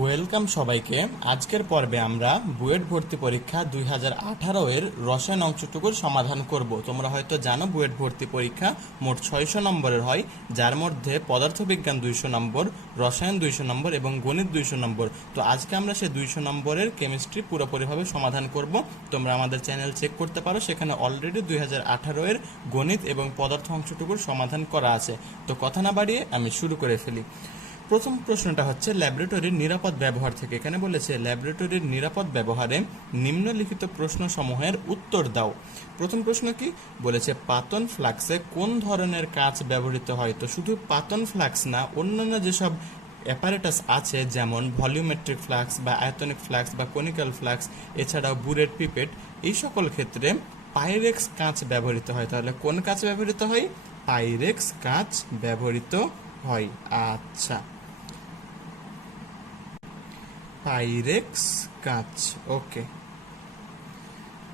Welcome সবাইকে। আজকের পর্বে আমরা বুয়েট ভর্তি পরীক্ষা 2018 এর রসায়ন অংশটুকুর সমাধান করব। তোমরা হয়তো জানো বুয়েট ভর্তি পরীক্ষা মোট 600 নম্বরের হয়, যার মধ্যে পদার্থবিজ্ঞান 200 নম্বর, রসায়ন 200 নম্বর এবং গণিত 200 নম্বর। তো আজকে আমরা সেই 200 নম্বরের কেমিস্ট্রি পুরোপুরিভাবে সমাধান করব। তোমরা আমাদের চ্যানেল চেক করতে পারো, সেখানে অলরেডি 2018 এর গণিত এবং পদার্থ অংশটুকুর সমাধান করা আছে। তো কথা না বাড়িয়ে আমি শুরু করে ফেলি। প্রথম প্রশ্নটা হচ্ছে ল্যাবরেটরির নিরাপদ ব্যবহার থেকে। এখানে বলেছে ল্যাবরেটরির নিরাপদ ব্যবহারে নিম্নলিখিত প্রশ্নসমূহের উত্তর দাও। প্রথম প্রশ্ন কি বলেছে, পাতন ফ্লাক্সে কোন ধরনের কাঁচ ব্যবহৃত হয়? তো শুধু পাতন ফ্লাক্স না, অন্যান্য যেসব অ্যাপারেটাস আছে যেমন ভলিউমেট্রিক ফ্লাক্স বা আয়তনিক ফ্লাক্স বা কনিক্যাল ফ্লাক্স, এছাড়াও বুরেট পিপেট, এই সকল ক্ষেত্রে পাইরেক্স কাঁচ ব্যবহৃত হয়। তাহলে কোন কাঁচ ব্যবহৃত হয়? পাইরেক্স কাঁচ ব্যবহৃত হয়। আচ্ছা, পাইরেক্স কাঁচ। ওকে,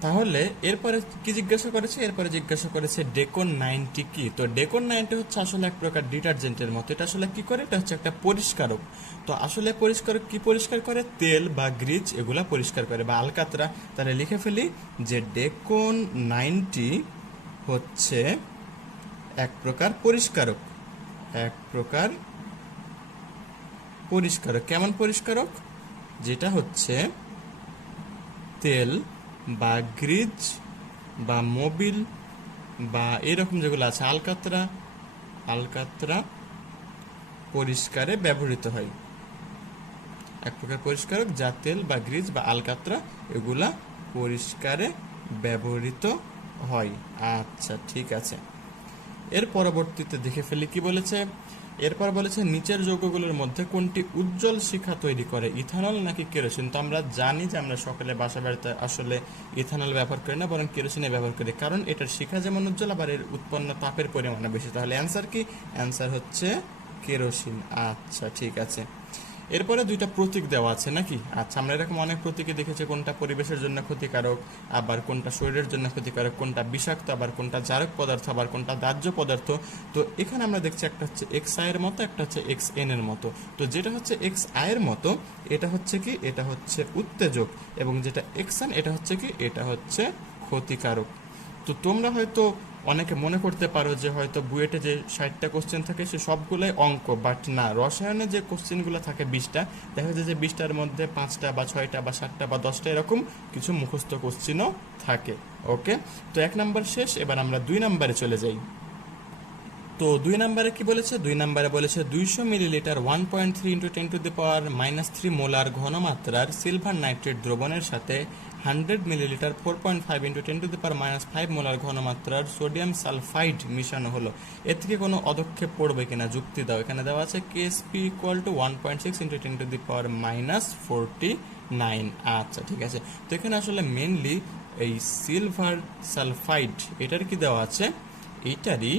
তাহলে এরপরে কি জিজ্ঞাসা করেছে? এরপরে জিজ্ঞাসা করেছে ডেকন 90 কি? তো ডেকন 90 হচ্ছে আসলে এক প্রকার ডিটারজেন্টের মতো। এটা আসলে কি করে? এটা হচ্ছে একটা পরিষ্কারক। তো আসলে পরিষ্কারক কি পরিষ্কার করে? তেল বা গ্রিজ এগুলা পরিষ্কার করে, বা আলকাতরা। তাহলে লিখে ফেলি যে ডেকন 90 হচ্ছে এক প্রকার পরিষ্কারক। এক প্রকার পরিষ্কারক। কেমন পরিষ্কারক? যেটা হচ্ছে তেল বা গ্রিজ বা মোবিল বা এরকম যেগুলো আছে আলকাতরা, আলকাতরা পরিষ্কারে ব্যবহৃত হয়। এক প্রকার পরিষ্কারক যা তেল বা গ্রিজ বা আলকাতরা এগুলা পরিষ্কারে ব্যবহৃত হয়। আচ্ছা, ঠিক আছে। এর পরবর্তীতে দেখে ফেলি কি বলেছে। এরপর বলেছে নিচের যৌগগুলোর মধ্যে কোনটি উজ্জ্বল শিখা তৈরি করে, ইথানল নাকি কেরোসিন? তো আমরা জানি যে আমরা সকলে বাসা বাড়িতে আসলে ইথানল ব্যবহার করি না, বরং কেরোসিনে ব্যবহার করি, কারণ এটার শিখা যেমন উজ্জ্বল আবার এর উৎপন্ন তাপের পরিমাণও বেশি। তাহলে অ্যান্সার কি? অ্যান্সার হচ্ছে কেরোসিন। আচ্ছা, ঠিক আছে। এরপরে দুইটা প্রতীক দেওয়া আছে নাকি? আচ্ছা, আমরা এরকম অনেক প্রতীকে দেখেছি, কোনটা পরিবেশের জন্য ক্ষতিকারক, আবার কোনটা শরীরের জন্য ক্ষতিকারক, কোনটা বিষাক্ত, আবার কোনটা জারক পদার্থ, আবার কোনটা দাহ্য পদার্থ। তো এখানে আমরা দেখছি একটা হচ্ছে এক্স আই এর মতো, একটা হচ্ছে এক্স এন এর মতো। তো যেটা হচ্ছে এক্স আই এর মতো এটা হচ্ছে কি? এটা হচ্ছে উত্তেজক। এবং যেটা এক্স এন এটা হচ্ছে কি? এটা হচ্ছে ক্ষতিকারক। তো তোমরা হয়তো অনেকে মনে করতে পারো যে হয়তো বুয়েটে যে 60টা কোশ্চেন থাকে সে সবগুলোই অঙ্ক, বাট না, রসায়নে যে কোশ্চেনগুলো থাকে 20টা, দেখা যায় যে 20টার মধ্যে 5টা বা 6টা বা 7টা বা 10টা এরকম কিছু মুখস্থ কোশ্চেনও থাকে। ওকে, তো 1 নাম্বার শেষ। এবার আমরা 2 নাম্বারে চলে যাই। তো 2 নাম্বারে কি বলেছে? 2 নাম্বারে বলেছে 200 মিলিলিটার 1.3 × 10⁻³ মোলার ঘনমাত্রার সিলভার নাইট্রেট দ্রবণের সাথে 100 মিলিলিটার 4.5 × 10⁻⁵ মোলার ঘনমাত্রার সোডিয়াম সালফাইড মিশানো হলো। এর থেকে কোনো অদক্ষেপ পড়বে কিনা যুক্তি দাও। এখানে দেওয়া আছে কেএসপি = 1.6 × 10⁻⁴৯। আচ্ছা, ঠিক আছে। তো এখানে আসলে মেনলি এই সিলভার সালফাইড এটার কি দেওয়া আছে? এইটারই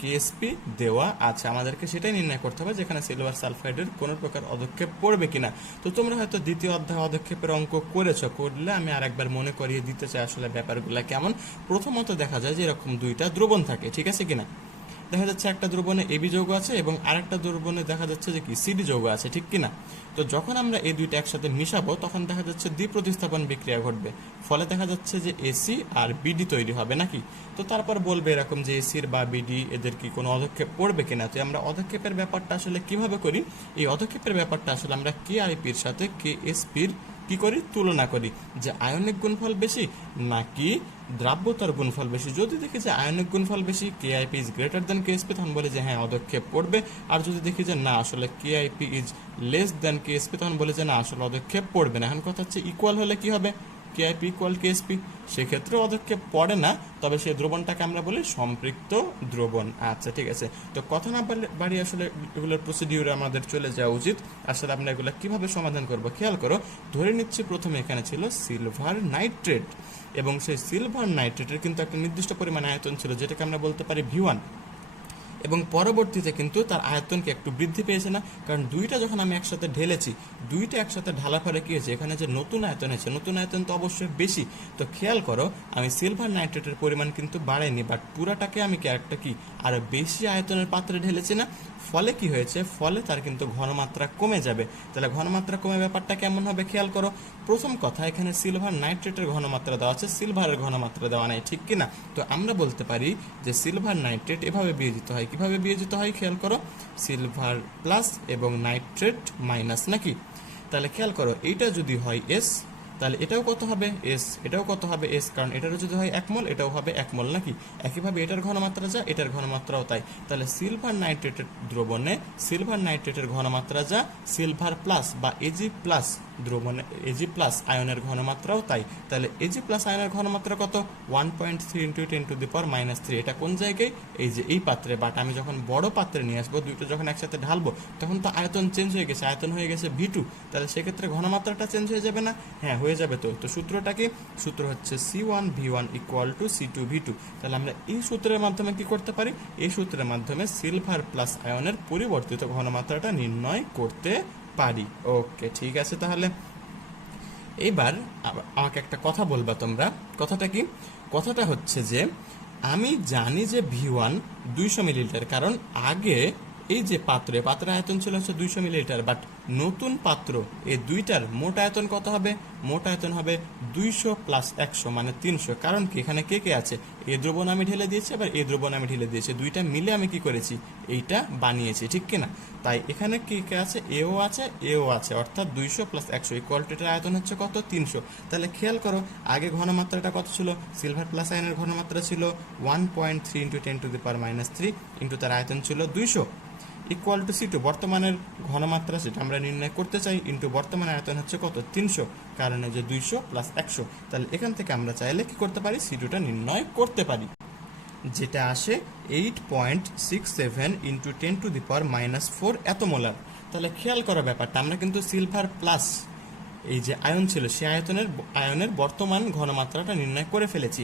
কেএসপি দেওয়া আছে। আমাদেরকে সেটাই নির্ণয় করতে হবে যেখানে সিলভার সালফাইডের কোনো প্রকার অদক্ষেপ পড়বে কিনা। তো তোমরা হয়তো দ্বিতীয় অধ্যায় অদক্ষেপের অঙ্ক করেছো, করলে আমি আরেকবার মনে করিয়ে দিতে চাই আসলে ব্যাপারগুলো কেমন। প্রথমত দেখা যায় যে এরকম দুইটা দ্রবণ থাকে, ঠিক আছে কিনা? দেখা যাচ্ছে একটা দ্রবণে এবি যৌগ আছে এবং আরেকটা দ্রবণে দেখা যাচ্ছে যে কি সিডি যৌগ আছে, ঠিক কিনা? তো যখন আমরা এই দুইটা একসাথে মিশাবো তখন দেখা যাচ্ছে দ্বিপ্রতিস্থাপন বিক্রিয়া ঘটবে, ফলে দেখা যাচ্ছে যে এসি আর বিডি তৈরি হবে নাকি? তো তারপর বলবে এরকম যে এসির বা বিডি এদের কি কোনো অদক্ষেপ পড়বে কিনা। তো আমরা অদক্ষেপের ব্যাপারটা আসলে কিভাবে করি? এই অদক্ষেপের ব্যাপারটা আসলে আমরা কে আইপির সাথে কে এসপির কি করি? তুলনা করি, যে আয়নিক গুণফল বেশি নাকি দ্রাব্যতার গুণফল বেশি। যদি দেখি যে আয়নিক গুণফল বেশি, KIP is greater than KSP, তখন বলে যে হ্যাঁ অদক্ষেপ পড়বে। আর যদি দেখি যে না আসলে KIP is less than KSP, তখন বলে যে না আসলে অদক্ষেপ পড়বে না। এখন কথা হচ্ছে ইকুয়াল হলে কি হবে? কেআইপি = কেএসপি, সেক্ষেত্রে অদক্ষেপ পড়ে না, তবে সেই দ্রবণটাকে আমরা বলি সম্পৃক্ত দ্রবণ। আচ্ছা, ঠিক আছে। তো কথা না বাড়ি আসলে এগুলোর প্রসিডিউরে আমাদের চলে যাওয়া উচিত। আসলে আমরা এগুলো কিভাবে সমাধান করব খেয়াল করো। ধরে নিচ্ছি প্রথমে এখানে ছিল সিলভার নাইট্রেট, এবং সেই সিলভার নাইট্রেটের কিন্তু একটা নির্দিষ্ট পরিমাণ আয়তন ছিল, যেটাকে আমরা বলতে পারি V1। এবং পরবর্তীতে কিন্তু তার আয়তনকে একটু বৃদ্ধি পেয়েছে না, কারণ দুইটা যখন আমি একসাথে ঢেলেছি, দুইটা একসাথে ঢালার ফলে কি হয়েছে, এখানে যে নতুন আয়তন হয়েছে, নতুন আয়তন তো অবশ্যই বেশি। তো খেয়াল করো আমি সিলভার নাইট্রেটের পরিমাণ কিন্তু বাড়াইনি, বাট পুরাটাকে আমি একটা কি আরো বেশি আয়তনের পাত্রে ঢেলেছি না, ফলে কি হয়েছে, ফলে তার কিন্তু ঘনমাত্রা কমে যাবে। তাহলে ঘনমাত্রা কমে ব্যাপারটা কেমন হবে খেয়াল করো। প্রথম কথা, এখানে সিলভার নাইট্রেটের ঘনমাত্রা দেওয়া আছে, সিলভারের ঘনমাত্রা দেওয়া নাই, ঠিক কিনা? তো আমরা বলতে পারি যে সিলভার নাইট্রেট এভাবে বিয়োজিত হয়। কিভাবে বিয়োজিত হয় খেয়াল করো, সিলভার প্লাস এবং নাইট্রেট মাইনাস, নাকি? তাহলে খেয়াল করো, এইটা যদি হয় এস, তাহলে এটাও কত হবে এস, এটাও কত হবে এস, কারণ এটারও যদি হয় 1 মোল, এটাও হবে 1 মোল, নাকি? একইভাবে এটার ঘনমাত্রা যা, এটার ঘনমাত্রাও তাই। তাহলে সিলভার নাইট্রেটের দ্রবণে সিলভার নাইট্রেটের ঘনমাত্রা যা, সিলভার প্লাস বা এজি প্লাস দ্রবণে এজি প্লাস আয়নের ঘনমাত্রাও তাই। তাহলে এজি প্লাস আয়নের ঘনমাত্রা কত, 1.3 ইন্টু 10⁻³ এটা কোন জায়গায়, এই যে এই পাত্রে। বাট আমি যখন বড় পাত্রে নিয়ে আসবো, দুইটা যখন একসাথে ঢালবো, তখন তো আয়তন চেঞ্জ হয়ে গেছে, আয়তন হয়ে গেছে V2। তাহলে সেক্ষেত্রে ঘনমাত্রাটা চেঞ্জ হয়ে যাবে না? হ্যাঁ, হয়ে যাবে। তো সূত্রটা কি? সূত্র হচ্ছে C1V1 = C2V2। তাহলে আমরা এই সূত্রের মাধ্যমে কি করতে পারি, এই সূত্রের মাধ্যমে সিলভার প্লাস আয়নের পরিবর্তিত ঘনমাত্রাটা নির্ণয় করতে পারি। ওকে, ঠিক আছে। তাহলে এবার আমাকে একটা কথা বলবা তোমরা। কথাটা কি? কথাটা হচ্ছে যে আমি জানি যে V1 200 মিলিলিটার, কারণ আগে এই যে পাত্রের আয়তন ছিল হচ্ছে 200 মিলিলিটার, বাট নতুন পাত্র এই দুইটার মোট আয়তন কত হবে? মোট আয়তন হবে 200 প্লাস 100 মানে 300। কারণ কি, এখানে কে কে আছে, এই দ্রবণ আমি ঢেলে দিয়েছি, আবার এই দ্রবণ আমি ঢেলে দিয়েছি, দুইটা মিলে আমি কি করেছি, এইটা বানিয়েছি, ঠিক কিনা? তাই এখানে কি কে আছে, এও আছে, এও আছে, অর্থাৎ 200 প্লাস 100 এটার আয়তন হচ্ছে কত, 300। তাহলে খেয়াল করো, আগে ঘনমাত্রাটা কত ছিল, সিলভার প্লাস আয়নের ঘনমাত্রা ছিল 1.3 ইন্টু 10⁻³ ইন্টু তার আয়তন ছিল 200 = C2 বর্তমানের ঘনমাত্রা, সেটা আমরা নির্ণয় করতে চাই, ইন্টু বর্তমান আয়তন হচ্ছে কত, 300, কারণ যে 200 প্লাস 100। তাহলে এখান থেকে আমরা চাইলে কি করতে পারি, C2টা নির্ণয় করতে পারি, যেটা আসে 8.67 ইন্টু 10⁻⁻4 এত মোলার। তাহলে খেয়াল করা ব্যাপারটা, আমরা কিন্তু সিলভার প্লাস এই যে আয়ন ছিল, সে আয়নের বর্তমান ঘনমাত্রাটা নির্ণয় করে ফেলেছি।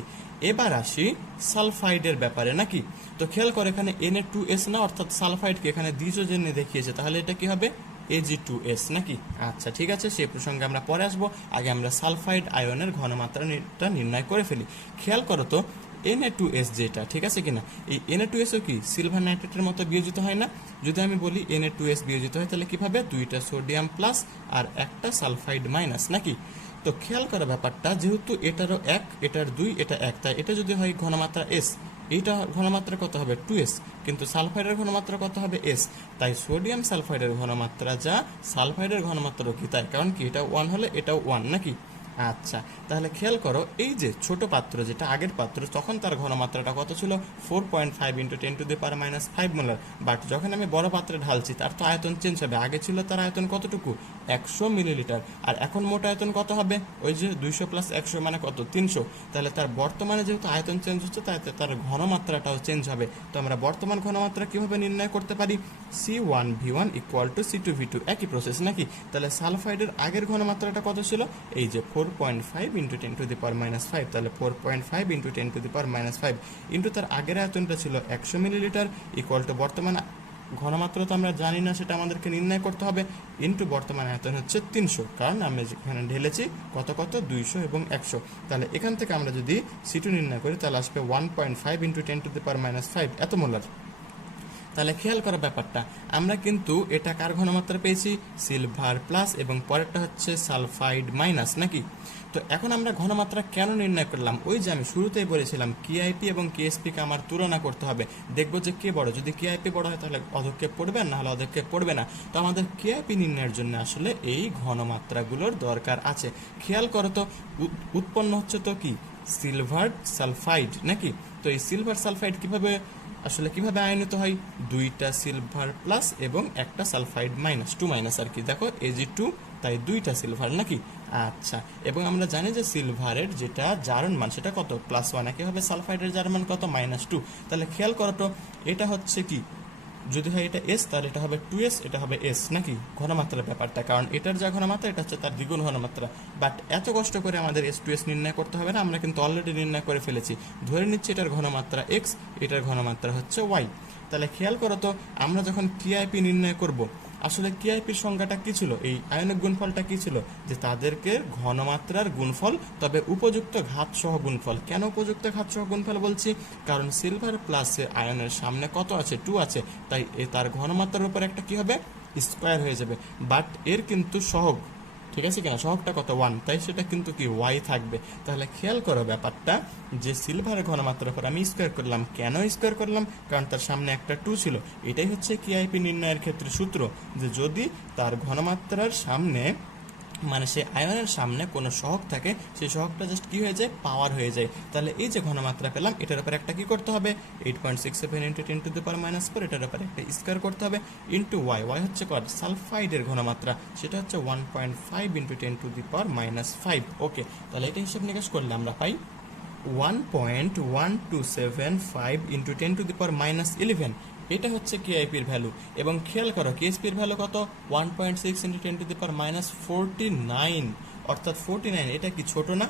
এবার আসি সালফাইডের ব্যাপারে, নাকি? তো খেয়াল করে, এখানে Na2S না, অর্থাৎ সালফাইডকে এখানে দ্বিযোজনে দেখিয়েছে, তাহলে এটা কি হবে, Ag2S, নাকি? আচ্ছা, ঠিক আছে, সেই প্রসঙ্গে আমরা পরে আসবো। আগে আমরা সালফাইড আয়নের ঘনমাত্রাটা নির্ণয় করে ফেলি। খেয়াল করো তো, Na2S যেটা, ঠিক আছে কিনা, এই Na2S ও কি সিলভার নাইট্রেটের মতো বিয়োজিত হয় না? যদি আমি বলি Na2S বিয়োজিত হয়, তাহলে কিভাবে, দুইটা সোডিয়াম প্লাস আর একটা সালফাইড মাইনাস, নাকি? তো খেয়াল করা ব্যাপারটা, যেহেতু এটারও 1, এটার 2, এটা 1, তাই এটা যদি হয় ঘনমাত্রা S, এইটা ঘনমাত্রা কত হবে, 2S, কিন্তু সালফাইডের ঘনমাত্রা কত হবে, S। তাই সোডিয়াম সালফাইডের ঘনমাত্রা যা, সালফাইডের ঘনমাত্রাও কি তাই, কারণ কি এটা 1 হলে এটাও 1, নাকি? আচ্ছা, তাহলে খেয়াল করো, এই যে ছোট পাত্র, যেটা আগের পাত্র, তখন তার ঘনমাত্রাটা কত ছিল, 4.5 ইন্টু 10⁻⁵ মোলার। বাট যখন আমি বড় পাত্রে ঢালছি, তার তো আয়তন চেঞ্জ হবে। আগে ছিল তার আয়তন কতটুকু, 100 মিলিলিটার, আর এখন মোট আয়তন কত হবে, ওই যে 200 প্লাস 100 মানে কত, 300। তাহলে তার বর্তমানে যেহেতু আয়তন চেঞ্জ হচ্ছে, তাই তার ঘনমাত্রাটাও চেঞ্জ হবে। তো আমরা বর্তমান ঘনমাত্রা কিভাবে নির্ণয় করতে পারি, C1V1 = C2V2, একই প্রসেস, নাকি? তাহলে সালফাইডের আগের ঘনমাত্রাটা কত ছিল, এই যে 4.5 ইন্টু 10⁻⁵, তাহলে 4.5 ইন্টু 10⁻⁵ ইন্টু তার আগের আয়তনটা ছিল 100 মিলিলিটার, ইকুয়াল টু বর্তমান ঘনমাত্রা তো আমরা জানি না, সেটা আমাদেরকে নির্ণয় করতে হবে, ইন্টু বর্তমান আয়তন হচ্ছে 300, কারণ আমি যেখানে ঢেলেছি কত 200 এবং 100। তাহলে এখান থেকে আমরা যদি C2 নির্ণয় করি, তাহলে আসবে 1.5 ইন্টু 10⁻⁵ এত মোলার। তাহলে খেয়াল করা ব্যাপারটা, আমরা কিন্তু এটা কার ঘনমাত্রা পেয়েছি, সিলভার প্লাস, এবং পরেরটা হচ্ছে সালফাইড মাইনাস, নাকি? তো এখন আমরা ঘনমাত্রা কেন নির্ণয় করলাম, ওই যে আমি শুরুতেই বলেছিলাম, কেআইপি এবং কেএসপিকে আমার তুলনা করতে হবে, দেখবো যে কে বড়। যদি কেআইপি বড় হয়, তাহলে অধক্ষেপ পড়বে, না হলে অধক্ষেপ পড়বে না। তো আমাদের কেআইপি নির্ণয়ের জন্য আসলে এই ঘনমাত্রাগুলোর দরকার আছে। খেয়াল করো তো, উৎপন্ন হচ্ছে তো কি, সিলভার সালফাইড, নাকি? তো এই সিলভার সালফাইড কিভাবে আয়নিত হয়, দুইটা সিলভার প্লাস এবং একটা সালফাইড মাইনাস, 2 মাইনাস আর কি, দেখো Ag2, তাই দুইটা সিলভার, নাকি? আচ্ছা, এবং আমরা জানি যে সিলভারের যেটা জারণ মান, সেটা কত, +1, একইভাবে সালফাইডের জারণ মান কত, -2। তাহলে খেয়াল করো তো, এটা হচ্ছে কি, যদি হয় এটা S, তাহলে এটা হবে 2S, এটা হবে S, নাকি? ঘনমাত্রার ব্যাপারটা, কারণ এটার যা ঘনমাত্রা, এটা হচ্ছে তার দ্বিগুণ ঘনমাত্রা। বাট এত কষ্ট করে আমাদের S2S নির্ণয় করতে হবে না, আমরা কিন্তু অলরেডি নির্ণয় করে ফেলেছি। ধরে নিচ্ছি এটার ঘনমাত্রা X, এটার ঘনমাত্রা হচ্ছে Y। তাহলে খেয়াল করো তো, আমরা যখন কেআইপি নির্ণয় করব, আসলে কেআইপির সংজ্ঞাটা কি ছিল, এই আয়নিক গুণফলটা কি ছিল, যে তাদেরকে ঘনমাত্রার গুণফল, তবে উপযুক্ত ঘাতসহ গুণফল। কেন উপযুক্ত ঘাতসহ গুণফল বলছি, কারণ সিলভার প্লাসে আয়নের সামনে কত আছে, 2 আছে, তাই তার ঘনমাত্রার উপর একটা কি হবে, স্কোয়ার হয়ে যাবে। বাট এর কিন্তু সহগ, ঠিক আছে কিনা, সহগটা কত, 1, তাই সেটা কিন্তু কি ওয়াই থাকবে। তাহলে খেয়াল করো ব্যাপারটা, যে সিলভারের ঘনমাত্রার উপর আমি স্কোয়ার করলাম, কেন স্কোয়ার করলাম, কারণ তার সামনে একটা 2 ছিল। এটাই হচ্ছে কেআইপি নির্ণয়ের ক্ষেত্রে সূত্র, যে যদি তার ঘনমাত্রার সামনে, মানে সে আয়নের সামনে কোনো সহগ থাকে, সেই সহগটা জাস্ট কি হয়ে যায়, পাওয়ার হয়ে যায়। তাহলে এই যে ঘনমাত্রা পেলাম, এটার উপর একটা কি করতে হবে, 8.67 ইন্টু 10⁴, এটার উপর একটা স্কোয়ার করতে হবে, ইন্টু ওয়াই, ওয়াই হচ্ছে কত, সালফাইডের ঘনমাত্রা, সেটা হচ্ছে 1.5 ইন্টু 10⁻⁵। ওকে, তাহলে এটা হিসাব নিকাশ করলে আমরা পাই 1.1275 ইন্টু 10⁻11। এটা হচ্ছে কেআইপির ভ্যালু। এবং খেয়াল করো কেএসপির ভ্যালু কত, 1.6 ইন্টু 10⁻⁴৯, অর্থাৎ 49। এটা কি ছোট না,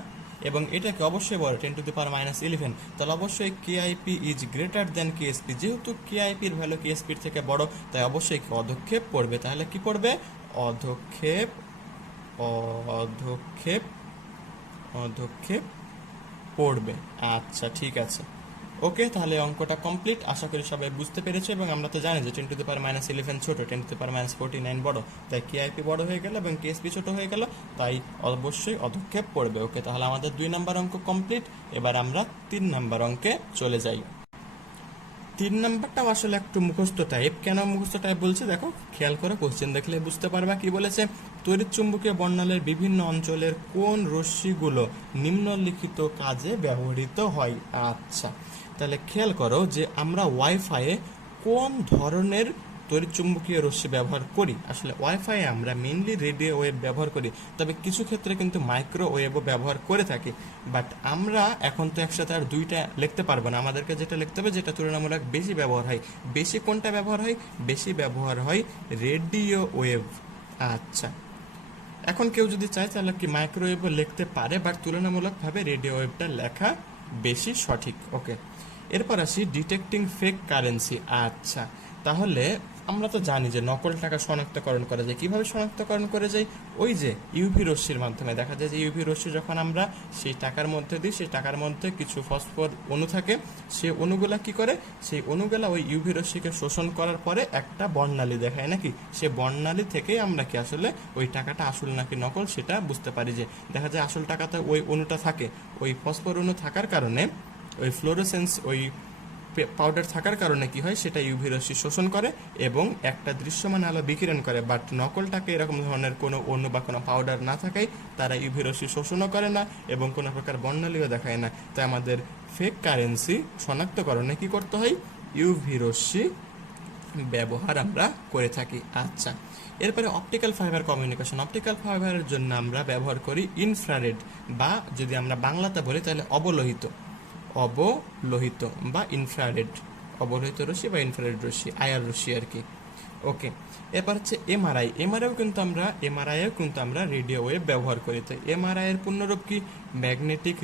এবং এটা কি অবশ্যই বড়, 10⁻11। তাহলে অবশ্যই KIP is greater than KSP. যেহেতু কেআইপির ভ্যালু কেএসপির থেকে বড়, তাই অবশ্যই অধক্ষেপ পড়বে। তাহলে কি পড়বে, অধক্ষেপ, অধক্ষেপ, অধক্ষেপ পড়বে। আচ্ছা ঠিক আছে, ওকে, তাহলে অঙ্কটা কমপ্লিট। আশা করি সবাই বুঝতে পেরেছে। এবং আমরা তো জানি যে 10⁻11 ছোট, 10⁻49 বড়, তাই কেআইপি বড় হয়ে গেল এবং কেএসপি ছোট হয়ে গেল, তাই অবশ্যই অধক্ষেপ পড়বে। ওকে, তাহলে আমাদের 2 নম্বর অঙ্ক কমপ্লিট। এবার আমরা 3 নম্বর অঙ্কে চলে যাই। 3 নাম্বারটাও আসলে একটু মুখস্থ টাইপ। কেন মুখস্থ টাইপ বলছে দেখো, খেয়াল করে কোশ্চেন দেখলে বুঝতে পারবা। কি বলেছে, তড়িৎ চুম্বকীয় বর্ণালীর বিভিন্ন অঞ্চলের কোন রশ্মিগুলো নিম্নলিখিত কাজে ব্যবহৃত হয়। আচ্ছা, তাহলে খেয়াল করো যে আমরা ওয়াইফাইয়ে কোন ধরনের তড়িৎ চুম্বকীয় রশ্মি ব্যবহার করি। আসলে ওয়াইফাই আমরা মেইনলি রেডিও ওয়েভ ব্যবহার করি, তবে কিছু ক্ষেত্রে কিন্তু মাইক্রোওয়েভও ব্যবহার করে থাকি। বাট আমরা এখন তো একসাথে আর দুইটা লিখতে পারবো না, আমাদেরকে যেটা লিখতে হবে, যেটা তুলনামূলক বেশি ব্যবহার হয়। বেশি কোনটা ব্যবহার হয়, বেশি ব্যবহার হয় রেডিও ওয়েভ। আচ্ছা, এখন কেউ যদি চায় তাহলে কি মাইক্রোওয়েভও লিখতে পারে, বাট তুলনামূলকভাবে রেডিও ওয়েভটা লেখা বেশি সঠিক। ওকে, এরপর আসি ডিটেক্টিং ফেক কারেন্সি। আচ্ছা, তাহলে আমরা তো জানি যে নকল টাকা শনাক্তকরণ করা যায়। কিভাবে শনাক্তকরণ করে যায়, ওই যে ইউভি রশ্মির মাধ্যমে। দেখা যায় যে ইউভি রশ্মি যখন আমরা সেই টাকার মধ্যে দিই, সেই টাকার মধ্যে কিছু ফসফর অণু থাকে, সেই অণুগুলা কি করে, সেই অণুগুলা ওই ইউভি রশ্মিকে শোষণ করার পরে একটা বর্ণালী দেখায় নাকি, সে বর্ণালী থেকেই আমরা কি আসলে ওই টাকাটা আসল নাকি নকল সেটা বুঝতে পারি। যে দেখা যায় আসল টাকাতে ওই অণুটা থাকে, ওই ফসফর অণু থাকার কারণে, ওই ফ্লোরোসেন্স, ওই পাউডার থাকার কারণে কি হয়, সেটা ইউভি রশ্মি শোষণ করে এবং একটা দৃশ্যমান আলো বিকিরণ করে। বাট নকলটাকে এরকম ধরনের কোনো অণু বা কোনো পাউডার না থাকায় তারা ইউভি রশ্মি শোষণও করে না এবং কোনো প্রকার বর্ণালীও দেখায় না। তাই আমাদের ফেক কারেন্সি শনাক্তকরণে কি করতে হয়, ইউভি রশ্মি ব্যবহার আমরা করে থাকি। আচ্ছা, এরপরে অপটিক্যাল ফাইবার কমিউনিকেশন। অপটিক্যাল ফাইবারের জন্য আমরা ব্যবহার করি ইনফ্রারেড, বা যদি আমরা বাংলাতে বলি তাহলে অবলোহিত, অবলোহিত বা ইনফ্রারেড, অবলোহিত রশ্মি বা ইনফ্রারেড রশ্মি, আয়ার রশ্মি আর কি। ওকে, এরপর হচ্ছে এমআরআই। এমআরআইও কিন্তু আমরা রেডিও ওয়েভ ব্যবহার করি। তো এমআরআই এর পূর্ণরূপ কি, ম্যাগনেটিক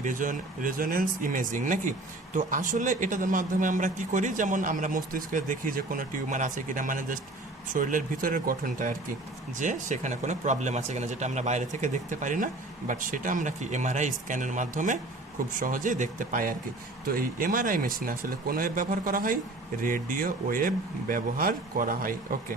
রেজোনেন্স ইমেজিং নাকি। তো আসলে এটার মাধ্যমে আমরা কি করি, যেমন আমরা মস্তিষ্কে দেখি যে কোনো টিউমার আছে কিনা, মানে জাস্ট শরীরের ভিতরের গঠনটা আর কি, যে সেখানে কোনো প্রবলেম আছে কিনা, যেটা আমরা বাইরে থেকে দেখতে পারি না, বাট সেটা আমরা কি এমআরআই স্ক্যানের মাধ্যমে খুব সহজেই দেখতে পাই আর কি। তো এই এমআরআই মেশিনে আসলে কোন ওয়েভ ব্যবহার করা হয়, রেডিও ওয়েভ ব্যবহার করা হয়। ওকে,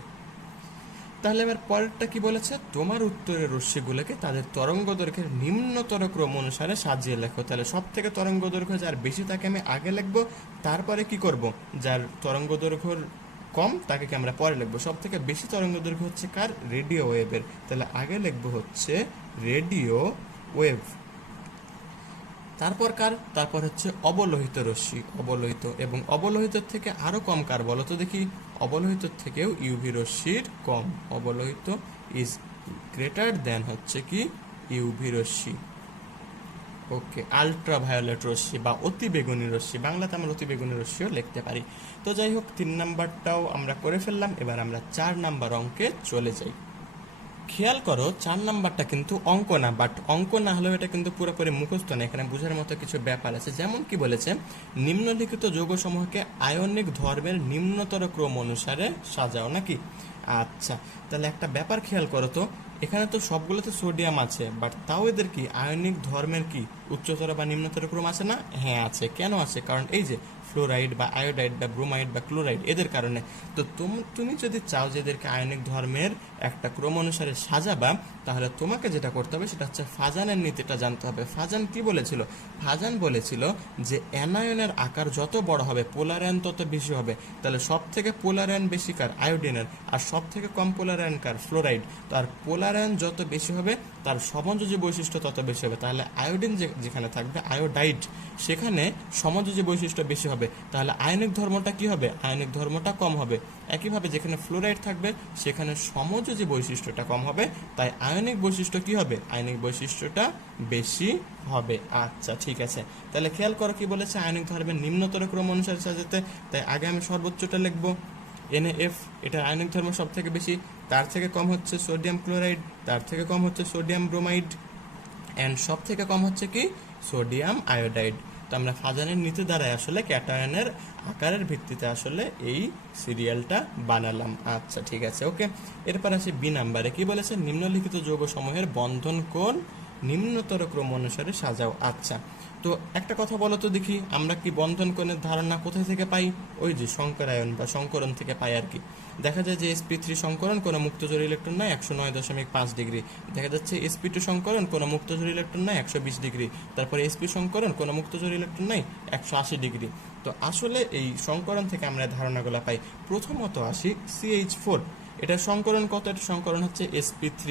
তাহলে এবার পরেরটা কি বলেছে, তোমার উত্তরের রশ্মিগুলোকে তাদের তরঙ্গ দৈর্ঘ্যের নিম্নতর ক্রম অনুসারে সাজিয়ে লেখো। তাহলে সব থেকে তরঙ্গ দৈর্ঘ্য যার বেশি তাকে আমি আগে লিখবো, তারপরে কি করব, যার তরঙ্গ দৈর্ঘ্যর কম তাকে কি আমরা পরে লিখবো। সব থেকে বেশি তরঙ্গ দৈর্ঘ্য হচ্ছে কার, রেডিও ওয়েভের। তাহলে আগে লিখবো হচ্ছে রেডিও ওয়েভ, তারপর কার, তারপর হচ্ছে অবলোহিত রশ্মি, অবলোহিত। এবং অবলোহিত থেকে আরো কম কার বলো তো দেখি, অবলোহিত থেকেও ইউভি রশ্মির কম, অবলোহিত ইজ গ্রেটার দেন হচ্ছে কি ইউভি রশ্মি। ওকে, আলট্রা ভায়োলেট রশ্মি বা অতি বেগুনি রশ্মি, বাংলাতে আমরা অতি বেগুনি রশ্মিও লিখতে পারি। তো যাই হোক, 3 নাম্বারটাও আমরা করে ফেললাম। এবার আমরা 4 নাম্বার অঙ্কে চলে যাই। খেয়াল করো 4 নাম্বারটা কিন্তু অঙ্ক না, বাট অঙ্ক না হলেও এটা কিন্তু পুরোপুরি মুখস্থ না, এখানে বোঝার মতো কিছু ব্যাপার আছে। যেমন কি বলেছে, নিম্নলিখিত যৌগসমূহকে আয়নিক ধর্মের নিম্নতর ক্রম অনুসারে সাজাও, নাকি? আচ্ছা, তাহলে একটা ব্যাপার খেয়াল করো তো, এখানে তো সবগুলোতে সোডিয়াম আছে, বাট তাও এদের কি আয়নিক ধর্মের কি উচ্চতর বা নিম্নতর ক্রম আছে না? হ্যাঁ আছে। কেন আছে? কারণ এই যে ফ্লোরাইড বা আয়োডাইড বা ব্রোমাইড বা ক্লোরাইড, এদের কারণে। তো তুমি যদি চাও যে এদেরকে আয়নিক ধর্মের একটা ক্রম অনুসারে সাজাবা, তাহলে তোমাকে যেটা করতে হবে সেটা হচ্ছে ফাজানের নীতিটা জানতে হবে। ফাজান কি বলেছিল? ফাজান বলেছিল যে অ্যানায়নের আকার যত বড় হবে পোলার আয়ন তত বেশি হবে। তাহলে সব থেকে পোলার আয়ন বেশি কার? আয়োডিনের। আর সব থেকে কম পোলার আয়ন কার? ফ্লোরাইড। তো আর পোলার আয়ন যত বেশি হবে তার সমযোজী বৈশিষ্ট্য তত বেশি হবে। তাহলে আয়োডিন যেখানে থাকবে, আয়োডাইড, সেখানে সমযোজী বৈশিষ্ট্য বেশি হবে। তাহলে আয়নিক ধর্মটা কি হবে? আয়নিক ধর্মটা কম হবে। একইভাবে যেখানে ফ্লোরাইড থাকবে সেখানে সমযোজী বৈশিষ্ট্যটা কম হবে, তাই আয়নিক বৈশিষ্ট্য কি হবে? আয়নিক বৈশিষ্ট্যটা বেশি হবে। আচ্ছা ঠিক আছে, তাহলে খেয়াল করো কি বলেছে, আয়নিক ধর্মের নিম্নতর ক্রম অনুসারে সাজাতে। তাই আগে আমি সর্বোচ্চটা লিখবো, NaF, এটা আয়নিক ধর্ম সব থেকে বেশি, তার থেকে কম হচ্ছে সোডিয়াম ক্লোরাইড, তার থেকে কম হচ্ছে সোডিয়াম ব্রোমাইড, অ্যান্ড সব থেকে কম হচ্ছে কি? Sodium iodide. তো আমরা ফাজানের নীতি দ্বারা আসলে ক্যাটায়নের আকারের ভিত্তিতে আসলে এই সিরিয়ালটা বানালাম। আচ্ছা ঠিক আছে, ওকে। এরপর আসি বি নাম্বারে, কি বলেছে? নিম্নলিখিত যৌগ সমূহের বন্ধন কোণ নিম্নতর ক্রম অনুসারে সাজাও। আচ্ছা, তো একটা কথা বলো তো দেখি, আমরা কি বন্ধন কোণের ধারণা কোথায় থেকে পাই? ওই যে সংকরায়ন বা সংকরণ থেকে পাই আর কি। দেখা যায় যে sp3 সংকরণ কোনো মুক্তজোড় ইলেকট্রন নাই 109.5 ডিগ্রি, দেখা যাচ্ছে sp2 সংকরণ কোনো মুক্তজোড় ইলেকট্রন নাই 120 ডিগ্রি, তারপরে sp সংকরণ কোনো মুক্তজোড় ইলেকট্রন নাই 180 ডিগ্রি। তো আসলে এই সংকরণ থেকে আমরা ধারণাগুলো পাই। প্রথমত আসি CH4, এটা সংকরণ কত? এটা সংকরণ হচ্ছে sp3।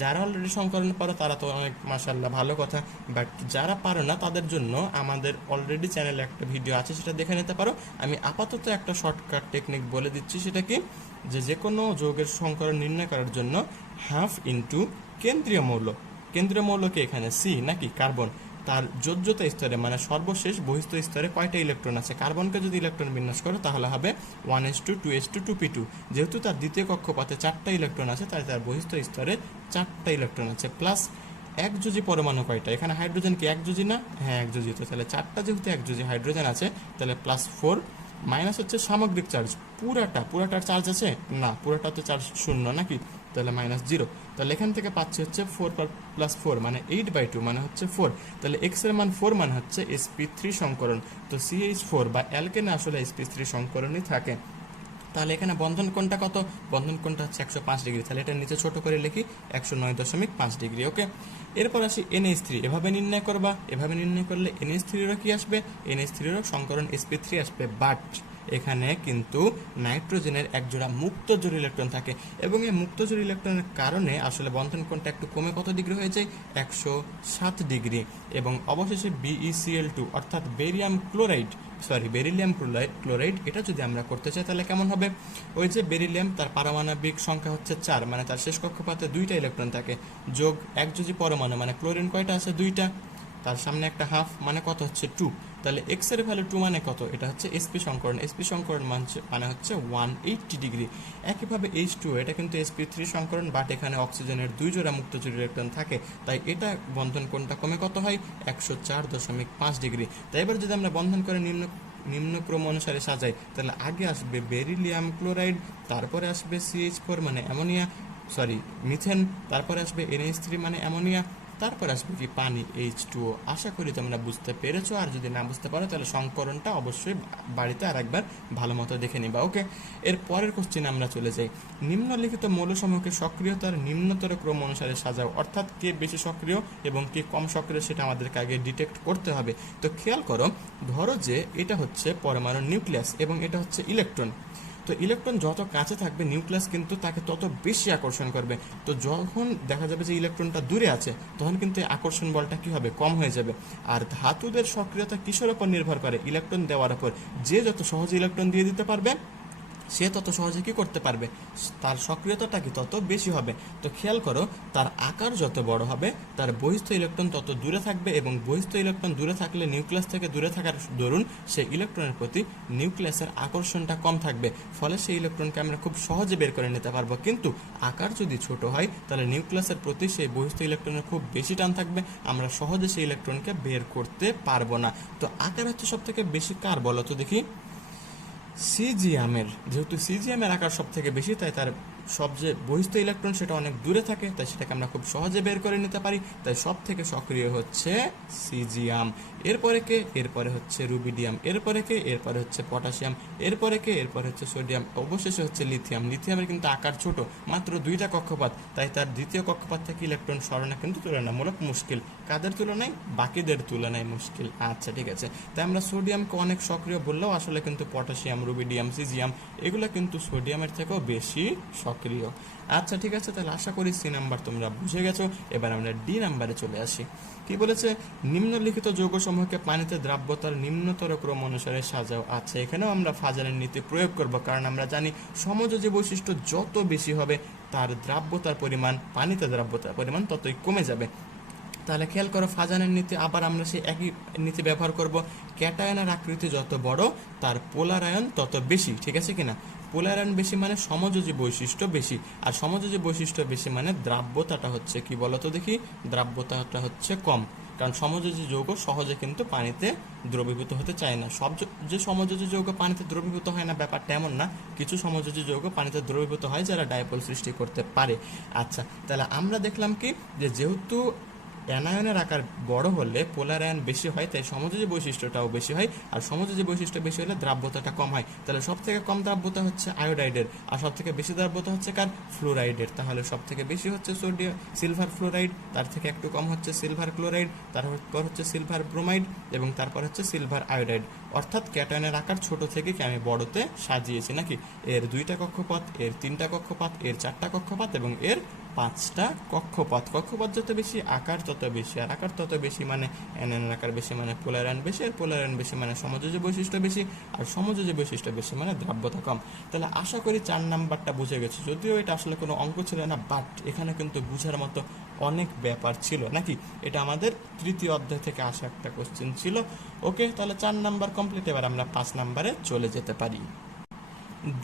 যারা অলরেডি সংকরণ পারো তারা তো অনেক মাশাআল্লাহ, ভালো কথা, বাট যারা পারো না তাদের জন্য আমাদের অলরেডি চ্যানেলে একটা ভিডিও আছে, সেটা দেখে নিতে পারো। আমি আপাতত একটা শর্টকাট টেকনিক বলে দিচ্ছি, সেটা কি, যে কোনো যৌগের সংকরণ নির্ণয় করার জন্য হাফ ইন্টু কেন্দ্রীয় মৌল, কেন্দ্রীয় মৌলকে এখানে সি নাকি কার্বন, তার যোজ্যতা স্তরে মানে সর্বশেষ বহিস্থ স্তরে কয়টা ইলেকট্রন আছে, কার্বনকে যদি ইলেকট্রন বিন্যাস করো তাহলে হবে 1s2 2s2 2p2। যেহেতু তার দ্বিতীয় কক্ষপথে 4টা ইলেকট্রন আছে, তাই তার বহিস্থ স্তরে 4টা ইলেকট্রন আছে, প্লাস একযোজী পরমাণু কয়টা? এখানে হাইড্রোজেন কি একযোজী না? হ্যাঁ একযোজী। তো তাহলে 4টা যেহেতু একযোজী হাইড্রোজেন আছে, তাহলে +4, মাইনাস হচ্ছে সামগ্রিক চার্জ, পুরাটার চার্জ আছে না, পুরাটাতে চার্জ শূন্য নাকি, তাহলে -0। তাহলে এখান থেকে পাচ্ছি হচ্ছে 4 + 4 মানে 8/2 মানে হচ্ছে 4। তাহলে x এর মান 4 মানে হচ্ছে sp3 সংকরণ। তো CH4 বা অ্যালকেনে আসলে sp3 সংকরণই থাকে। তাহলে এখানে বন্ধন কোণটা কত? বন্ধন কোণটা হচ্ছে 105 ডিগ্রি। তাহলে এটা নিচে ছোট করে লিখি 109.5 ডিগ্রি, ওকে। এরপর আসি NH3, এভাবে নির্ণয় করবা। এভাবে নির্ণয় করলে NH3-এরও কি আসবে? NH3-এরও সংকরণ sp3 আসবে, বাট এখানে কিন্তু নাইট্রোজেনের এক জোড়া মুক্ত জোড় ইলেকট্রন থাকে, এবং এই মুক্ত জোড় ইলেকট্রনের কারণে আসলে বন্ধন কোণটা একটু কমে কত ডিগ্রি হয়ে যায়? 107 ডিগ্রি। এবং অবশেষে BeCl2 অর্থাৎ বেরিলিয়াম ক্লোরাইড, এটা যদি আমরা করতে চাই তাহলে কেমন হবে? ওই যে বেরিলিয়াম, তার পারমাণবিক সংখ্যা হচ্ছে 4, মানে তার শেষ কক্ষপথে 2টা ইলেকট্রন থাকে, যোগ একযোজী পরমাণু মানে ক্লোরিন কয়টা আছে? 2টা, তার সামনে একটা হাফ মানে কত হচ্ছে? 2। তাহলে এক্স এর ভ্যালু 2 মানে কত? এটা হচ্ছে sp সংকরণ। sp সংকরণ মানে হচ্ছে 180 ডিগ্রি। একইভাবে H2, এটা কিন্তু sp3 সংকরণ, বাট এখানে অক্সিজেনের 2 জোড়া মুক্তজোড় ইলেকট্রন থাকে, তাই এটা বন্ধন কোণটা কমে কত হয়? 104.5 ডিগ্রি। তাই এবার যদি আমরা বন্ধন করে নিম্নক্রম অনুসারে সাজাই, তাহলে আগে আসবে বেরিলিয়াম ক্লোরাইড, তারপরে আসবে CH4 মানে মিথেন, তারপরে আসবে NH3 মানে অ্যামোনিয়া, তারপর আসবে কি? পানি, H2O। আশা করি তোমরা বুঝতে পেরেছো, আর যদি না বুঝতে পারো তাহলে সংকরণটা অবশ্যই বাড়িতে আরেকবার ভালো মতো দেখে নিবা, ওকে। এর পরের কোশ্চেন আমরা চলে যাই, নিম্নলিখিত মৌলসমূহকে সক্রিয়তার নিম্নতর ক্রম অনুসারে সাজাও। অর্থাৎ কে বেশি সক্রিয় এবং কে কম সক্রিয় সেটা আমাদেরকে আগে ডিটেক্ট করতে হবে। তো খেয়াল করো, ধরো যে এটা হচ্ছে পরমাণুর নিউক্লিয়াস এবং এটা হচ্ছে ইলেকট্রন। তো ইলেকট্রন যত কাছে থাকবে নিউক্লিয়াস কিন্তু তাকে তত বেশি আকর্ষণ করবে। তো যখন দেখা যাবে যে ইলেকট্রনটা দূরে আছে, তখন কিন্তু এই আকর্ষণ বলটা কি হবে? কম হয়ে যাবে। আর ধাতুদের সক্রিয়তা কিসের উপর নির্ভর করে? ইলেকট্রন দেওয়ার উপর। যে যত সহজে ইলেকট্রন দিয়ে দিতে পারবে সে তত সহজে কি করতে পারবে, তার সক্রিয়তাটা কি তত বেশি হবে। তো খেয়াল করো, তার আকার যত বড় হবে তার বহিস্থ ইলেকট্রন তত দূরে থাকবে, এবং বহিস্থ ইলেকট্রন দূরে থাকলে নিউক্লিয়াস থেকে দূরে থাকার দরুন সেই ইলেকট্রনের প্রতি নিউক্লিয়াসের আকর্ষণটা কম থাকবে, ফলে সেই ইলেকট্রনকে আমরা খুব সহজে বের করে নিতে পারবো। কিন্তু আকার যদি ছোট হয় তাহলে নিউক্লিয়াসের প্রতি সেই বহিস্থ ইলেকট্রনের খুব বেশি টান থাকবে, আমরা সহজে সেই ইলেকট্রনকে বের করতে পারবো না। তো আকার হচ্ছে সব থেকে বেশি কার বলো তো দেখি? সিজিএমের। যেহেতু সিজিএমের আকার সব থেকে বেশি, তাই তার সবচেয়ে বহিস্থ ইলেকট্রন সেটা অনেক দূরে থাকে, তাই সেটাকে আমরা খুব সহজে বের করে নিতে পারি। তাই সব থেকে সক্রিয় হচ্ছে সিজিয়াম। এরপরে কে? এরপরে হচ্ছে রুবিডিয়াম। এরপরে কে? এরপরে হচ্ছে পটাশিয়াম। এরপরে কে? এরপরে হচ্ছে সোডিয়াম। অবশেষে হচ্ছে লিথিয়াম। লিথিয়ামের কিন্তু আকার ছোট, মাত্র 2টা কক্ষপথ, তাই তার দ্বিতীয় কক্ষপথ থেকে ইলেকট্রন সরানো কিন্তু তুলনামূলক মুশকিল। কাদের তুলনায়? বাকিদের তুলনায় মুশকিল। আচ্ছা ঠিক আছে, তাই আমরা সোডিয়ামকে অনেক সক্রিয় বললেও আসলে কিন্তু পটাশিয়াম, রুবিডিয়াম, সিজিয়াম এগুলো কিন্তু সোডিয়ামের থেকেও বেশি সক্রিয়। আচ্ছা ঠিক আছে, তাহলে আশা করি সি নাম্বার তোমরা বুঝে গেছো। এবার আমরা ডি নাম্বারে চলে আসি। কি বলেছে? নিম্নলিখিত যৌগসমূহকে পানিতে দ্রাব্যতার নিম্নতর ক্রম অনুসারে সাজাও। আচ্ছা, এখানেও আমরা ফাজানের নীতি প্রয়োগ করব, কারণ আমরা জানি সমযোজী বৈশিষ্ট্য যত বেশি হবে তার দ্রাব্যতার পরিমাণ, পানিতে দ্রাব্যতার পরিমাণ ততই কমে যাবে। তাহলে খেয়াল করো, ফাজানের নীতি আবার আমরা সেই একই নীতি ব্যবহার করব। ক্যাটায়নের আকৃতি যত বড় তার পোলারায়ন তত বেশি, ঠিক আছে কিনা? পোলারায়ন বেশি মানে সমযোজী বৈশিষ্ট্য বেশি, আর সমযোজী বৈশিষ্ট্য বেশি মানে দ্রাব্যতাটা হচ্ছে কি বলতো দেখি? দ্রাব্যতাটা হচ্ছে কম, কারণ সমযোজী যৌগ সহজে কিন্তু পানিতে দ্রবীভূত হতে চায় না। সব যে সমযোজী যৌগ পানিতে দ্রবীভূত হয় না ব্যাপারটা এমন না, কিছু সমযোজী যৌগ পানিতে দ্রবীভূত হয় যারা ডাইপোল সৃষ্টি করতে পারে। আচ্ছা, তাহলে আমরা দেখলাম কি, যে যেহেতু অ্যানায়নের আকার বড় হলে পোলার আয়ন বেশি হয়, তাই সমযোজী বৈশিষ্ট্যটাও বেশি হয়, আর সমযোজী বৈশিষ্ট্য বেশি হলে দ্রাব্যতাটা কম হয়। তাহলে সব থেকে কম দ্রাব্যতা হচ্ছে আয়োডাইডের, আর সব থেকে বেশি দ্রাব্যতা হচ্ছে কার? ফ্লোরাইডের। তাহলে সব থেকে বেশি হচ্ছে সিলভার ফ্লোরাইড, তার থেকে একটু কম হচ্ছে সিলভার ক্লোরাইড, তারপর হচ্ছে সিলভার ব্রোমাইড, এবং তারপর হচ্ছে সিলভার আয়োডাইড। অর্থাৎ ক্যাটায়নের আকার ছোট থেকে কি আমি বড়তে সাজিয়েছি নাকি? এর 2টা কক্ষপথ, এর 3টা কক্ষপথ, এর 4টা কক্ষপথ এবং এর 5টা কক্ষপথ। কক্ষপথ যত বেশি আকার তত বেশি, আর আকার তত বেশি মানে অ্যানায়নের আকার বেশি মানে পোলার আয়ন বেশি, আর পোলার আয়ন বেশি মানে সমযোজী বৈশিষ্ট্য বেশি, আর সমযোজী বৈশিষ্ট্য বেশি মানে দ্রাব্যতা কম। তাহলে আশা করি 4 নাম্বারটা বুঝে গেছি, যদিও এটা আসলে কোনো অঙ্ক ছিল না, বাট এখানে কিন্তু বুঝার মতো অনেক ব্যাপার ছিল নাকি? এটা আমাদের 3য় অধ্যায় থেকে আসা একটা কোশ্চেন ছিল। ওকে, তাহলে 4 নাম্বার কমপ্লিট। এবার আমরা 5 নাম্বারে চলে যেতে পারি।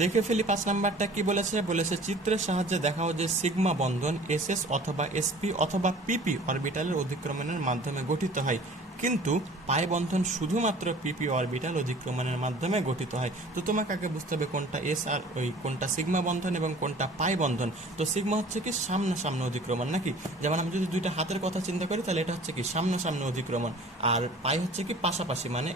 দেখে ফেলি 5 নাম্বারটা কি বলেছে। বলেছে চিত্রের সাহায্যে দেখাও যে সিগমা বন্ধন এসএস অথবা এসপি অথবা পিপি অরবিটালের অধিক্রমণের মাধ্যমে গঠিত হয়, কিন্তু পাই বন্ধন শুধুমাত্র পিপি অরবিটাল অধিক্রমণের মাধ্যমে গঠিত হয়। তো তোমাকে আগে বুঝতে হবে কোনটা এস আর কোনটা সিগমা বন্ধন এবং কোনটা পাই বন্ধন। তো সিগমা হচ্ছে কি সামনাসামনি অধিক্রমণ নাকি? যেমন আমি যদি 2টা হাতের কথা চিন্তা করি তাহলে এটা হচ্ছে কি সামনাসামনি অধিক্রমণ, আর পাই হচ্ছে কি পাশাপাশি, মানে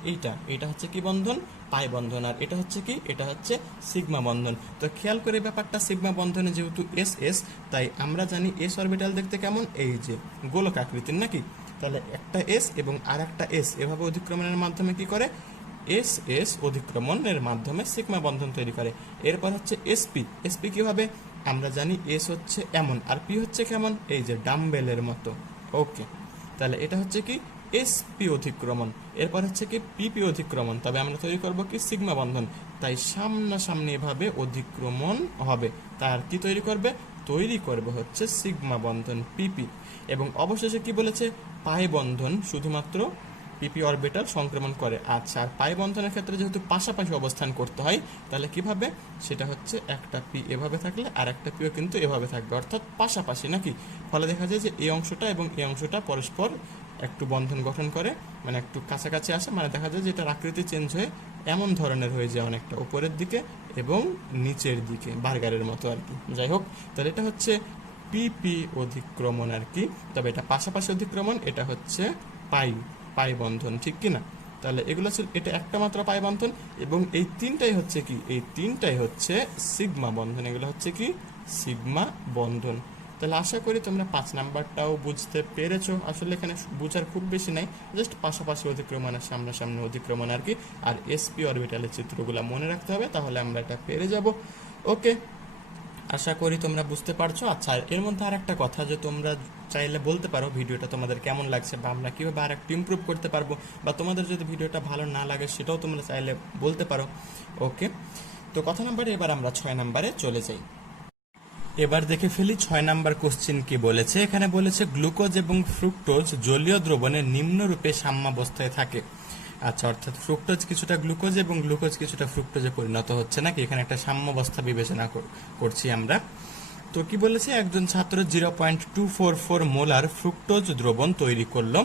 এইটা হচ্ছে কি বন্ধন? পাই বন্ধন। আর এটা হচ্ছে কি? এটা হচ্ছে সিগমা বন্ধন। তো খেয়াল করে ব্যাপারটা, সিগমা বন্ধনে যেহেতু এস এস, তাই আমরা জানি এস অরবিটাল দেখতে কেমন? এই যে গোলক আকৃতির নাকি? তাহলে একটা এস এবং আর একটা এস এভাবে অধিক্রমণের মাধ্যমে কি করে? এস এস অধিক্রমণের মাধ্যমে সিগমা বন্ধন তৈরি করে। এরপর হচ্ছে এসপি। এসপি কিভাবে? আমরা জানি এস হচ্ছে এমন আর পি হচ্ছে কেমন? এই যে ডাম্বেলের মতো। ওকে, তাহলে এটা হচ্ছে কি? এসপি অধিক্রমণ। এরপর হচ্ছে কি? পিপি অধিক্রমণ। তবে আমরা তৈরি করব কি? সিগমা বন্ধন। তাই সামনাসামনি এভাবে অধিক্রমণ হবে, তার কি তৈরি করবে? তৈরি করবে হচ্ছে সিগমা বন্ধন পিপি। এবং অবশেষে কি বলেছে? পাই বন্ধন শুধুমাত্র পিপি অরবিটাল সংক্রমণ করে। আচ্ছা, আর পাই বন্ধনের ক্ষেত্রে যেহেতু পাশাপাশি অবস্থান করতে হয়, তাহলে কিভাবে? সেটা হচ্ছে একটা পি এভাবে থাকলে আর একটা পিও কিন্তু এভাবে থাকবে, অর্থাৎ পাশাপাশি নাকি? ফলে দেখা যায় যে এই অংশটা এবং এই অংশটা পরস্পর একটু বন্ধন গঠন করে, মানে একটু কাছাকাছি আসে, মানে দেখা যায় যে এটার আকৃতি চেঞ্জ হয়ে এমন ধরনের হয়ে যায়, অনেকটা উপরের দিকে এবং নিচের দিকে, বার্গারের মতো আর কি। যাই হোক, তাহলে এটা হচ্ছে পিপি অধিক্রমণ আর কি। তবে এটা পাশাপাশি অধিক্রমণ, এটা হচ্ছে পাই পাই বন্ধন, ঠিক কি না? তাহলে এগুলো ছিল, এটা একটা মাত্র পাই বন্ধন, এবং এই 3টাই হচ্ছে কি? এই 3টাই হচ্ছে সিগমা বন্ধন। এগুলো হচ্ছে কি? সিগমা বন্ধন। তাহলে আশা করি তোমরা 5 নাম্বারটাও বুঝতে পেরেছো। আসলে এখানে বুঝার খুব বেশি নাই, জাস্ট পাশাপাশি অধিক্রমণ আর সামনাসামনি অধিক্রমণ আর কি। আর এসপি অরবিটালের চিত্রগুলো মনে রাখতে হবে, তাহলে আমরা এটা পেরে যাব। ওকে, আশা করি তোমরা বুঝতে পারছো। আচ্ছা, এর মধ্যে আর একটা কথা, যে তোমরা চাইলে বলতে পারো ভিডিওটা তোমাদের কেমন লাগছে, বা আমরা কীভাবে আর একটু ইমপ্রুভ করতে পারবো, বা তোমাদের যদি ভিডিওটা ভালো না লাগে সেটাও তোমরা চাইলে বলতে পারো। ওকে, তো কথা নাম্বারে এবার আমরা 6 নাম্বারে চলে যাই। এবার দেখে ফেলি 6 নাম্বার কোশ্চেন কি বলেছে। এখানে বলেছে গ্লুকোজ এবং ফ্রুক্টোজ জলীয় দ্রবণে নিম্নরূপে সাম্যাবস্থায় থাকে। আচ্ছা, অর্থাৎ ফ্রুক্টোজ কিছুটা গ্লুকোজ এবং গ্লুকোজ কিছুটা ফ্রুক্টোজে পরিণত হচ্ছে নাকি, এখানে একটা সাম্যাবস্থা বিবেচনা করছি আমরা। তো কি বলেছে, একজন ছাত্র 0.244 মোলার ফ্রুক্টোজ দ্রবণ তৈরি করলো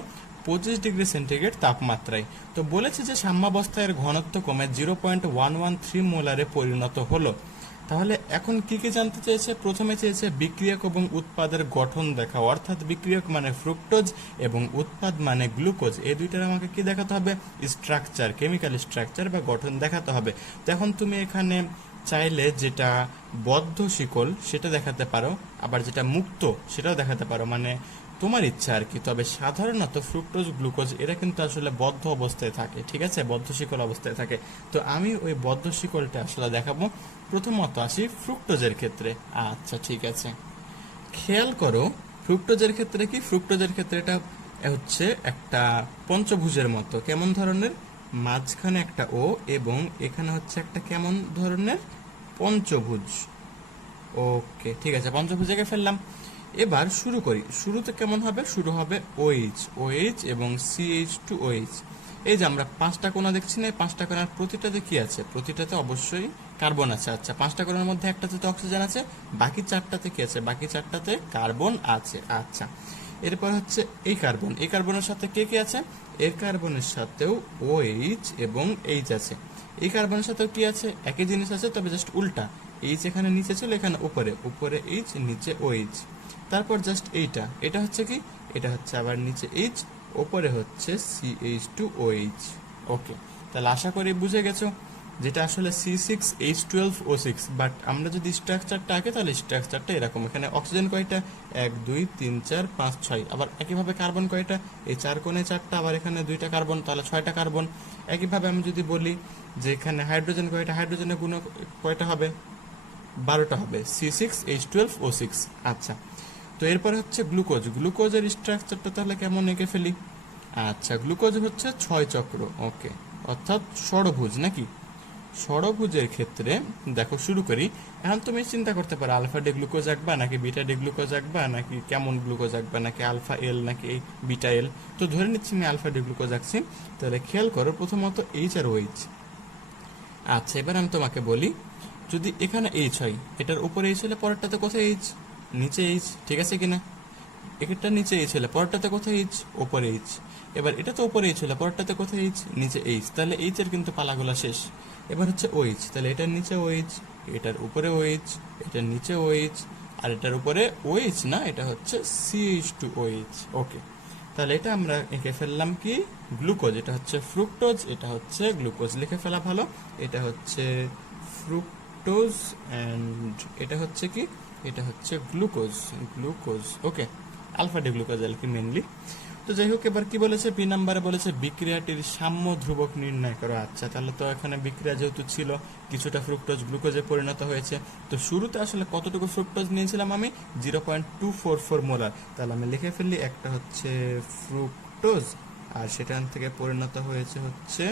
25 ডিগ্রি সেন্টিগ্রেড তাপমাত্রায়। তো বলেছে যে সাম্যাবস্থায় ঘনত্ব কমে 0.113 মোলারে পরিণত হলো। তাহলে এখন কি কি জানতে চেয়েছে? প্রথমে চেয়েছে বিক্রিয়ক এবং উৎপাদের গঠন দেখাও, অর্থাৎ বিক্রিয়ক মানে ফ্রুক্টোজ এবং উৎপাদ মানে গ্লুকোজ, এই দুইটার আমাকে কি দেখাতে হবে? স্ট্রাকচার, কেমিক্যাল স্ট্রাকচার বা গঠন দেখাতে হবে। তো এখন তুমি এখানে চাইলে যেটা বদ্ধ শিকল সেটা দেখাতে পারো, আবার যেটা মুক্ত সেটাও দেখাতে পারো, মানে তোমার ইচ্ছা আর কি। তবে সাধারণত ফ্রুক্টোজ গ্লুকোজ এরা কিন্তু আসলে বদ্ধ অবস্থায় থাকে, ঠিক আছে, বদ্ধ শিকল অবস্থায় থাকে। তো আমি ওই বদ্ধ শিকলটা আসলে দেখাবো। প্রথমত আসি ফ্রুক্টোজের ক্ষেত্রে। আচ্ছা ঠিক আছে, খেয়াল করো ফ্রুক্টোজের ক্ষেত্রে কি, ফ্রুক্টোজের ক্ষেত্রে এটা হচ্ছে একটা পঞ্চভুজের মতো। কেমন ধরনের? মাঝখানে একটা ও এবং এখানে হচ্ছে একটা কেমন ধরনের? পঞ্চভুজ। ওকে ঠিক আছে, পঞ্চভুজ এঁকে ফেললাম। এবার শুরু করি। শুরুতে কেমন হবে? শুরু হবে ওএইচ, ওএইচ এবং CH2OH। এই যে আমরা 5টা কোণা দেখছি না, এই 5টা কোণার প্রতিটাতে কি আছে? প্রতিটাতে অবশ্যই কার্বন আছে। আচ্ছা, 5টা কোণার মধ্যে একটাতে তো অক্সিজেন আছে, বাকি 4টাতে কি আছে? বাকি 4টাতে কার্বন আছে। আচ্ছা, এরপর হচ্ছে এই কার্বন, এই কার্বনের সাথে কে কে আছে? এই কার্বনের সাথেও OH এবং H আছে। এই কার্বনের সাথেও কি আছে? একই জিনিস আছে, তবে জাস্ট উল্টা। H এখানে নিচে ছিল, এখানে উপরে, উপরে H নিচে OH। তারপর জাস্ট এটা হচ্ছে কি? এটা হচ্ছে আবার নিচে H, উপরে হচ্ছে CH2OH। ওকে, তাহলে আশা করি বুঝে গেছো যেটা আসলে C6H12O6। বাট আমরা যদি স্ট্রাকচারটা আঁকে তাহলে স্ট্রাকচারটা এরকম। এখানে অক্সিজেন কয়টা? 1 2 3 4 5 6। আবার একইভাবে কার্বন কয়টা? এই 4 কোণে 4টা, আবার এখানে 2টা কার্বন, তাহলে 6টা কার্বন। একইভাবে আমি যদি বলি যে এখানে হাইড্রোজেন কয়টা? হাইড্রোজেনের গুণ কয়টা হবে? 12টা হবে, C6H12O6। আচ্ছা, তো এরপরে হচ্ছে গ্লুকোজ। গ্লুকোজের স্ট্রাকচারটা তাহলে কেমন এঁকে ফেলি? আচ্ছা, গ্লুকোজ হচ্ছে 6 চক্র। ওকে, অর্থাৎ ষড়ভুজ নাকি? ষড়ভুজের ক্ষেত্রে দেখো শুরু করি। এখন তুমি চিন্তা করতে পারো আলফা ডি গ্লুকোজ আঁকবা নাকি বিটা ডি গ্লুকোজ আঁকবা, নাকি কেমন গ্লুকোজ আঁকবা, নাকি আলফা এল নাকি বিটা এল। তো ধরে নিচ্ছি আমি আলফা ডি গ্লুকোজ আঁকছি। তাহলে খেয়াল করো প্রথমত এইচ আর ওইচ। আচ্ছা, এবার আমি তোমাকে বলি, যদি এখানে এইচ হয়, এটার উপরে এইচ হলে পরেরটাতে কোথায় এইচ? নিচে এইচ, ঠিক আছে কিনা? এটা নিচে এইচ হলে পরেরটাতে কোথায় এইচ? উপরে এইচ। এবার এটা তো উপরে এইচ হলে পরেরটাতে কোথায় এইচ? নিচে এইচ। তাহলে এইচ এর কিন্তু পালাগুলা শেষ। এবার হচ্ছে ওইচ, তাহলে এটার নিচে ওইচ, এটার উপরে ওইচ, এটার নিচে ওইচ, আর এটার উপরে ওইচ না, এটা হচ্ছে CH2OH। ওকে, তাহলে এটা আমরা এঁকে ফেললাম কি? গ্লুকোজ। এটা হচ্ছে ফ্রুক্টোজ, এটা হচ্ছে গ্লুকোজ। লিখে ফেলা ভালো। এটা হচ্ছে ফ্রুক্টোজ অ্যান্ড এটা হচ্ছে কি? এটা হচ্ছে গ্লুকোজ, গ্লুকোজ। ওকে, আলফা ডি গ্লুকোজ আর কি মেনলি। তো যাই হোক, এবার কি বলেছে? বি নাম্বারে বলেছে বিক্রিয়াটির সাম্য ধ্রুবক নির্ণয় করো। আচ্ছা, তাহলে তো এখানে বিক্রিয়া যেহেতু ছিল, কিছুটা ফ্রুক্টোজ গ্লুকোজে পরিণত হয়েছে। তো শুরুতে আসলে কতটুকু ফ্রুক্টোজ নিয়েছিলাম আমি? 0.244 মোলার। তাহলে আমি লিখে ফেললি, একটা হচ্ছে ফ্রুক্টোজ আর সেখান থেকে পরিণত হয়েছে হচ্ছে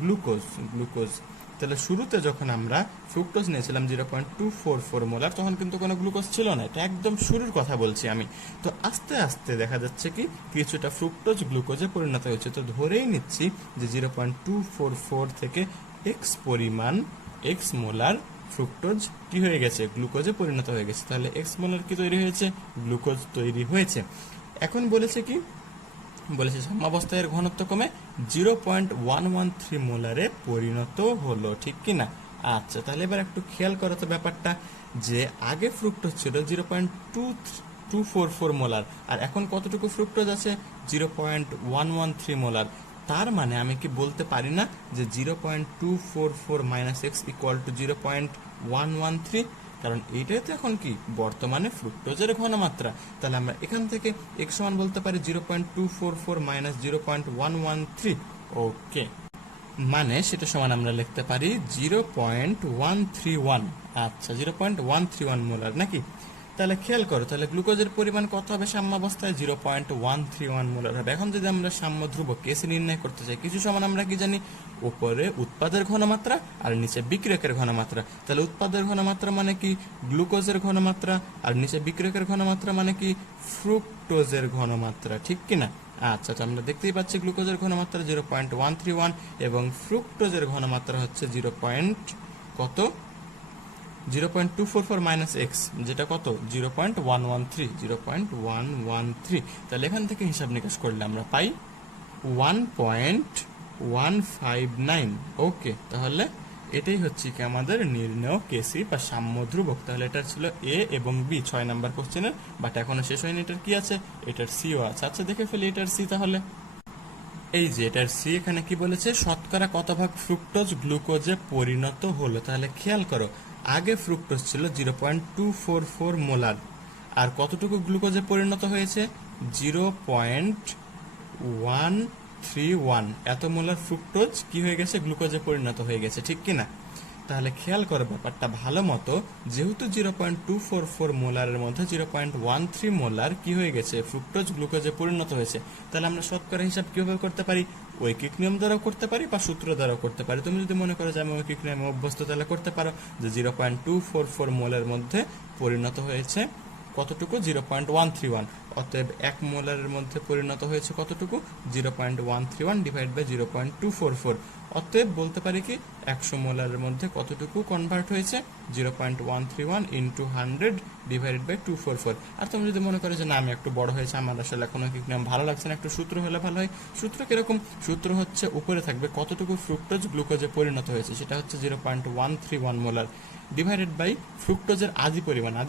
গ্লুকোজ, গ্লুকোজ। তাহলে শুরুতে যখন আমরা ফ্রুক্টোজ নিয়েছিলাম 0.244 মোলার, তখন কিন্তু কোনো গ্লুকোজ ছিল না। এটা একদম শুরুর কথা বলছি আমি। তো আস্তে আস্তে দেখা যাচ্ছে কি কিছুটা ফ্রুক্টোজ গ্লুকোজে পরিণত হয়েছে। তো ধরেই নিচ্ছি যে 0.244 থেকে এক্স পরিমাণ, এক্স মোলার ফ্রুক্টোজ কি হয়ে গেছে? গ্লুকোজে পরিণত হয়ে গেছে। তাহলে এক্স মোলার কি তৈরি হয়েছে? গ্লুকোজ তৈরি হয়েছে। এখন বলেছে কি? বলেছে সাম্যাবস্থায় এর ঘনত্ব কমে 0.113 মোলারে পরিণত হলো, ঠিক কি না? আচ্ছা, তাহলে এবার একটু খেয়াল করো তো ব্যাপারটা, যে আগে ফ্রুক্টোজ ছিল 0.244 মোলার, আর এখন কতটুকু ফ্রুক্টোজ আছে? 0.113 মোলার। তার মানে আমি কি বলতে পারি না যে 0.244 মাইনাস এক্স ইকুয়াল টু 0.113? কারণ এইটাই তো এখন কি বর্তমানে ফ্রুক্টোজের ঘনমাত্রা। তাহলে আমরা এখান থেকে x সমান বলতে পারি 0.244 মাইনাস 0.113। ওকে, মানে সেটা সমান আমরা লিখতে পারি 0.131। আচ্ছা, 0.131 মোলার নাকি? তাহলে খেয়াল করো, তাহলে গ্লুকোজের পরিমাণ কত হবে সাম্যাবস্থায়? 0.131 মোলার হবে। এখন যদি আমরা সাম্য ধ্রুবক কেসি নির্ণয় করতে চাই, কিছু সমান আমরা কি জানি? উপরে উৎপাদের ঘনমাত্রা আর নিচে বিক্রিয়কের ঘনমাত্রা। তাহলে উৎপাদের ঘনমাত্রা মানে কি? গ্লুকোজের ঘনমাত্রা, আর নিচে বিক্রিয়কের ঘনমাত্রা মানে কি? ফ্রুক্টোজের ঘনমাত্রা, ঠিক কিনা? আচ্ছা, তো আমরা দেখতেই পাচ্ছি গ্লুকোজের ঘনমাত্রা 0.131 এবং ফ্রুক্টোজের ঘনমাত্রা হচ্ছে কত? 0.244 মাইনাস এক্স, যেটা কত? 0.113। তাহলে এখান থেকে হিসাব নিকাশ করলে আমরা পাই 1.159। ওকে, তাহলে এটাই হচ্ছে কি আমাদের নির্ণেয় কেসি বা সাম্য ধ্রুবক। তাহলে এটা ছিল এ এবং বি 6 নাম্বার কোশ্চেনের, বাট এখনো শেষ হয়নি। এটার কি আছে? এটার সিও আছে। আচ্ছা, দেখে ফেলি এটার সি। তাহলে এই যে এটার সি, এখানে কি বলেছে? শতকরা কত ভাগ ফ্রুক্টোজ গ্লুকোজে পরিণত হলো। তাহলে খেয়াল করো, আগে ফ্রুক্টোজ ছিল 0.244 মোলার, আর কতটুকু গ্লুকোজে পরিণত হয়েছে? 0.131। এত মোলার ফ্রুক্টোজ কি হয়ে গেছে? গ্লুকোজে পরিণত হয়ে গেছে, ঠিক কিনা? তাহলে খেয়াল করো ব্যাপারটা ভালো মতো, যেহেতু 0.244 মোলারের মধ্যে 0.13 মোলার কি হয়ে গেছে? ফ্রুক্টোজ গ্লুকোজে পরিণত হয়েছে। তাহলে আমরা শতকরা হিসাব কিভাবে করতে পারি? ঐকিক নিয়ম দ্বারাও করতে পারি বা সূত্র দ্বারাও করতে পারি। তুমি যদি মনে করো যে আমি ঐকিক নিয়মে অভ্যস্ত, তাহলে করতে পারো যে 0.244 মোলের মধ্যে পরিণত হয়েছে কতটুকু? 0.131। অতএব 1 মোলারের মধ্যে পরিণত হয়েছে কতটুকু? 0.131 ডিভাইড বাই 0.244। অতএব বলতে পারি কি 100 মোলারের মধ্যে কতটুকু কনভার্ট হয়েছে? 0.131 ইন্টু 100 ডিভাইডেড বাই 244। আর তুমি যদি মনে করো যে না, আমি একটু বড় হয়েছে, আমার আসলে এখন ঐকিক নিয়ম ভালো লাগছে না, একটু সূত্র হলে ভালো হয়। সূত্র কিরকম? সূত্র হচ্ছে উপরে থাকবে কতটুকু ফ্রুক্টোজ গ্লুকোজে পরিণত হয়েছে, সেটা হচ্ছে 0.131 মোলার ডিভাইডেড বাই ফ্রুক্টোজের আদি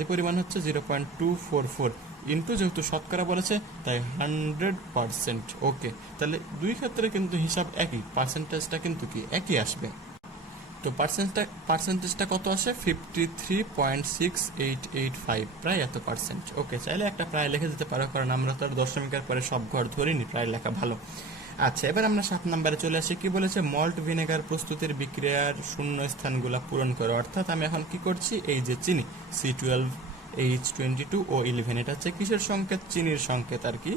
পরিমাণ হচ্ছে 0.244 ইন্টু, যেহেতু শতকরা বলেছে তাই 100%। ওকে, তাহলে দুই ক্ষেত্রে কিন্তু হিসাব একই, পার্সেন্টেজটা কিন্তু কি একই আসবে। তো পার্সেন্টেজটা কত আসে? 53.6885, প্রায় এত পার্সেন্ট। ওকে, চাইলে একটা প্রায় লিখে দিতে পারো, কারণ আমরা তো আর দশমিকের পরে সব ঘর ধরিনি, প্রায় লেখা ভালো। আচ্ছা, এবার আমরা 7 নম্বরে চলে আসি। কি বলেছে? মল্ট ভিনেগার প্রস্তুতির বিক্রিয়ার শূন্য স্থানগুলো পূরণ করো। অর্থাৎ আমি এখন কি করছি? এই যে চিনি C12H22O11, এটা হচ্ছে কিসের সংকেত? চিনির সংকেত আর কি।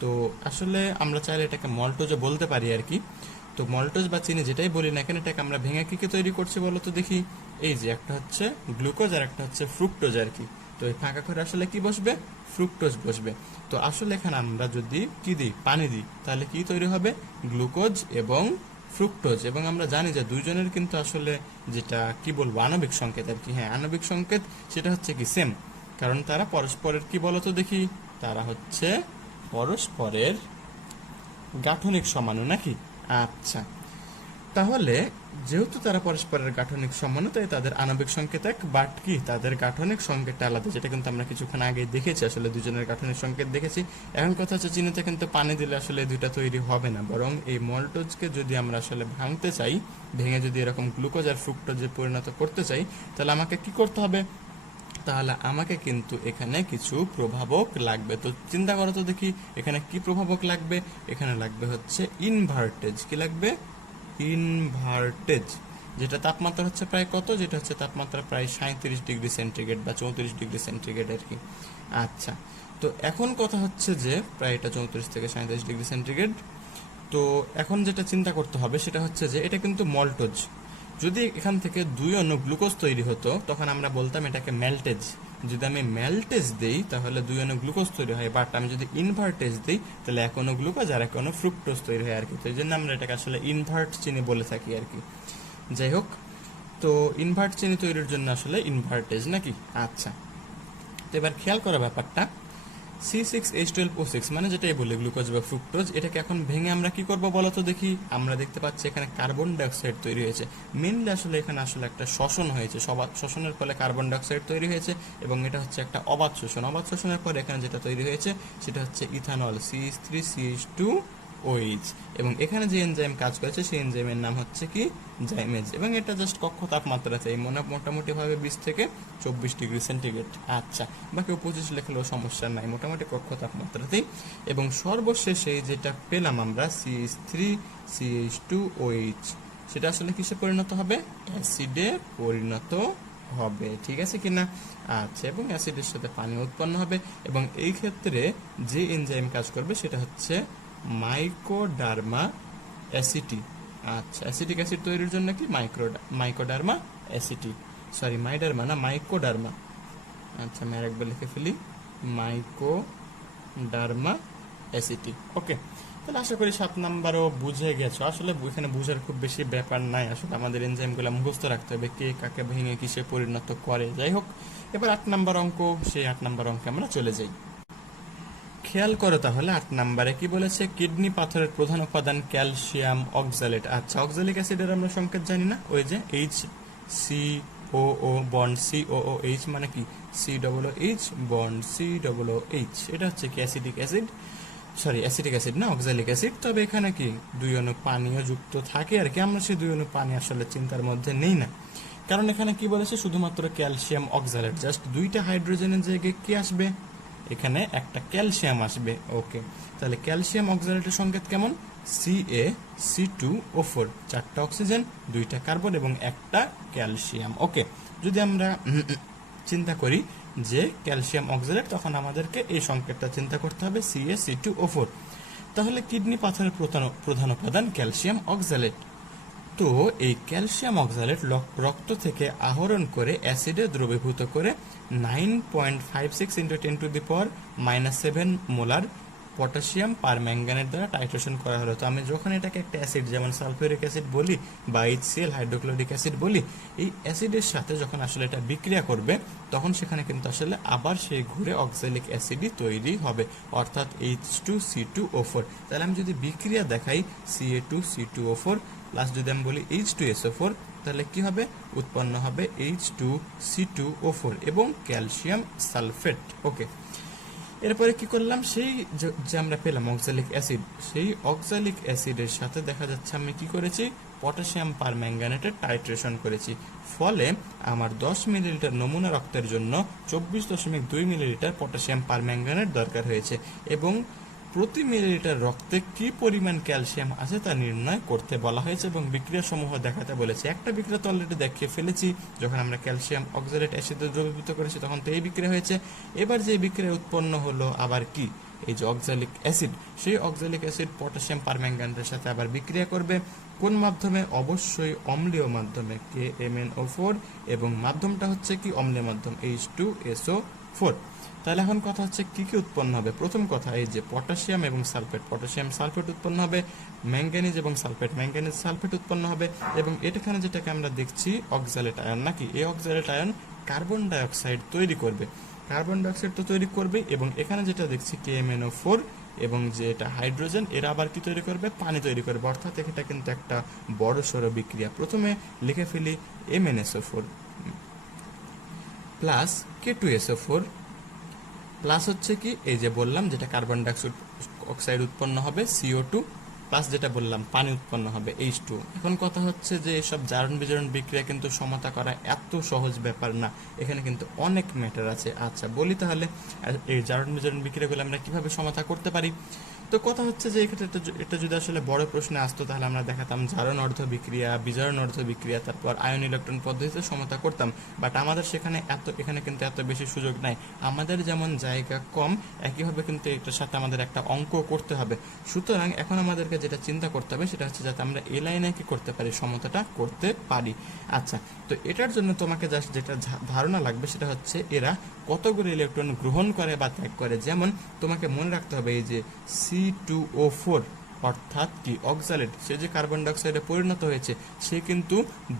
তো আসলে আমরা চাইলে এটাকে মল্টোজও বলতে পারি আর কি। তো মল্টোজ বা চিনি যেটাই বলি না কেন, এটাকে আমরা ভেঙে কি তৈরি করছি বলো তো দেখি? এই যে একটা হচ্ছে গ্লুকোজ আর একটা হচ্ছে ফ্রুক্টোজ আর কি। তো এই ফাঁকা করে আসলে কি বসবে? ফ্রুক্টোজ বসবে। তো আসলে এখানে আমরা যদি কি দিই? পানি দিই, তাহলে কি তৈরি হবে? গ্লুকোজ এবং ফ্রুক্টোজ। এবং আমরা জানি যে দুইজনের কিন্তু আসলে যেটা কি বলবো, আণবিক সংকেত আর কি। হ্যাঁ, আণবিক সংকেত, সেটা হচ্ছে কি সেম, কারণ তারা পরস্পরের কি বলতো দেখি? তারা হচ্ছে পরস্পরের গাঠনিক সমাণু, নাকি? আচ্ছা, তাহলে যেহেতু তারা পরস্পরের গাঠনিক সমাণু, তাই তাদের আণবিক সংকেত এক, বাট কি তাদের গাঠনিক সংকেতটা আলাদা, যেটা কিন্তু আমরা কিছুক্ষণ আগে দেখেছি। আসলে দুজনের গাঠনিক সংকেত দেখেছি। এখন কথা হচ্ছে, চিনিতে কিন্তু পানি দিলে আসলে দুইটা তৈরি হবে না, বরং এই মল্টোজকে যদি আমরা আসলে ভাঙতে চাই, ভেঙে যদি এরকম গ্লুকোজ আর ফ্রুক্টোজে পরিণত করতে চাই, তাহলে আমাকে কি করতে হবে? তাহলে আমাকে কিন্তু এখানে কিছু প্রভাবক লাগবে। তো চিন্তা করো তো দেখি, এখানে কি প্রভাবক লাগবে? এখানে লাগবে হচ্ছে ইনভার্টেজ। কি লাগবে? ইনভার্টেজ, যেটা তাপমাত্রা হচ্ছে প্রায় কত? যেটা হচ্ছে তাপমাত্রা প্রায় 37 ডিগ্রি সেন্টিগ্রেড বা 34 ডিগ্রি সেন্টিগ্রেড আর কি। আচ্ছা, তো এখন কথা হচ্ছে যে প্রায় এটা 34 থেকে 37 ডিগ্রি সেন্টিগ্রেড। তো এখন যেটা চিন্তা করতে হবে সেটা হচ্ছে যে এটা কিন্তু মল্টোজ। যদি এখান থেকে 2 অণু গ্লুকোজ তৈরি হতো, তখন আমরা বলতাম এটাকে মেল্টেজ। যদি আমি মেল্টেজ দেই, তাহলে 2 অণু গ্লুকোজ তৈরি হয়। বাট আমি যদি ইনভার্টেজ দিই, তাহলে 1 অণু গ্লুকোজ আর 1 অণু ফ্রুক্টোজ তৈরি হয় আর কি। তো এই জন্য আমরা এটাকে আসলে ইনভার্ট চিনি বলে থাকি আর কি। যাই হোক, তো ইনভার্ট চিনি তৈরির জন্য আসলে ইনভার্টেজ, নাকি? আচ্ছা, তো এবার খেয়াল করা ব্যাপারটা, C6H12O6 মানে যেটাই বলি গ্লুকোজ বা ফ্রুক্টোজ, এটাকে এখন ভেঙে আমরা কি করব বলো তো দেখি? আমরা দেখতে পাচ্ছি এখানে কার্বন ডাইঅক্সাইড তৈরি হয়েছে। মেইনলি আসলে এখানে আসলে একটা শ্বসন হয়েছে, শ্বসনের ফলে কার্বন ডাইঅক্সাইড তৈরি হয়েছে, এবং এটা হচ্ছে একটা অবাধ শোষণ। অবাধ শোষণের পরে এখানে যেটা তৈরি হয়েছে সেটা হচ্ছে ইথানল CH3CH2OH, এবং এখানে যে এনজাইম কাজ করেছে সেই এনজাইমের নাম হচ্ছে কি? জাইমেজ। এবং এটা জাস্ট কক্ষ তাপমাত্রাতে, মোটামুটি ভাবে 20 থেকে 24 ডিগ্রি সেন্টিগ্রেড। আচ্ছা, বাকি 25 লেখলেও সমস্যা নাই, মোটামুটি কক্ষ তাপমাত্রাতেই। এবং সর্বশেষে যেটা পেলাম আমরা CH3CH2OH, সেটা আসলে কিসে পরিণত হবে? অ্যাসিডে পরিণত হবে, ঠিক আছে কিনা। আচ্ছা, এবং অ্যাসিডের সাথে পানি উৎপন্ন হবে, এবং এই ক্ষেত্রে যে এনজাইম কাজ করবে সেটা হচ্ছে মাইকোডার্মা অ্যাসিটি। আচ্ছা, অ্যাসিটিক অ্যাসিড তৈরির জন্য কি মাইকোডার্মা অ্যাসিটি, সরি মাইডার্মা না, মাইকোডার্মা। আচ্ছা, আমি আরেকবার লিখে ফেলি, মাইকোডার্মা অ্যাসিটি। ওকে, তাহলে আশা করি 7 নাম্বারও বুঝে গেছো। আসলে এখানে বুঝার খুব বেশি ব্যাপার নাই, আসলে আমাদের এনজাইমগুলো মুখস্থ রাখতে হবে, কে কাকে ভেঙে কিসে পরিণত করে। যাই হোক, এবার 8 নাম্বার অঙ্ক, সেই 8 নাম্বার অঙ্কে আমরা চলে যাই। খেয়াল করো তাহলে 8 নাম্বারে কি বলেছে, কিডনি পাথরের প্রধান উপাদান ক্যালসিয়াম অক্সালেট। আচ্ছা, অক্সালিক অ্যাসিডের আমরা সংকেত জানি না, ওই যে H C O O bond C O O H, মানে কি C double H bond C double H, এটা হচ্ছে কি acidic acid, sorry acidic acid না, অক্সালিক অ্যাসিড। তবে এখানে কি 2 অণু পানিও যুক্ত থাকে আর কি, আমরা সেই 2 অণু পানি আসলে চিন্তার মধ্যে নেই না, কারণ এখানে কি বলেছে শুধুমাত্র ক্যালসিয়াম অক্সালেট, জাস্ট 2টা হাইড্রোজেনের জায়গায় কি আসবে, এখানে একটা ক্যালসিয়াম আসবে। ওকে, তাহলে ক্যালসিয়াম অক্সালেটের সংকেত কেমন, CaC2O4, 4টা অক্সিজেন, 2টা কার্বন এবং একটা ক্যালসিয়াম। ওকে, যদি আমরা চিন্তা করি যে ক্যালসিয়াম অক্সালেট, তখন আমাদেরকে এই সংকেতটা চিন্তা করতে হবে CaC2O4। তাহলে কিডনি পাথরের প্রধান উপাদান ক্যালসিয়াম অক্সালেট। তো এই ক্যালসিয়াম অক্সালেট রক্ত থেকে আহরণ করে অ্যাসিডে দ্রবীভূত করে 9.56 × 10⁻⁻7 মোলার পটাশিয়াম পার ম্যাঙ্গানেট দ্বারা টাইট্রেশন করা হলো। তো আমি যখন এটাকে একটা অ্যাসিড যেমন সালফিউরিক অ্যাসিড বলি বা HCl হাইড্রোক্লোরিক অ্যাসিড বলি, এই অ্যাসিডের সাথে যখন আসলে এটা বিক্রিয়া করবে, তখন সেখানে কিন্তু আসলে আবার সেই ঘুরে অক্সালিক অ্যাসিডই তৈরি হবে, অর্থাৎ H2C2O4। তাহলে আমি যদি বিক্রিয়া দেখাই Ca2C2O4 প্লাস যদি আমি বলি H2SO4, তাহলে কি হবে, উৎপন্ন হবে H2C2O4 এবং ক্যালসিয়াম সালফেট। ওকে, এরপরে কি করলাম, সেই যে আমরা পেলাম অক্সালিক অ্যাসিড, সেই অক্সালিক অ্যাসিডের সাথে দেখা যাচ্ছে আমি কি করেছি, পটাশিয়াম পার ম্যাঙ্গানেটের টাইট্রেশন করেছি। ফলে আমার 10 মিলিলিটার নমুনা রক্তের জন্য 24.2 মিলিলিটার পটাশিয়াম পার ম্যাঙ্গানেট দরকার হয়েছে, এবং প্রতি মিলিলিটার রক্তে কি পরিমাণ ক্যালসিয়াম আছে তা নির্ণয় করতে বলা হয়েছে এবং বিক্রিয়া সমূহ দেখাতে বলেছে। একটা বিক্রিয়া তো অলরেডি দেখিয়ে ফেলেছি, যখন আমরা ক্যালসিয়াম অক্সালেট অ্যাসিডে দ্রবীভূত করেছি তখন তো এই বিক্রিয়া হয়েছে। এবার যে বিক্রিয়া উৎপন্ন হলো আবার কি, এই যে অক্সালিক অ্যাসিড, সেই অক্সালিক অ্যাসিড পটাশিয়াম পারম্যাঙ্গানেটের সাথে আবার বিক্রিয়া করবে। কোন মাধ্যমে, অবশ্যই অম্লীয় মাধ্যমে KMnO4, এবং মাধ্যমটা হচ্ছে কি অম্লীয় মাধ্যম H2SO4। তাহলে এখন কথা হচ্ছে কি কি উৎপন্ন হবে। প্রথম কথা, এই যে পটাশিয়াম এবং সালফেট, পটাশিয়াম সালফেট উৎপন্ন হবে, ম্যাঙ্গানিজ এবং সালফেট, ম্যাঙ্গানিজ সালফেট উৎপন্ন হবে, এবং এখানে যেটাকে আমরা দেখছি অক্সালেট আয়ন নাকি, এই অক্সালেট আয়ন কার্বন ডাইঅক্সাইড তৈরি করবে, কার্বন ডাইঅক্সাইড তো তৈরি করবে, এবং এখানে যেটা দেখছি KMnO4 এবং যে এটা হাইড্রোজেন, এরা আবার কি তৈরি করবে, পানি তৈরি করবে, অর্থাৎ এটা কিন্তু একটা বড় সড়ো বিক্রিয়া। প্রথমে লিখে ফেলি MnSO4 প্লাস K2SO4 প্লাস হচ্ছে কি, এই যে বললাম যেটা কার্বন ডাইঅক্সাইড উৎপন্ন হবে CO2, প্লাস যেটা বললাম পানি উৎপন্ন হবে H2। এখন কথা হচ্ছে যে এসব জারণ বিজারণ বিক্রিয়া কিন্তু সমতা করা এত সহজ ব্যাপার না, এখানে কিন্তু অনেক ম্যাটার আছে। আচ্ছা, বলি তাহলে এই জারণ বিজারণ বিক্রিয়াগুলো আমরা কিভাবে সমতা করতে পারি। তো কথা হচ্ছে যে এক্ষেত্রে এটা যদি আসলে বড় প্রশ্নে আসতো, তাহলে আমরা দেখাতাম জারণ অর্ধ বিক্রিয়া, বিজারণ অর্ধ বিক্রিয়া, তারপর আয়ন ইলেকট্রন পদ্ধতিতে সমতা করতাম। বাট আমাদের এখানে কিন্তু এত বেশি সুযোগ নাই, আমাদের যেমন জায়গা কম, একইভাবে কিন্তু এটার সাথে আমাদের একটা অঙ্ক করতে হবে। সুতরাং এখন আমাদেরকে যেটা চিন্তা করতে হবে সেটা হচ্ছে যাতে আমরা এই লাইনে কি করতে পারি, সমতাটা করতে পারি। আচ্ছা, তো এটার জন্য তোমাকে জাস্ট যেটা ধারণা লাগবে সেটা হচ্ছে এরা কতগুলো ইলেকট্রন গ্রহণ করে বা ত্যাগ করে। যেমন তোমাকে মনে রাখতে হবে এই যে C2O4 অর্থাৎ কি অক্সালেট, সে যে কার্বন ডাইঅক্সাইডে পরিণত হয়েছে, সে কিন্তু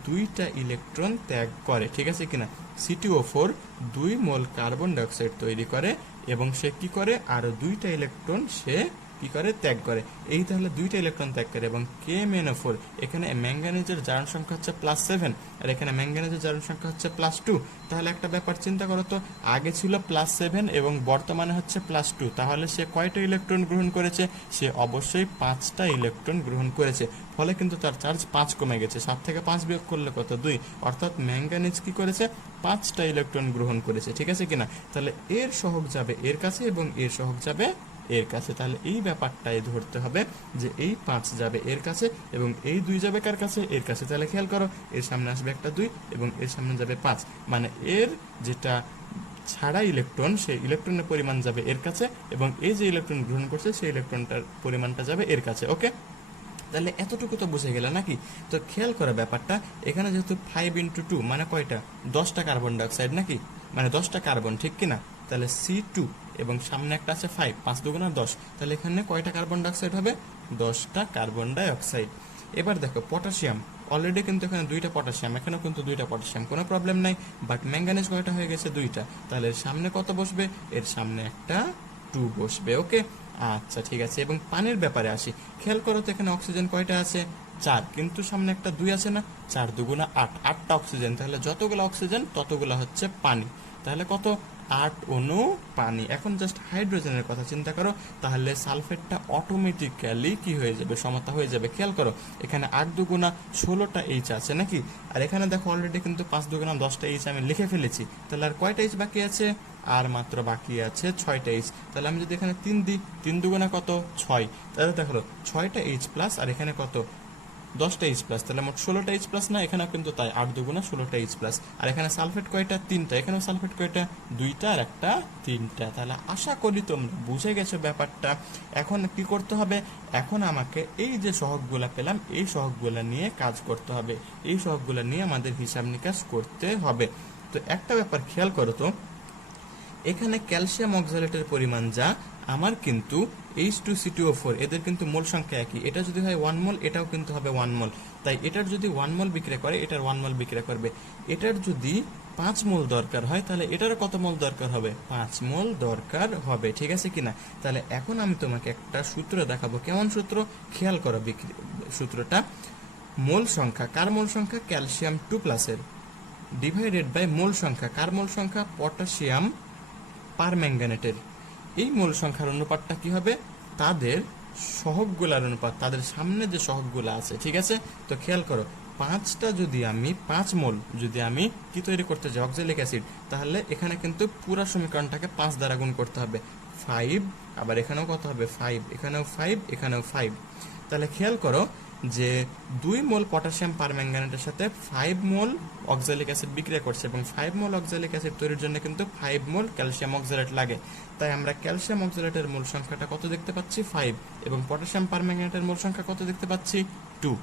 2টা ইলেকট্রন ত্যাগ করে, ঠিক আছে কিনা। C2O4 2 মোল কার্বন ডাইঅক্সাইড তৈরি করে এবং সে কি করে, আরো 2টা ইলেকট্রন সে কি করে, ত্যাগ করে। এই তাহলে 2টা ইলেকট্রন ত্যাগ করে। এবং KMnO4, এখানে ম্যাঙ্গানিজের জারণ সংখ্যা হচ্ছে +7 আর এখানে ম্যাঙ্গানিজের জারণ সংখ্যা হচ্ছে +2। তাহলে একটা ব্যাপার চিন্তা করো তো, আগে ছিল +7 এবং বর্তমানে হচ্ছে +2, তাহলে সে কয়টা ইলেকট্রন গ্রহণ করেছে, সে অবশ্যই 5টা ইলেকট্রন গ্রহণ করেছে। ফলে কিন্তু তার চার্জ 5 কমে গেছে, 7 থেকে 5 বিয়োগ করলে কত, 2, অর্থাৎ ম্যাঙ্গানিজ কি করেছে, 5টা ইলেকট্রন গ্রহণ করেছে, ঠিক আছে কিনা। তাহলে এর সহগ যাবে এর কাছে এবং এর সহগ যাবে এর কাছে। তাহলে এই ব্যাপারটাই ধরতে হবে যে এই 5 যাবে এর কাছে এবং এই 2 যাবে কার কাছে, এর কাছে। তাহলে খেয়াল করো, এর সামনে আসবে একটা 2 এবং এর সামনে যাবে 5, মানে এর যেটা ছাড়া ইলেকট্রন, সেই ইলেকট্রনের পরিমাণ যাবে এর কাছে এবং এই যে ইলেকট্রন গ্রহণ করছে সেই ইলেকট্রনটার পরিমাণটা যাবে এর কাছে। ওকে, তাহলে এতটুকু তো বুঝে গেল নাকি? তো খেয়াল করা ব্যাপারটা, এখানে যেহেতু 5 × 2 মানে কয়টা, 10টা কার্বন ডাইঅক্সাইড নাকি, মানে 10টা কার্বন, ঠিক কিনা? তাহলে C2 এবং সামনে একটা আছে 5, 5 দুগুণা 10, তাহলে এখানে কয়টা কার্বন ডাইঅক্সাইড হবে? 10টা কার্বন ডাইঅক্সাইড। এবার দেখো পটাশিয়াম, অলরেডি কিন্তু এখানে 2টা পটাশিয়াম, এখানেও কিন্তু 2টা পটাশিয়াম, কোনো প্রবলেম নাই। বাট ম্যাঙ্গানিজ কয়টা হয়ে গেছে? 2টা। তাহলে এর সামনে কত বসবে? এর সামনে একটা 2 বসবে। ওকে, আচ্ছা ঠিক আছে। এবং পানির ব্যাপারে আসি, খেয়াল করো তো এখানে অক্সিজেন কয়টা আছে? 4, কিন্তু সামনে একটা 2 আছে না? 4 দুগুণা 8, 8টা অক্সিজেন। তাহলে যতগুলো অক্সিজেন ততগুলো হচ্ছে পানি। তাহলে কত? 8 অণু পানি। এখন জাস্ট হাইড্রোজেনের কথা চিন্তা করো, তাহলে সালফেটটা অটোমেটিক্যালি কি হয়ে যাবে? সমতা হয়ে যাবে। খেয়াল করো, এখানে 8 দুগুণা 16টা এইচ আছে নাকি, আর এখানে দেখো অলরেডি কিন্তু 5 দুগুণা 10টা এইচ আমি লিখে ফেলেছি। তাহলে আর কয়টা এইচ বাকি আছে? আর মাত্র বাকি আছে 6টা এইচ। তাহলে আমি যদি এখানে 3 দিই, 3 দুগুণা কত? 6। তাহলে দেখো 6টা এইচ প্লাস আর এখানে কত? 10টা এইচ প্লাস, তাহলে মোট 16টা এইচ প্লাস না? এখানেও কিন্তু তাই, 8 দুগুণা 16টা এইচ প্লাস। আর এখানে সালফেট কয়টা? 3টা। এখানেও সালফেট কয়টা? 2টা আর একটা 3টা। তাহলে আশা করি তোমরা বুঝে গেছো ব্যাপারটা। এখন কি করতে হবে? এখন আমাকে এই যে সহগগুলা পেলাম, এই সহগগুলা নিয়ে কাজ করতে হবে, এই সহগগুলা নিয়ে আমাদের হিসাব নিকাশ করতে হবে। তো একটা ব্যাপার খেয়াল করো তো, এখানে ক্যালসিয়াম অক্সালেটের পরিমাণ যা, আমার কিন্তু H2CO4, এদের কিন্তু মোল সংখ্যা একই। এটা যদি হয় 1 মোল, এটাও কিন্তু হবে 1 মোল। তাই এটার যদি 1 মোল বিক্রিয়া করে, এটার 1 মোল বিক্রিয়া করবে। এটার যদি 5 মোল দরকার হয়, তাহলে এটারও কত মোল দরকার হবে? 5 মোল দরকার হবে। ঠিক আছে কিনা? তাহলে এখন আমি তোমাকে একটা সূত্র দেখাবো। কেমন সূত্র? খেয়াল করো সূত্রটা, মোল সংখ্যা, কার মোল সংখ্যা? ক্যালসিয়াম 2+এর, ডিভাইডেড বাই মোল সংখ্যা, কার মোল সংখ্যা? পটাশিয়াম পারম্যাঙ্গানেটের। এই মোল সংখ্যার অনুপাতটা কি হবে? তাদের সহগগুলার অনুপাত, তাদের সামনে যে সহগগুলো আছে। ঠিক আছে, তো খেয়াল করো, 5টা যদি আমি 5 মোল যদি আমি কি তৈরি করতে চাই? অক্সালিক অ্যাসিড, তাহলে এখানে কিন্তু পুরো সমীকরণটাকে 5 দ্বারা গুণ করতে হবে। 5, আবার এখানেও কত হবে? 5, এখানেও 5, এখানেও 5। তাহলে খেয়াল করো যে 2 মোল পটাশিয়াম পারম্যাঙ্গানেটের সাথে 5 মোল অক্সালিক অ্যাসিড বিক্রিয়া করছে এবং 5 মোল অক্সালিক অ্যাসিড তৈরির জন্য কিন্তু 5 মোল ক্যালসিয়াম অক্সালেট লাগে। তাই আমরা ক্যালসিয়াম অক্সালেটের মোল সংখ্যাটা কত দেখতে পাচ্ছি? 5, এবং পটাশিয়াম পারম্যাঙ্গানেটের মোল সংখ্যা কত দেখতে পাচ্ছি? 2।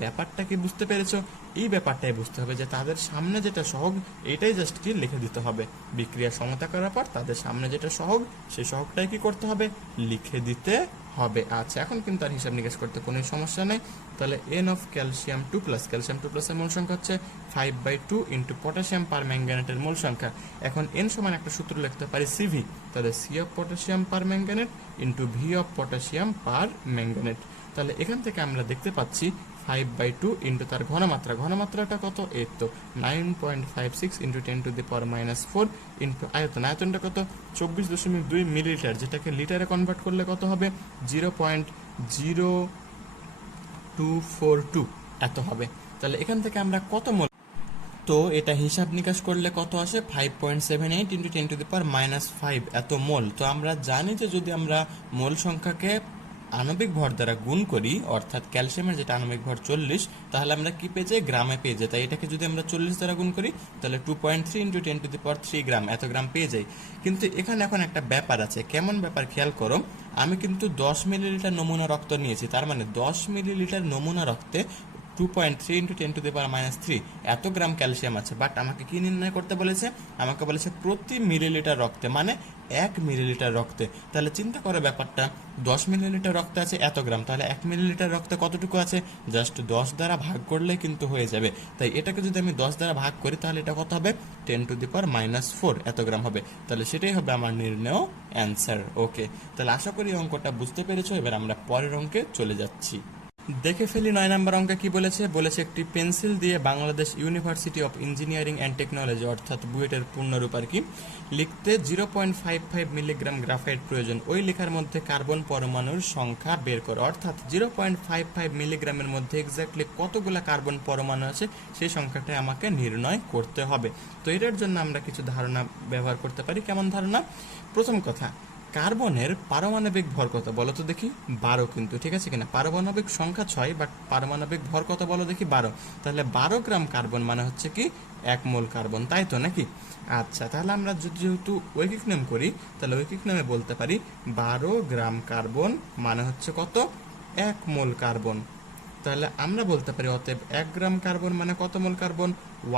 ব্যাপারটা কি বুঝতে পেরেছো? এই ব্যাপারটাই বুঝতে হবে যে তাদের সামনে যেটা সহগ, এটাই জাস্ট কি লিখে দিতে হবে। বিক্রিয়া সমতা করার পর তাদের সামনে যেটা সহগ, সেই সহগটাই কি করতে হবে? লিখে দিতে হবে। আচ্ছা, এখন কিন্তু আর হিসাব নিকাশ করতে কোনো সমস্যা নেই। তাহলে এন অফ ক্যালসিয়াম 2+, ক্যালসিয়াম 2+ এর মোল সংখ্যা হচ্ছে 5/2 ইন্টু পটাশিয়াম পারম্যাঙ্গানেটের মোল সংখ্যা। এখন এন সমান একটা সূত্র লিখতে পারি সিভি, তাহলে C of potassium permanganate into V of potassium permanganate. তাহলে এখান থেকে আমরা দেখতে পাচ্ছি 5/2 ইন্টু তার ঘনমাত্রা, ঘনমাত্রাটা কত? এই তো 9.56 ইন্টু 10⁻⁻4 ইন্টু আয়তন, আয়তনটা কত? 24.2 মিলিলিটার, যেটাকে লিটারে কনভার্ট করলে কত হবে? 0.0242 এত হবে। তাহলে এখান থেকে আমরা কত মোল, তো এটা হিসাব নিকাশ করলে কত আসে? 5.78 ইন্টু 10⁻⁻5 এত মোল। তো আমরা জানি যে যদি আমরা মোল সংখ্যাকে আণবিক ভর দ্বারা গুণ করি, অর্থাৎ ক্যালসিয়ামের যেটা আণবিক ভর 40, তাহলে আমরা কি পেয়ে যাই? গ্রামে পেয়ে যাই। তাই এটাকে যদি আমরা 40 দ্বারা গুণ করি, তাহলে 2.3 ইন্টু 10⁻³ গ্রাম, এত গ্রাম পেয়ে যাই। কিন্তু এখানে এখন একটা ব্যাপার আছে। কেমন ব্যাপার? খেয়াল করো, আমি কিন্তু 10 মিলিলিটার নমুনা রক্ত নিয়েছি, তার মানে 10 মিলিলিটার নমুনা রক্তে 2.3 ইন্টু 10⁻³ এত গ্রাম ক্যালসিয়াম আছে। বাট আমাকে কি নির্ণয় করতে বলেছে? আমাকে বলেছে প্রতি মিলিলিটার রক্তে, মানে 1 মিলিলিটার রক্তে। তাহলে চিন্তা করো ব্যাপারটা, 10 মিলিলিটার রক্তে আছে এত গ্রাম, তাহলে 1 মিলিলিটার রক্তে কতটুকু আছে? জাস্ট 10 দ্বারা ভাগ করলে কিন্তু হয়ে যাবে। তাই এটাকে যদি আমি 10 দ্বারা ভাগ করি, তাহলে এটা কত হবে? 10⁻⁻4 এত গ্রাম হবে। তাহলে সেটাই হবে আমার নির্ণয় অ্যান্সার। ওকে, তাহলে আশা করি অঙ্কটা বুঝতে পেরেছো। এবার আমরা পরের অঙ্কে চলে যাচ্ছি। দেখে ফেলি 9 নম্বর অঙ্কে কি বলেছে। বলেছে একটি পেন্সিল দিয়ে Bangladesh university of engineering and technology, অর্থাৎ বুয়েটের পূর্ণরূপ আর কি, লিখতে 0.55 মিলিগ্রাম গ্রাফাইট প্রয়োজন। ওই লেখার মধ্যে কার্বন পরমাণুর সংখ্যা বের করো। অর্থাৎ 0.55 মিলিগ্রামের মধ্যে এক্স্যাক্টলি কতগুলা কার্বন পরমাণু আছে সেই সংখ্যাটা আমাকে নির্ণয় করতে হবে। তো এটার জন্য আমরা কিছু ধারণা ব্যবহার করতে পারি। কেমন ধারণা? প্রথম কথা, কার্বনের পারমাণবিক ভর কত বলো তো দেখি? 12 কিন্তু, ঠিক আছে কিনা? পারমাণবিক সংখ্যা 6, বাট পারমাণবিক ভর কত বলো দেখি? 12। তাহলে 12 গ্রাম কার্বন মানে হচ্ছে কি 1 মোল কার্বন, তাই তো নাকি? আচ্ছা, তাহলে আমরা যেহেতু ঐকিক নাম করি, তাহলে ঐকিক নামে বলতে পারি 12 গ্রাম কার্বন মানে হচ্ছে কত? 1 মোল কার্বন। তাহলে আমরা বলতে পারি অতএব 1 গ্রাম কার্বন মানে কত মোল কার্বন?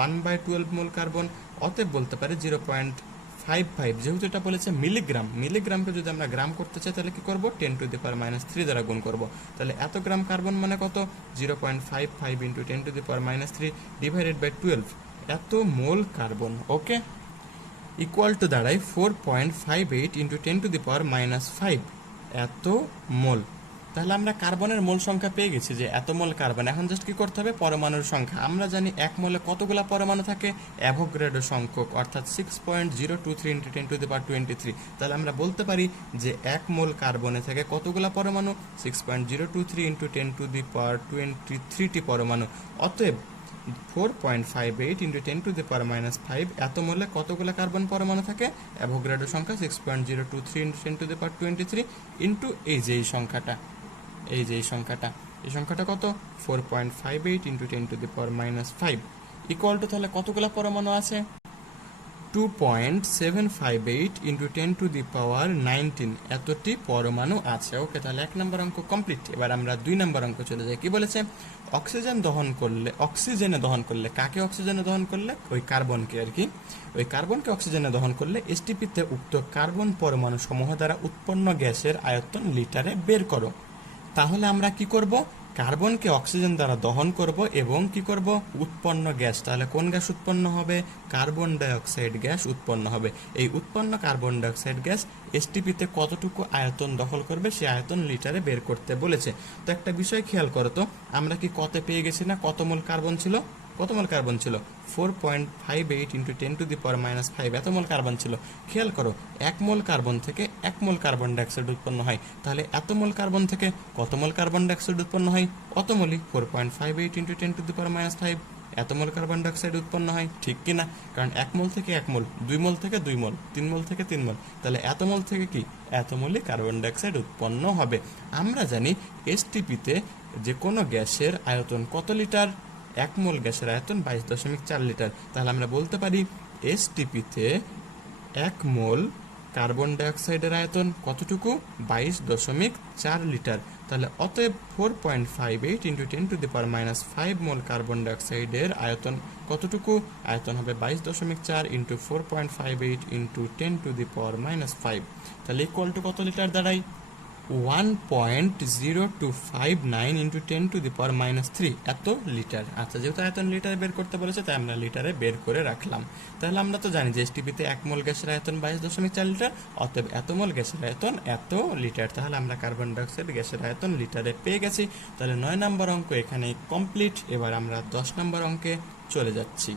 1/12 মোল কার্বন। অতএব বলতে পারি 0.55, যেহেতু এটা বলেছে মিলিগ্রাম, মিলিগ্রামকে যদি আমরা গ্রাম করতে চাই তাহলে কি করব? 10⁻³ দ্বারা গুণ করব। তাহলে এত গ্রাম কার্বন মানে কত? 0.55 × 10⁻³ ডিভাইডেড বাই 12, এত মোল কার্বন। ওকে, ইকুয়াল টু দাঁড়ায় 4.58 × 10⁻⁵, এত মোল। তাহলে আমরা কার্বনের মোল সংখ্যা পেয়ে গেছি যে এত মোল কার্বন। এখন জাস্ট কি করতে হবে? পরমাণুর সংখ্যা। আমরা জানি 1 মোলে কতগুলা পরমাণু থাকে? অ্যাভোগাড্রো সংখ্যক, অর্থাৎ 6.023 × 10⁻23। তাহলে আমরা বলতে পারি যে 1 মোল কার্বনে থেকে কতগুলা পরমাণু? 6.023 × 10⁻23টি পরমাণু। অতএব 4.58 × 10⁻⁵, এত মোলে কতগুলো কার্বন পরমাণু থাকে? অ্যাভোগাড্রো সংখ্যা 6.023 × 10⁻23 ইন্টু এই যে এই সংখ্যাটা, এই সংখ্যাটা কত? 4.58 × 10⁻⁵, ইকুয়াল টু তাহলে কতগুলো পরমাণু আছে? 2.758 × 10⁻19, এতটি পরমাণু আছে। ওকে, তাহলে 1 নম্বর অঙ্ক কমপ্লিট। এবার আমরা 2 নম্বর অঙ্ক চলে যাই। কি বলেছে? অক্সিজেনে দহন করলে, কাকে অক্সিজেনে দহন করলে? ওই কার্বনকে আর কি। ওই কার্বনকে অক্সিজেনে দহন করলে এসটিপিতে উক্ত কার্বন পরমাণু সমূহ দ্বারা উৎপন্ন গ্যাসের আয়তন লিটারে বের করো। তাহলে আমরা কি করব? কার্বনকে অক্সিজেন দ্বারা দহন করব এবং কি করব? উৎপন্ন গ্যাস, তাহলে কোন গ্যাস উৎপন্ন হবে? কার্বন ডাইঅক্সাইড গ্যাস উৎপন্ন হবে। এই উৎপন্ন কার্বন ডাইঅক্সাইড গ্যাস এসটিপিতে কতটুকু আয়তন দখল করবে সেই আয়তন লিটারে বের করতে বলেছে। তো একটা বিষয় খেয়াল করো তো, আমরা কি কতে পেয়ে গেছি না? কত মোল কার্বন ছিল? কত মোল কার্বন ছিল? 4.58 × 10⁻⁵, এত মোল কার্বন ছিল। খেয়াল করো, 1 মোল কার্বন থেকে 1 মোল কার্বন ডাইঅক্সাইড উৎপন্ন হয়। তাহলে এত মোল কার্বন থেকে কত মোল কার্বন ডাইঅক্সাইড উৎপন্ন হয়? অত মোলই, 4.58 × 10⁻⁵, এত মোল কার্বন ডাইঅক্সাইড উৎপন্ন হয়, ঠিক কিনা? কারণ 1 মোল থেকে 1 মোল, 2 মোল থেকে 2 মোল, 3 মোল থেকে 3 মোল, তাহলে এত মোল থেকে কি? এত মোলই কার্বন ডাইঅক্সাইড উৎপন্ন হবে। আমরা জানি এসটিপিতে যে কোনো গ্যাসের আয়তন কত লিটার? 1 মোল গ্যাসের আয়তন 22.4 লিটার। তাহলে আমরা বলতে পারি এসটিপিতে 1 মোল কার্বন ডাইঅক্সাইডের আয়তন কতটুকু? 22.4 লিটার। তাহলে অতএব 4.58 × 10⁻⁵ মোল কার্বন ডাইঅক্সাইডের আয়তন কতটুকু? আয়তন হবে 22.4 × 4.58 × 10⁻⁵। তাহলে ইকুয়াল টু কত লিটার দাঁড়ায়? 1.0259 × 10⁻³ এত লিটার। আচ্ছা, যেহেতু আয়তন লিটারে বের করতে বলেছে তাই আমরা লিটারে বের করে রাখলাম। তাহলে আমরা তো জানি যে এসটিপিতে 1 মোল গ্যাসের আয়তন 22.4 লিটার, অতএব এত মোল গ্যাসের আয়তন এত লিটার। তাহলে আমরা কার্বন ডাইঅক্সাইড গ্যাসের আয়তন লিটারে পেয়ে গেছি। তাহলে 9 নম্বর অঙ্ক এখানে কমপ্লিট। এবার আমরা 10 নম্বর অঙ্কে চলে যাচ্ছি।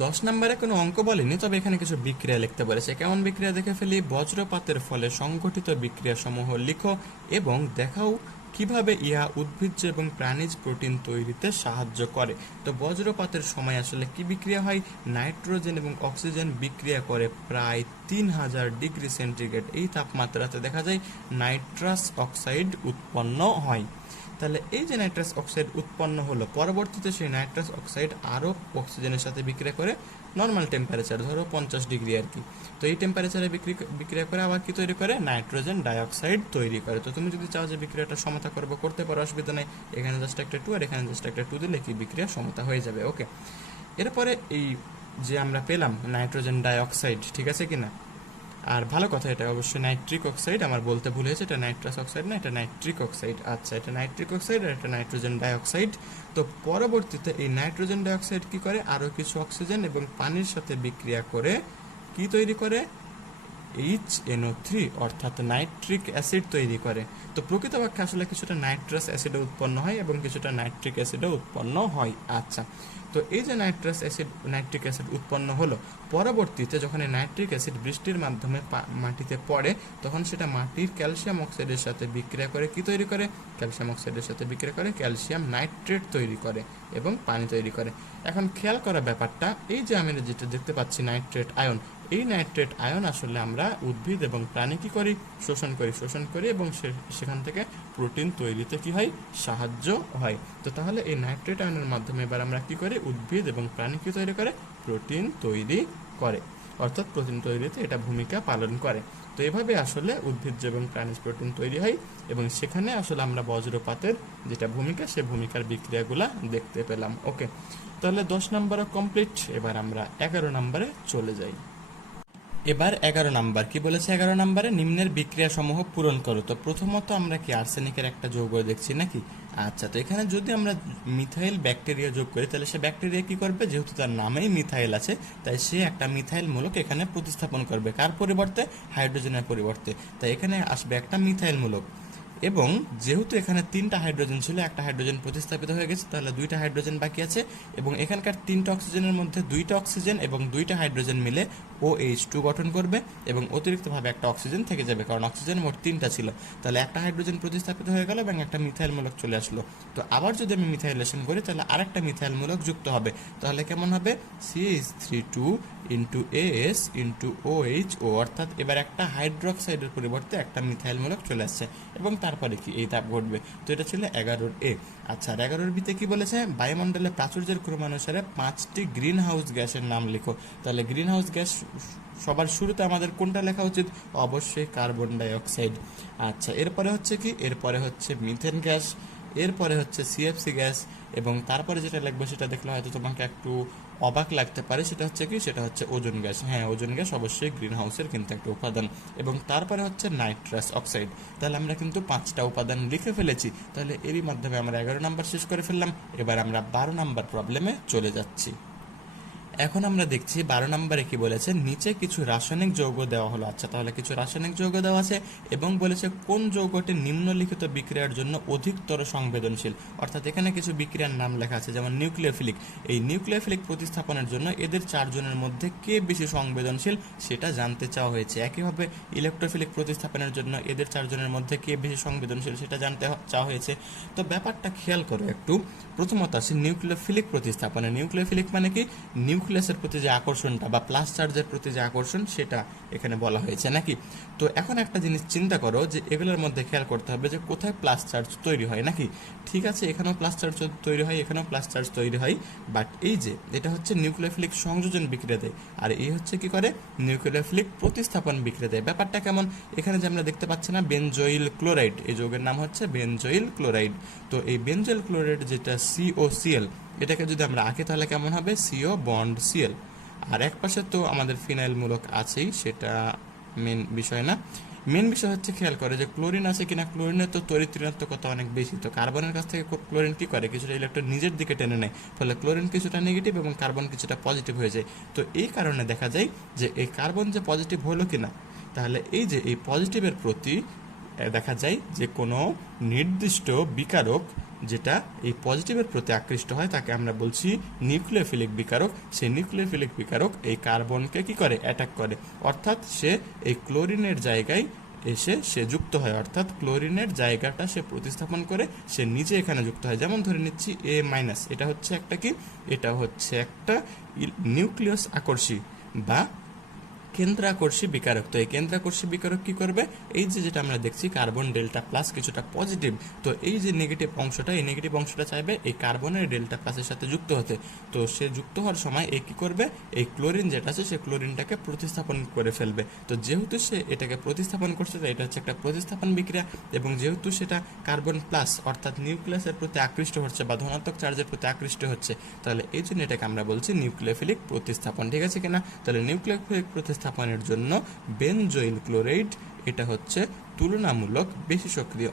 10 নম্বরে কোনো অঙ্ক বলেনি, তবে এখানে কিছু বিক্রিয়া লিখতে বলেছে। কেমন বিক্রিয়া দেখে ফেলি। বজ্রপাতের ফলে সংঘটিত বিক্রিয়া সমূহ লিখো এবং দেখাও কিভাবে ইহা উদ্ভিজ্জ এবং প্রাণীজ প্রোটিন তৈরিতে সাহায্য করে। তো বজ্রপাতের সময় আসলে কি বিক্রিয়া হয়? নাইট্রোজেন এবং অক্সিজেন বিক্রিয়া করে প্রায় 3000 ডিগ্রি সেন্টিগ্রেড। এই তাপমাত্রাতে দেখা যায় নাইট্রাস অক্সাইড উৎপন্ন হয়। তাহলে এই যে নাইট্রাস অক্সাইড উৎপন্ন হলো, পরবর্তীতে সেই নাইট্রাস অক্সাইড আরও অক্সিজেনের সাথে বিক্রিয়া করে নর্মাল টেম্পারেচার, ধরো 50 ডিগ্রি আর কি। তো এই টেম্পারেচারে বিক্রিয়া করে আবার কি তৈরি করে? নাইট্রোজেন ডাইঅক্সাইড তৈরি করে। তো তুমি যদি চাও যে বিক্রিয়াটা সমতা করবো, করতে পারো, অসুবিধা নেই। এখানে জাস্ট একটা 2 আর এখানে জাস্ট একটা 2 দিলে কি বিক্রিয়া সমতা হয়ে যাবে। ওকে, এরপরে এই যে আমরা পেলাম নাইট্রোজেন ডাইঅক্সাইড, ঠিক আছে কিনা? আর ভালো কথা, এটা অবশ্যই নাইট্রিক অক্সাইড, আমার বলতে ভুল হয়েছে, এটা নাইট্রাস অক্সাইড না, এটা নাইট্রিক অক্সাইড। আচ্ছা, এটা নাইট্রিক অক্সাইড আর এটা নাইট্রোজেন ডাইঅক্সাইড। তো পরবর্তীতে এই নাইট্রোজেন ডাইঅক্সাইড কি করে? আরও কিছু অক্সিজেন এবং পানির সাথে বিক্রিয়া করে কি তৈরি করে? HNO3 অর্থাৎ নাইট্রিক অ্যাসিড তৈরি করে। তো প্রকৃতপক্ষে আসলে কিছুটা নাইট্রাস অ্যাসিডও উৎপন্ন হয় এবং কিছুটা নাইট্রিক অ্যাসিডও উৎপন্ন হয়। আচ্ছা, তো এই যে নাইট্রিক অ্যাসিড উৎপন্ন হলো, পরবর্তীতে যখন এই নাইট্রিক অ্যাসিড বৃষ্টির মাধ্যমে মাটিতে পড়ে, তখন সেটা মাটির ক্যালসিয়াম অক্সাইডের সাথে বিক্রিয়া করে কি তৈরি করে? ক্যালসিয়াম অক্সাইডের সাথে বিক্রিয়া করে ক্যালসিয়াম নাইট্রেট তৈরি করে এবং পানি তৈরি করে। এখন খেয়াল করা ব্যাপারটা, এই যে আমি যেটা দেখতে পাচ্ছি নাইট্রেট আয়ন, এই নাইট্রেট আয়ন আসলে আমরা উদ্ভিদ এবং প্রাণী কি করি? শোষণ করি এবং সেখান থেকে প্রোটিন তৈরিতে কি হয়? সাহায্য হয়। তো তাহলে এই নাইট্রেট আয়নের মাধ্যমে এবার আমরা কি করি? উদ্ভিদ এবং প্রাণী কি তৈরি করে? প্রোটিন তৈরি করে, অর্থাৎ প্রোটিন তৈরিতে এটা ভূমিকা পালন করে। তো এভাবে আসলে উদ্ভিজ্জ এবং প্রাণীজ প্রোটিন তৈরি হয় এবং সেখানে আসলে আমরা বজ্রপাতের যেটা ভূমিকা, সে ভূমিকার বিক্রিয়াগুলা দেখতে পেলাম। ওকে, তাহলে 10 নম্বরও কমপ্লিট। এবার আমরা 11 নম্বরে চলে যাই। এবার 11 নাম্বার কি বলেছে? 11 নম্বরে নিম্নের বিক্রিয়া সমূহ পূরণ করো। তো প্রথমত আমরা কি আর্সেনিকের একটা যৌগ দেখছি নাকি? আচ্ছা, তো এখানে যদি আমরা মিথাইল ব্যাকটেরিয়া যোগ করি, তাহলে সে ব্যাকটেরিয়া কি করবে? যেহেতু তার নামেই মিথাইল আছে, তাই সে একটা মিথাইল মূলক এখানে প্রতিস্থাপন করবে। কার পরিবর্তে? হাইড্রোজেনের পরিবর্তে। তাই এখানে আসবে একটা মিথাইল মূলক, এবং যেহেতু এখানে 3টা হাইড্রোজেন ছিল, একটা হাইড্রোজেন প্রতিস্থাপিত হয়ে গেছে, তাহলে 2টা হাইড্রোজেন বাকি আছে, এবং এখানকার 3টা অক্সিজেনের মধ্যে 2টা অক্সিজেন এবং 2টা হাইড্রোজেন মিলে OH2 গঠন করবে, এবং অতিরিক্তভাবে একটা অক্সিজেন থেকে যাবে, কারণ অক্সিজেন মোট 3টা ছিল। তাহলে একটা হাইড্রোজেন প্রতিস্থাপিত হয়ে গেল এবং একটা মিথাইল মূলক চলে আসলো। তো আবার যদি আমি মিথাইলেশন করি, তাহলে আরেকটা মিথাইল মূলক যুক্ত হবে। তাহলে কেমন হবে? CH3 into AS into OHO, অর্থাৎ এবার একটা হাইড্রোক্সাইডের পরিবর্তে একটা মিথাইল মূলক চলে আসছে, এবং তারপরে কি এই তাপ ঘটবে। তো এটা ছিল 11A। আচ্ছা, 11B-তে কি বলেছে? বায়ুমণ্ডলে প্রাচুর্যের ক্রমানুসারে 5টি গ্রিন হাউস গ্যাসের নাম লিখো। তাহলে গ্রিন হাউস গ্যাস সবার শুরুতে আমাদের কোনটা লেখা উচিত? অবশ্যই কার্বন ডাই অক্সাইড। আচ্ছা, এরপরে হচ্ছে কি? এরপরে হচ্ছে মিথেন গ্যাস, এরপরে হচ্ছে CFC গ্যাস, এবং তারপরে যেটা লিখবো সেটা দেখলে হয়তো তোমাকে একটু অবাক লাগতে পারে, সেটা হচ্ছে কি? সেটা হচ্ছে ওজোন গ্যাস। হ্যাঁ, ওজোন গ্যাস অবশ্যই গ্রিন হাউসের কিন্তু একটা উপাদান, এবং তারপরে হচ্ছে নাইট্রাস অক্সাইড। তাহলে আমরা কিন্তু 5টা উপাদান লিখে ফেলেছি। তাহলে এরই মাধ্যমে আমরা 11 নাম্বার শেষ করে ফেললাম। এবার আমরা 12 নাম্বার প্রবলেমে চলে যাচ্ছি। এখন আমরা দেখছি 12 নম্বরে কি বলেছে? নিচে কিছু রাসায়নিক যৌগ দেওয়া হলো। আচ্ছা, তাহলে কিছু রাসায়নিক যৌগ দেওয়া আছে এবং বলেছে কোন যৌগটি নিম্নলিখিত বিক্রিয়ার জন্য অধিকতর সংবেদনশীল। অর্থাৎ এখানে কিছু বিক্রিয়ার নাম লেখা আছে, যেমন নিউক্লিওফিলিক। এই নিউক্লিওফিলিক প্রতিস্থাপনের জন্য এদের 4 জনের মধ্যে কে বেশি সংবেদনশীল সেটা জানতে চাওয়া হয়েছে। একইভাবে ইলেকট্রোফিলিক প্রতিস্থাপনের জন্য এদের 4 জনের মধ্যে কে বেশি সংবেদনশীল সেটা জানতে চাওয়া হয়েছে। তো ব্যাপারটা খেয়াল করো একটু। প্রথমত আছে নিউক্লিওফিলিক প্রতিস্থাপনে। নিউক্লিওফিলিক মানে কি? নিউক্লিয়াসের প্রতি যে আকর্ষণটা বা প্লাস চার্জের প্রতি যে আকর্ষণ, সেটা এখানে বলা হয়েছে নাকি? তো এখন একটা জিনিস চিন্তা করো যে এগুলোর মধ্যে খেয়াল করতে হবে যে কোথায় প্লাস চার্জ তৈরি হয় নাকি? ঠিক আছে, এখানেও প্লাস চার্জ তৈরি হয়, এখানেও প্লাস চার্জ তৈরি হয়, বাট এই যে এটা হচ্ছে নিউক্লিওফিলিক সংযোজন বিক্রিয়া দেয়, আর এই হচ্ছে কি করে? নিউক্লিওফিলিক প্রতিস্থাপন বিক্রিয়া দেয়। ব্যাপারটা কেমন? এখানে যে আমরা দেখতে পাচ্ছি না বেনজোইল ক্লোরাইড, এই যৌগের নাম হচ্ছে বেনজোইল ক্লোরাইড। তো এই বেনজোইল ক্লোরাইড যেটা COCl, এটাকে যদি আমরা আঁকি তাহলে কেমন হবে? CO bond Cl। আর এক পাশে তো আমাদের ফিনাইল মূলক আছেই, সেটা মেন বিষয় না। মেন বিষয় হচ্ছে খেয়াল করে যে ক্লোরিন আছে কিনা। ক্লোরিনের তো তড়িৎ ঋণাত্মকতা অনেক বেশি, তো কার্বনের কাছ থেকে ক্লোরিন কি করে? কিছুটা ইলেকট্রন নিজের দিকে টেনে নেয়, ফলে ক্লোরিন কিছুটা নেগেটিভ এবং কার্বন কিছুটা পজিটিভ হয়ে যায়। তো এই কারণে দেখা যায় যে এই কার্বন যে পজিটিভ হলো কিনা, তাহলে এই যে এই পজিটিভের প্রতি দেখা যায় যে কোনো নির্দিষ্ট বিকারক যেটা এই পজিটিভের প্রতি আকৃষ্ট হয়, তাকে আমরা বলছি নিউক্লিওফিলিক বিকারক। সেই নিউক্লিওফিলিক বিকারক এই কার্বনকে কি করে? অ্যাটাক করে, অর্থাৎ সে এই ক্লোরিনের জায়গায় এসে সে যুক্ত হয়, অর্থাৎ ক্লোরিনের জায়গাটা সে প্রতিস্থাপন করে সে নিজে এখানে যুক্ত হয়। যেমন ধরে নিচ্ছি A-, এটা হচ্ছে একটা কি? এটা হচ্ছে একটা নিউক্লিয়াস আকর্ষী বা কেন্দ্রাকর্ষী বিকারক। তো এই কেন্দ্রাকর্ষী বিকারক কি করবে? এই যে যেটা আমরা দেখছি কার্বন ডেল্টা প্লাস কিছুটা পজিটিভ, তো এই যে নেগেটিভ অংশটা, এই নেগেটিভ অংশটা চাইবে এই কার্বনের ডেল্টা প্লাসের সাথে যুক্ত হতে। তো সে যুক্ত হওয়ার সময় এই কি করবে? এই ক্লোরিন যেটা আছে সে ক্লোরিনটাকে প্রতিস্থাপন করে ফেলবে। তো যেহেতু সে এটাকে প্রতিস্থাপন করছে, তো এটা হচ্ছে একটা প্রতিস্থাপন বিক্রিয়া, এবং যেহেতু সেটা কার্বন প্লাস অর্থাৎ নিউক্লিয়াসের প্রতি আকৃষ্ট হচ্ছে বা ধনাত্মক চার্জের প্রতি আকৃষ্ট হচ্ছে, তাহলে এই জন্য এটাকে আমরা বলছি নিউক্লিওফিলিক প্রতিস্থাপন। ঠিক আছে কিনা? তাহলে নিউক্লিওফিলিক প্রতিস্থাপনের জন্য বেনজোইল ক্লোরাইড এটা হচ্ছে তুলনামূলক বেশি সক্রিয়।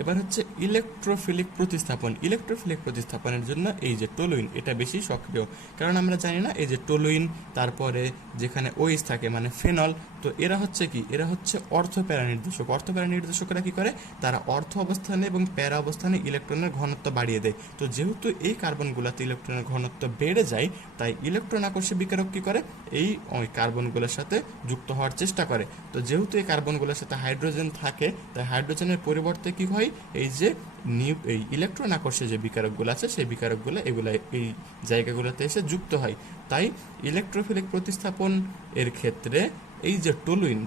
এবার হচ্ছে ইলেকট্রোফিলিক প্রতিস্থাপন। ইলেকট্রোফিলিক প্রতিস্থাপনের জন্য এই যে টলুইন, এটা বেশি সক্রিয়, কারণ আমরা জানি না এই যে টলুইন, তারপরে যেখানে ওইস থাকে মানে ফেনল, তো এরা হচ্ছে কি, এরা হচ্ছে অর্থপ্যারা নির্দেশক। অর্থপ্যারা নির্দেশকরা কি করে, তারা অর্থ অবস্থানে এবং প্যারা অবস্থানে ইলেকট্রনের ঘনত্ব বাড়িয়ে দেয়। তো যেহেতু এই কার্বনগুলোতে ইলেকট্রনের ঘনত্ব বেড়ে যায়, তাই ইলেকট্রন আকর্ষী বিকারক কি করে, এই ওই কার্বনগুলোর সাথে যুক্ত হওয়ার চেষ্টা করে। তো যেহেতু এই কার্বনগুলোর সাথে হাইড্রোজেন থাকে, তাই হাইড্রোজেনের পরিবর্তে কি হয়, এই যে এই ইলেকট্রন আকর্ষী যে বিকারকগুলো আছে, সেই বিকারকগুলো এগুলো এই জায়গাগুলোতে এসে যুক্ত হয়। তাই ইলেকট্রোফিলিক প্রতিস্থাপন এর ক্ষেত্রে এই যে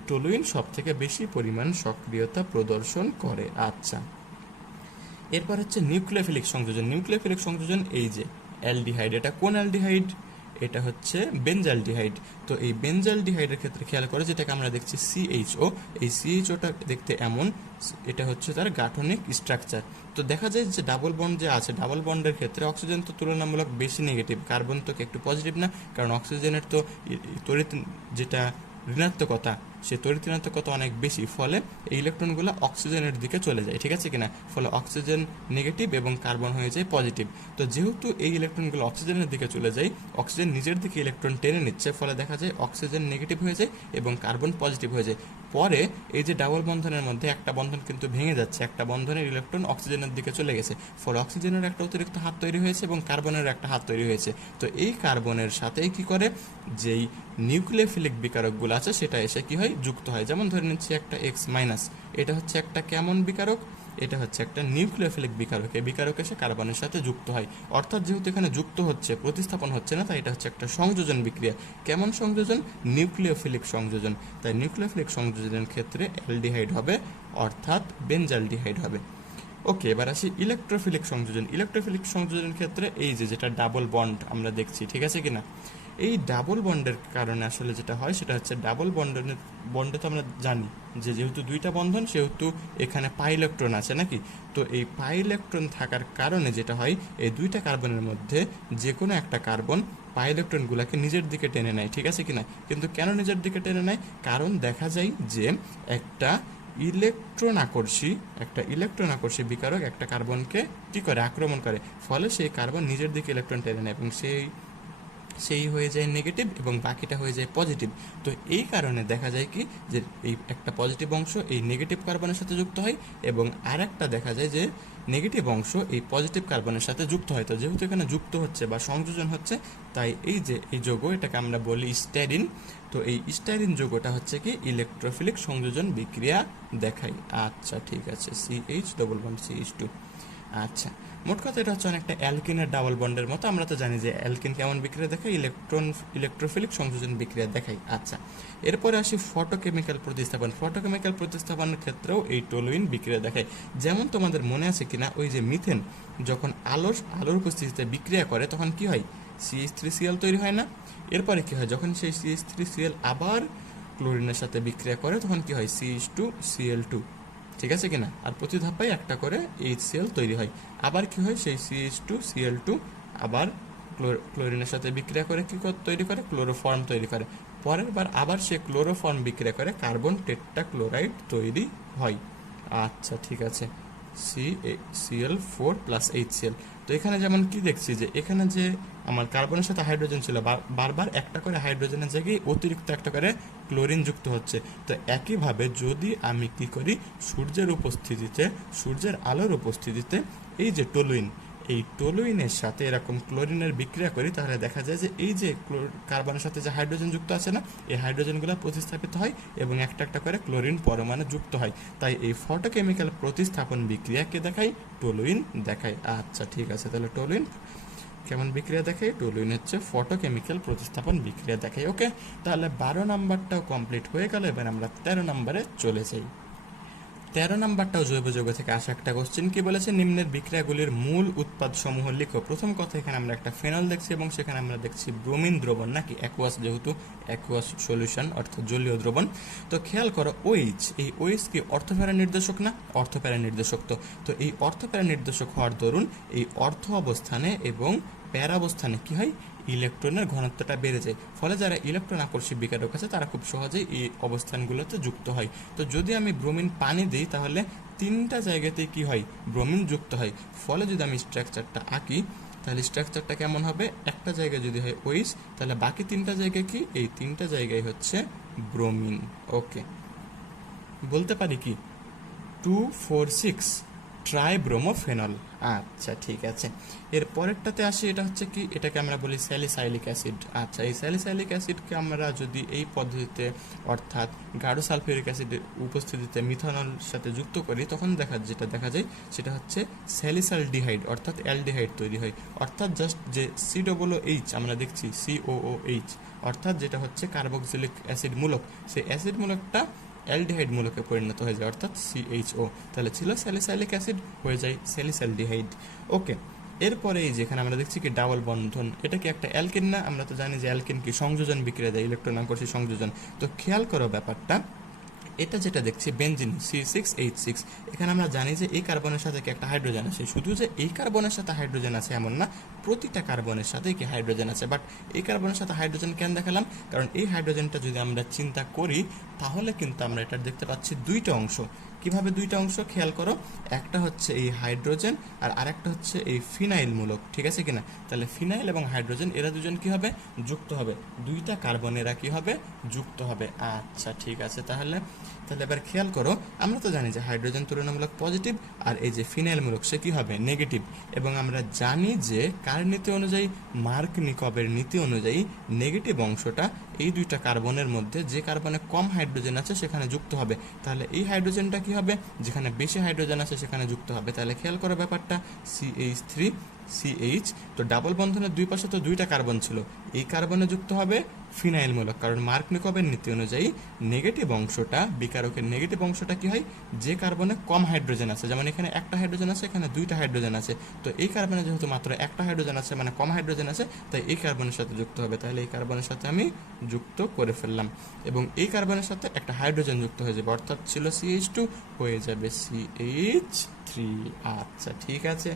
টলুইন সব থেকে বেশি পরিমাণ সক্রিয়তা প্রদর্শন করে। আচ্ছা, এরপর হচ্ছে নিউক্লিওফিলিক সংযোজন। নিউক্লিওফিলিক সংযোজন এই যে অ্যালডিহাইড, এটা কোন অ্যালডিহাইড, এটা হচ্ছে বেনজালডিহাইড। তো এই বেনজালডিহাইডের ক্ষেত্রে খেয়াল করে যেটাকে আমরা দেখছি সিএইচও, এই সিএইচওটা দেখতে এমন, এটা হচ্ছে তার গাঠনিক স্ট্রাকচার। তো দেখা যায় যে ডাবল বন্ড যে আছে, ডাবল বন্ডের ক্ষেত্রে অক্সিজেন তো তুলনামূলক বেশি নেগেটিভ, কার্বন তো একটু পজিটিভ না, কারণ অক্সিজেনের তো তড়িৎ যেটা ঋণাত্মকতা, সে তড়িৎ ঋণাত্মকতা অনেক বেশি, ফলে এই ইলেকট্রনগুলো অক্সিজেনের দিকে চলে যায়, ঠিক আছে কিনা, ফলে অক্সিজেন নেগেটিভ এবং কার্বন হয়ে যায় পজিটিভ। তো যেহেতু এই ইলেকট্রনগুলো অক্সিজেনের দিকে চলে যায়, অক্সিজেন নিজের দিকে ইলেকট্রন টেনে নিচ্ছে, ফলে দেখা যায় অক্সিজেন নেগেটিভ হয়ে যায় এবং কার্বন পজিটিভ হয়ে যায়। পরে এই যে ডাবল বন্ধনের মধ্যে একটা বন্ধন কিন্তু ভেঙে যাচ্ছে, একটা বন্ধনের ইলেকট্রন অক্সিজেনের দিকে চলে গেছে, ফলে অক্সিজেনের একটা অতিরিক্ত হাত তৈরি হয়েছে এবং কার্বনের একটা হাত তৈরি হয়েছে। তো এই কার্বনের সাথেই কি করে, যেই নিউক্লিওফিলিক বিকারকগুলো আছে সেটা এসে কি হয়, যুক্ত হয়। যেমন ধরে নিচ্ছি একটা এক্স মাইনাস, এটা হচ্ছে একটা কেমন বিকারক, এটা হচ্ছে একটা নিউক্লিওফিলিক বিকারক। এই বিকারক এসে কার্বনের সাথে যুক্ত হয়, অর্থাৎ যেহেতু এখানে যুক্ত হচ্ছে, প্রতিস্থাপন হচ্ছে না, তাই এটা হচ্ছে একটা সংযোজন বিক্রিয়া। কেমন সংযোজন, নিউক্লিওফিলিক সংযোজন। তাই নিউক্লিওফিলিক সংযোজনের ক্ষেত্রে অ্যালডিহাইড হবে, অর্থাৎ বেনজালডিহাইড হবে। ওকে, এবার আসি ইলেকট্রোফিলিক সংযোজন। ইলেকট্রোফিলিক সংযোজনের ক্ষেত্রে এই যে যেটা ডাবল বন্ড আমরা দেখছি, ঠিক আছে কিনা, এই ডাবল বন্ডের কারণে আসলে যেটা হয় সেটা হচ্ছে ডাবল বন্ডে তো আমরা জানি যে যেহেতু দুইটা বন্ধন, সেহেতু এখানে পাই ইলেকট্রন আছে নাকি। তো এই পাই ইলেকট্রন থাকার কারণে যেটা হয়, এই দুইটা কার্বনের মধ্যে যে কোনো একটা কার্বন পাই ইলেকট্রনগুলোকে নিজের দিকে টেনে নেয়, ঠিক আছে কিনা। কিন্তু কেন নিজের দিকে টেনে নেয়, কারণ দেখা যায় যে একটা ইলেকট্রন আকর্ষী বিকারক একটা কার্বনকে কি করে, আক্রমণ করে, ফলে সেই কার্বন নিজের দিকে ইলেকট্রন টেনে নেয় এবং সেই হয়ে যায় নেগেটিভ এবং বাকিটা হয়ে যায় পজিটিভ। তো এই কারণে দেখা যায় কি, যে এই একটা পজিটিভ অংশ এই নেগেটিভ কার্বনের সাথে যুক্ত হয় এবং আর একটা দেখা যায় যে নেগেটিভ অংশ এই পজিটিভ কার্বনের সাথে যুক্ত হয়। তো যেহেতু এখানে যুক্ত হচ্ছে বা সংযোজন হচ্ছে, তাই এই যে এই যৌগ, এটাকে আমরা বলি স্টাইরিন। তো এই স্টাইরিন যৌগটা হচ্ছে কি ইলেকট্রোফিলিক সংযোজন বিক্রিয়া দেখায়। আচ্ছা, ঠিক আছে, CH+CH2। আচ্ছা, মোট কথা এটা হচ্ছে অনেকটা অ্যালকিনের ডাবল বন্ডের মতো। আমরা তো জানি যে অ্যালকিন কেমন বিক্রিয়া দেখায়, ইলেকট্রোফিলিক সংযোজন বিক্রিয়া দেখায়। আচ্ছা, এরপরে আসি ফটোকেমিক্যাল প্রতিস্থাপন। ফটোকেমিক্যাল প্রতিস্থাপনের ক্ষেত্রেও এই টলুইন বিক্রিয়া দেখায়। যেমন তোমাদের মনে আছে কিনা, ওই যে মিথেন যখন আলোর উপস্থিতিতে বিক্রিয়া করে তখন কি হয়, CH3Cl তৈরি হয় না। এরপরে কি হয়, যখন সেই CH3Cl আবার ক্লোরিনের সাথে বিক্রিয়া করে তখন কি হয়, CH2Cl2, ঠিক আছে কিনা। আর প্রতি ধাপে একটা করে HCl তৈরি হয়। আবার কি হয়, সেই CH2Cl2 আবার ক্লোরিনের সাথে বিক্রিয়া করে কি তৈরি করে, ক্লোরোফর্ম তৈরি করে। পরের বার আবার সে ক্লোরোফর্ম বিক্রিয়া করে কার্বন টেট্রাক্লোরাইড তৈরি হয়। আচ্ছা, ঠিক আছে, Cl4+HCl। তো এখানে যেমন কি দেখছি যে এখানে যে আমার কার্বনের সাথে হাইড্রোজেন ছিল, বারবার একটা করে হাইড্রোজেনের জায়গায় অতিরিক্ত একটা করে ক্লোরিন যুক্ত হচ্ছে। তো একইভাবে যদি আমি কি করি, সূর্যের আলোর উপস্থিতিতে এই যে এই টলুইনের সাথে এরকম ক্লোরিনের বিক্রিয়া করি, তাহলে দেখা যায় যে এই যে কার্বনের সাথে যে হাইড্রোজেন যুক্ত আছে না, এই হাইড্রোজেনগুলো প্রতিস্থাপিত হয় এবং একটা একটা করে ক্লোরিন পরমাণু যুক্ত হয়। তাই এই ফটোকেমিক্যাল প্রতিস্থাপন বিক্রিয়াকে দেখায়, টলুইন দেখায়। আচ্ছা, ঠিক আছে, তাহলে টলুইন কেমন বিক্রিয়া দেখায়, টলুইন হচ্ছে ফটোকেমিক্যাল প্রতিস্থাপন বিক্রিয়া দেখায়। ওকে, তাহলে 12 নাম্বারটাও কমপ্লিট হয়ে গেল। এবার আমরা 13 নাম্বারে চলে যাই। 13 নাম্বারটাও জৈব যৌগ থেকে আসা একটা কোশ্চেন। কি বলেছে, নিম্নের বিক্রিয়াগুলির মূল উৎপাদ সমূহ লিখো। প্রথম কথা, এখানে আমরা একটা ফেনল দেখছি এবং সেখানে আমরা দেখছি ব্রোমিন দ্রবণ নাকি অ্যাকুয়াস, যেহেতু অ্যাকুয়াস সলিউশন অর্থাৎ জলীয় দ্রবণ। তো খেয়াল করো, এই ওইচ কি অর্থপ্যারা নির্দেশক না, অর্থপ্যারা নির্দেশক। তো এই অর্থপ্যারা নির্দেশক হওয়ার দরুন এই অর্থ অবস্থানে এবং প্যারা অবস্থানে কি হয়, ইলেকট্রনের ঘনত্বটা বেড়ে যায়, ফলে যারা ইলেকট্রন আকর্ষী বিকারক আছে তারা খুব সহজেই এই অবস্থানগুলোতে যুক্ত হয়। তো যদি আমি ব্রোমিন পানি দিই তাহলে তিনটা জায়গাতেই কি হয়, ব্রোমিন যুক্ত হয়। ফলে যদি আমি স্ট্রাকচারটা আঁকি তাহলে স্ট্রাকচারটা কেমন হবে, একটা জায়গায় যদি হয় ওইচ তাহলে বাকি তিনটা জায়গায় কি, এই তিনটা জায়গায় হচ্ছে ব্রোমিন। ওকে, বলতে পারি কি 2,4,6 ট্রাইব্রোমোফেনল। আচ্ছা ঠিক আছে, এর পরেরটাতে আসি, এটা হচ্ছে কি, এটাকে আমরা বলি স্যালিসাইলিক অ্যাসিড। আচ্ছা, এই স্যালিসাইলিক অ্যাসিডকে আমরা যদি এই পদ্ধতিতে অর্থাৎ গাঢ় সালফিউরিক অ্যাসিডের উপস্থিতিতে মিথানল সাথে যুক্ত করি তখন যেটা দেখা যায় সেটা হচ্ছে স্যালিসালডিহাইড অর্থাৎ অ্যালডিহাইড তৈরি হয়। অর্থাৎ জাস্ট যে COOH আমরা দেখছি COOH অর্থাৎ যেটা হচ্ছে কার্বক্সিলিক অ্যাসিড মূলক, সেই অ্যাসিড মূলকটা অ্যালডিহাইড মূলকে পরিণত হয়ে যায় অর্থাৎ CHO। তাহলে ছিল স্যালিসাইলিক অ্যাসিড, হয়ে যায় স্যালিসালডিহাইড। ওকে, এরপরে এই যেখানে আমরা দেখছি কি ডাবল বন্ধন, এটা কি একটা অ্যালকিন না? আমরা তো জানি যে অ্যালকিন কি সংযোজন বিক্রিয়া দেয়, ইলেকট্রন আকর্ষী সংযোজন। তো খেয়াল করো ব্যাপারটা, এটা যেটা দেখছি বেনজিন C6H6, এখানে আমরা জানি যে এই কার্বনের সাথে কি একটা হাইড্রোজেন আছে। শুধু যে এই কার্বনের সাথে হাইড্রোজেন আছে এমন না, প্রতিটা কার্বনের সাথে কি হাইড্রোজেন আছে। বাট এই কার্বনের সাথে হাইড্রোজেন কেন দেখালাম, কারণ এই হাইড্রোজেনটা যদি আমরা চিন্তা করি তাহলে কিন্তু আমরা এটা দেখতে পাচ্ছি দুইটা অংশ। কিভাবে দুইটা অংশ, খেয়াল করো, একটা হচ্ছে এই হাইড্রোজেন আর আরেকটা হচ্ছে এই ফিনাইল মূলক, ঠিক আছে কিনা? তাহলে ফিনাইল এবং হাইড্রোজেন এরা দুজন কি হবে, যুক্ত হবে, দুইটা কার্বন এরা কি হবে, যুক্ত হবে। আচ্ছা ঠিক আছে, তাহলে এবার খেয়াল করো, আমরা তো জানি যে হাইড্রোজেন তুলনামূলক পজিটিভ আর এই যে ফিনাইল মূলক সে কি হবে, নেগেটিভ। এবং আমরা জানি যে কার নীতি অনুযায়ী, মার্ক নিকবের নীতি অনুযায়ী নেগেটিভ অংশটা এই দুইটা কার্বনের মধ্যে যে কার্বনে কম হাইড্রোজেন আছে সেখানে যুক্ত হবে। তাহলে এই হাইড্রোজেনটা কি হবে, যেখানে বেশি হাইড্রোজেন আছে সেখানে যুক্ত হবে। তাহলে খেয়াল করো ব্যাপারটা, CH3CH, তো ডাবল বন্ধনের দুই পাশে তো দুইটা কার্বন ছিল, এই কার্বনে যুক্ত হবে ফিনাইল মূলক, কারণ মার্ক নিকবের নীতি অনুযায়ী নেগেটিভ অংশটা, বিকারকের নেগেটিভ অংশটা কি হয়, যে কার্বনে কম হাইড্রোজেন আছে, যেমন এখানে একটা হাইড্রোজেন আছে, এখানে দুইটা হাইড্রোজেন আছে, তো এই কার্বনে যেহেতু মাত্র একটা হাইড্রোজেন আছে মানে কম হাইড্রোজেন আছে, তাই এই কার্বনের সাথে যুক্ত হবে। তাহলে এই কার্বনের সাথে আমি যুক্ত করে ফেললাম এবং এই কার্বনের সাথে একটা হাইড্রোজেন যুক্ত হয়ে যাবে, অর্থাৎ ছিল CH2 হয়ে যাবে CH3। আচ্ছা ঠিক আছে,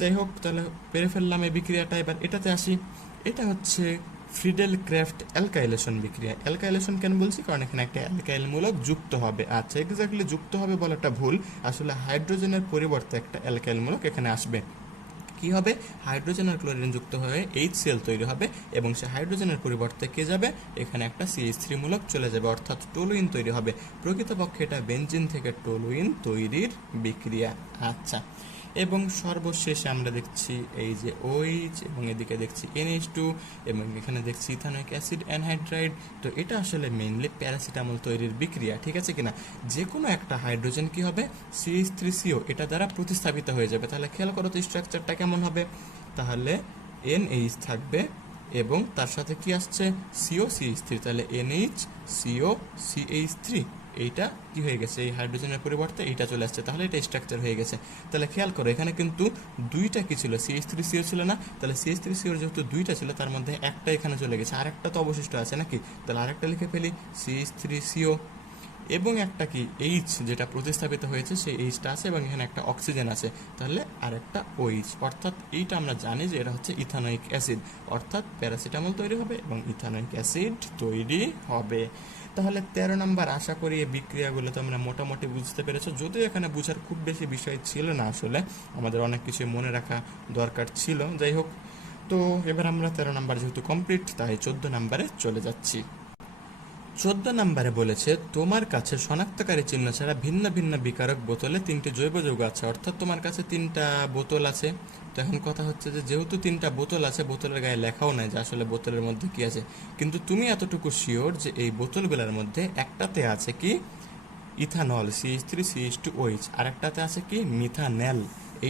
যাই হোক, তাহলে পেরে ফেললাম এই বিক্রিয়াটা। এবার এটাতে আসি, এটা হচ্ছে ফ্রিডেল ক্রাফট অ্যালকাইলেশন বিক্রিয়া। অ্যালকাইলেশন কেন বলছি, কারণ এখানে একটা অ্যালকাইল মূলক যুক্ত হবে। আচ্ছা, এক্স্যাক্টলি যুক্ত হবে বলাটা ভুল, আসলে হাইড্রোজেনের পরিবর্তে একটা অ্যালকাইল মূলক এখানে আসবে। কি হবে, হাইড্রোজেন আর ক্লোরিন যুক্ত হয়ে HCl তৈরি হবে এবং সে হাইড্রোজেনের পরিবর্তে কে যাবে, এখানে একটা CH3 মূলক চলে যাবে, অর্থাৎ টলুইন তৈরি হবে। প্রকৃতপক্ষে এটা বেনজিন থেকে টলুইন তৈরির বিক্রিয়া। আচ্ছা, এবং সর্বশেষে আমরা দেখছি এই যে OH এবং এদিকে দেখছি NH2 এবং এখানে দেখছি ইথানোয়িক অ্যাসিড অ্যানহাইড্রাইড। তো এটা আসলে মেইনলি প্যারাসিটামল তৈরির বিক্রিয়া, ঠিক আছে কিনা? যে কোনো একটা হাইড্রোজেন কি হবে, CH3CO এটা দ্বারা প্রতিস্থাপিত হয়ে যাবে। তাহলে খেয়াল করো তো স্ট্রাকচারটা কেমন হবে, তাহলে NH থাকবে এবং তার সাথে কি আসছে, COCH3, তাহলে NHCOCH3, এইটা কি হয়ে গেছে, এই হাইড্রোজেনের পরিবর্তে এইটা চলে আসছে, তাহলে এটা স্ট্রাকচার হয়ে গেছে। তাহলে খেয়াল করো, এখানে কিন্তু দুইটা কি ছিল, CH3CO ছিল না? তাহলে CH3CO যেহেতু দুইটা ছিল তার মধ্যে একটা এখানে চলে গেছে, আরেকটা তো অবশিষ্ট আছে নাকি? তাহলে আরেকটা লিখে ফেলি, CH3CO, এবং একটা কি H যেটা প্রতিস্থাপিত হয়েছে সেই Hটা আছে এবং এখানে একটা অক্সিজেন আছে, তাহলে আরেকটা OH, অর্থাৎ এইটা আমরা জানি যে এটা হচ্ছে ইথানোয়িক অ্যাসিড, অর্থাৎ প্যারাসিটামল তৈরি হবে এবং ইথানোয়িক অ্যাসিড তৈরি হবে। তাহলে 13 নম্বর, আশা করি এই বিক্রিয়াগুলো তো আমরা মোটামুটি বুঝতে পেরেছো, যদিও এখানে বোঝার খুব বেশি বিষয় ছিল না, আসলে আমাদের অনেক কিছু মনে রাখা দরকার ছিল। যাই হোক, তো এবার আমরা 13 নম্বর যেহেতু কমপ্লিট, তাই 14 নম্বরে চলে যাচ্ছি। 14 নম্বরে বলেছে তোমার কাছে শনাক্তকারী চিহ্ন ছাড়া ভিন্ন ভিন্ন বিকারক বোতলে 3টি জৈব যৌগ আছে, অর্থাৎ তোমার কাছে 3টা বোতল আছে। তো এখন কথা হচ্ছে যে যেহেতু 3টা বোতল আছে, বোতলের গায়ে লেখাও নাই যে আসলে বোতলের মধ্যে কি আছে, কিন্তু তুমি এতটুকু শিওর যে এই বোতলগুলোর মধ্যে একটাতে আছে কি ইথানল CH3CH2OH, আরেকটাতে আছে কি মিথানেল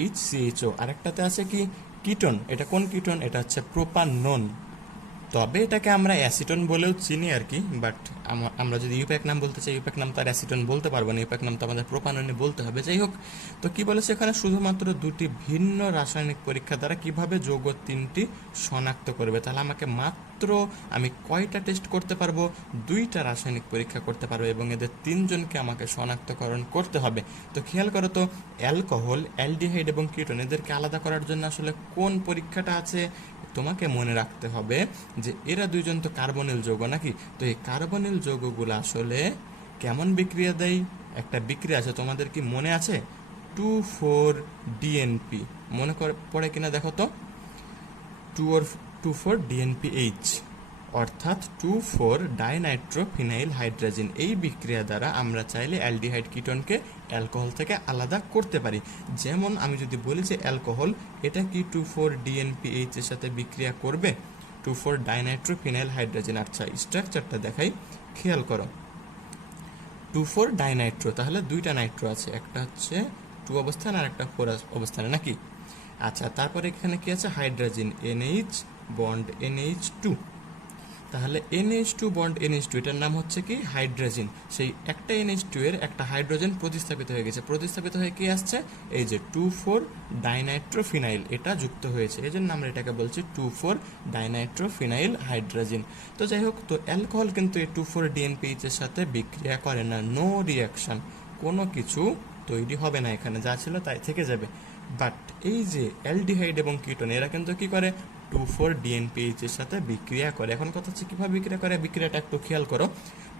HCHO, আরেকটাতে আছে কি কিটোন। এটা কোন কিটোন, এটা হচ্ছে প্রোপানন। তবে এটাকে আমরা অ্যাসিটন বলেও চিনি আর কি, বাট আমরা যদি ইউপ্যাক নাম বলতে চাই, ইউপ্যাক নাম তো আর অ্যাসিটন বলতে পারবো না, ইউপ্যাক নাম তো আমাদের প্রোপাননে বলতে হবে। যাই হোক, তো কি বলেছে এখানে, শুধুমাত্র দুটি ভিন্ন রাসায়নিক পরীক্ষা দ্বারা কিভাবে যৌগ 3টি শনাক্ত করবে। তাহলে আমাকে মাত্র মাত্র আমি কয়টা টেস্ট করতে পারবো? 2টা রাসায়নিক পরীক্ষা করতে পারবো এবং এদের 3জনকে আমাকে শনাক্তকরণ করতে হবে। তো খেয়াল করো তো, অ্যালকোহল, অ্যালডিহাইড এবং কিটোন এদেরকে আলাদা করার জন্য আসলে কোন পরীক্ষাটা আছে? তোমাকে মনে রাখতে হবে যে এরা 2জন তো কার্বনিল যৌগ নাকি? তো এই কার্বনিল যৌগগুলো আসলে কেমন বিক্রিয়া দেয়? একটা বিক্রিয়া আছে, তোমাদের কি মনে আছে? 2,4-DNP, মনে পড়ে কিনা দেখো তো। 2,4-DNPH, অর্থাৎ 2,4-ডাইনাইট্রোফিনাইল হাইড্রোজেন। এই বিক্রিয়া দ্বারা আমরা চাইলে অ্যালডিহাইড কিটোনকে অ্যালকোহল থেকে আলাদা করতে পারি। যেমন আমি যদি বলি যে অ্যালকোহল, এটা কি 2,4-DNPH এর সাথে বিক্রিয়া করবে? 2,4-ডাইনাইট্রোফিনাইল হাইড্রোজেন। আচ্ছা, স্ট্রাকচারটা দেখাই, খেয়াল করো। 2,4-ডাইনাইট্রো, তাহলে 2টা নাইট্রো আছে, একটা হচ্ছে 2 অবস্থান আর একটা 4 অবস্থানে নাকি? আচ্ছা, তারপরে এখানে কি আছে? Hydrogen, NH bond NH2। তাহলে NH2 বন্ড NH2, এটার নাম হচ্ছে কি? হাইড্রোজেন। সেই একটা NH2 এর একটা হাইড্রোজেন প্রতিস্থাপিত হয়ে গেছে। প্রতিস্থাপিত হয়ে কি আসছে? এই যে 2,4-ডাইনাইট্রোফিনাইল, এটা যুক্ত হয়েছে, এই জন্য আমরা এটাকে বলছি 2,4-ডাইনাইট্রোফিনাইল হাইড্রোজেন। তো যাই হোক, তো অ্যালকোহল কিন্তু এই 2,4-DNPH এর সাথে বিক্রিয়া করে না, নো রিয়াকশন, কোনো কিছু তৈরি হবে না, এখানে যা ছিল তাই থেকে যাবে। বাট এই যে অ্যালডিহাইড এবং কিটোন, এরা কিন্তু কি করে? 2,4-DNPH এর সাথে বিক্রিয়া করে। এখন কথা হচ্ছে কিভাবে বিক্রিয়া করে, বিক্রিয়াটা একটু খেয়াল করো।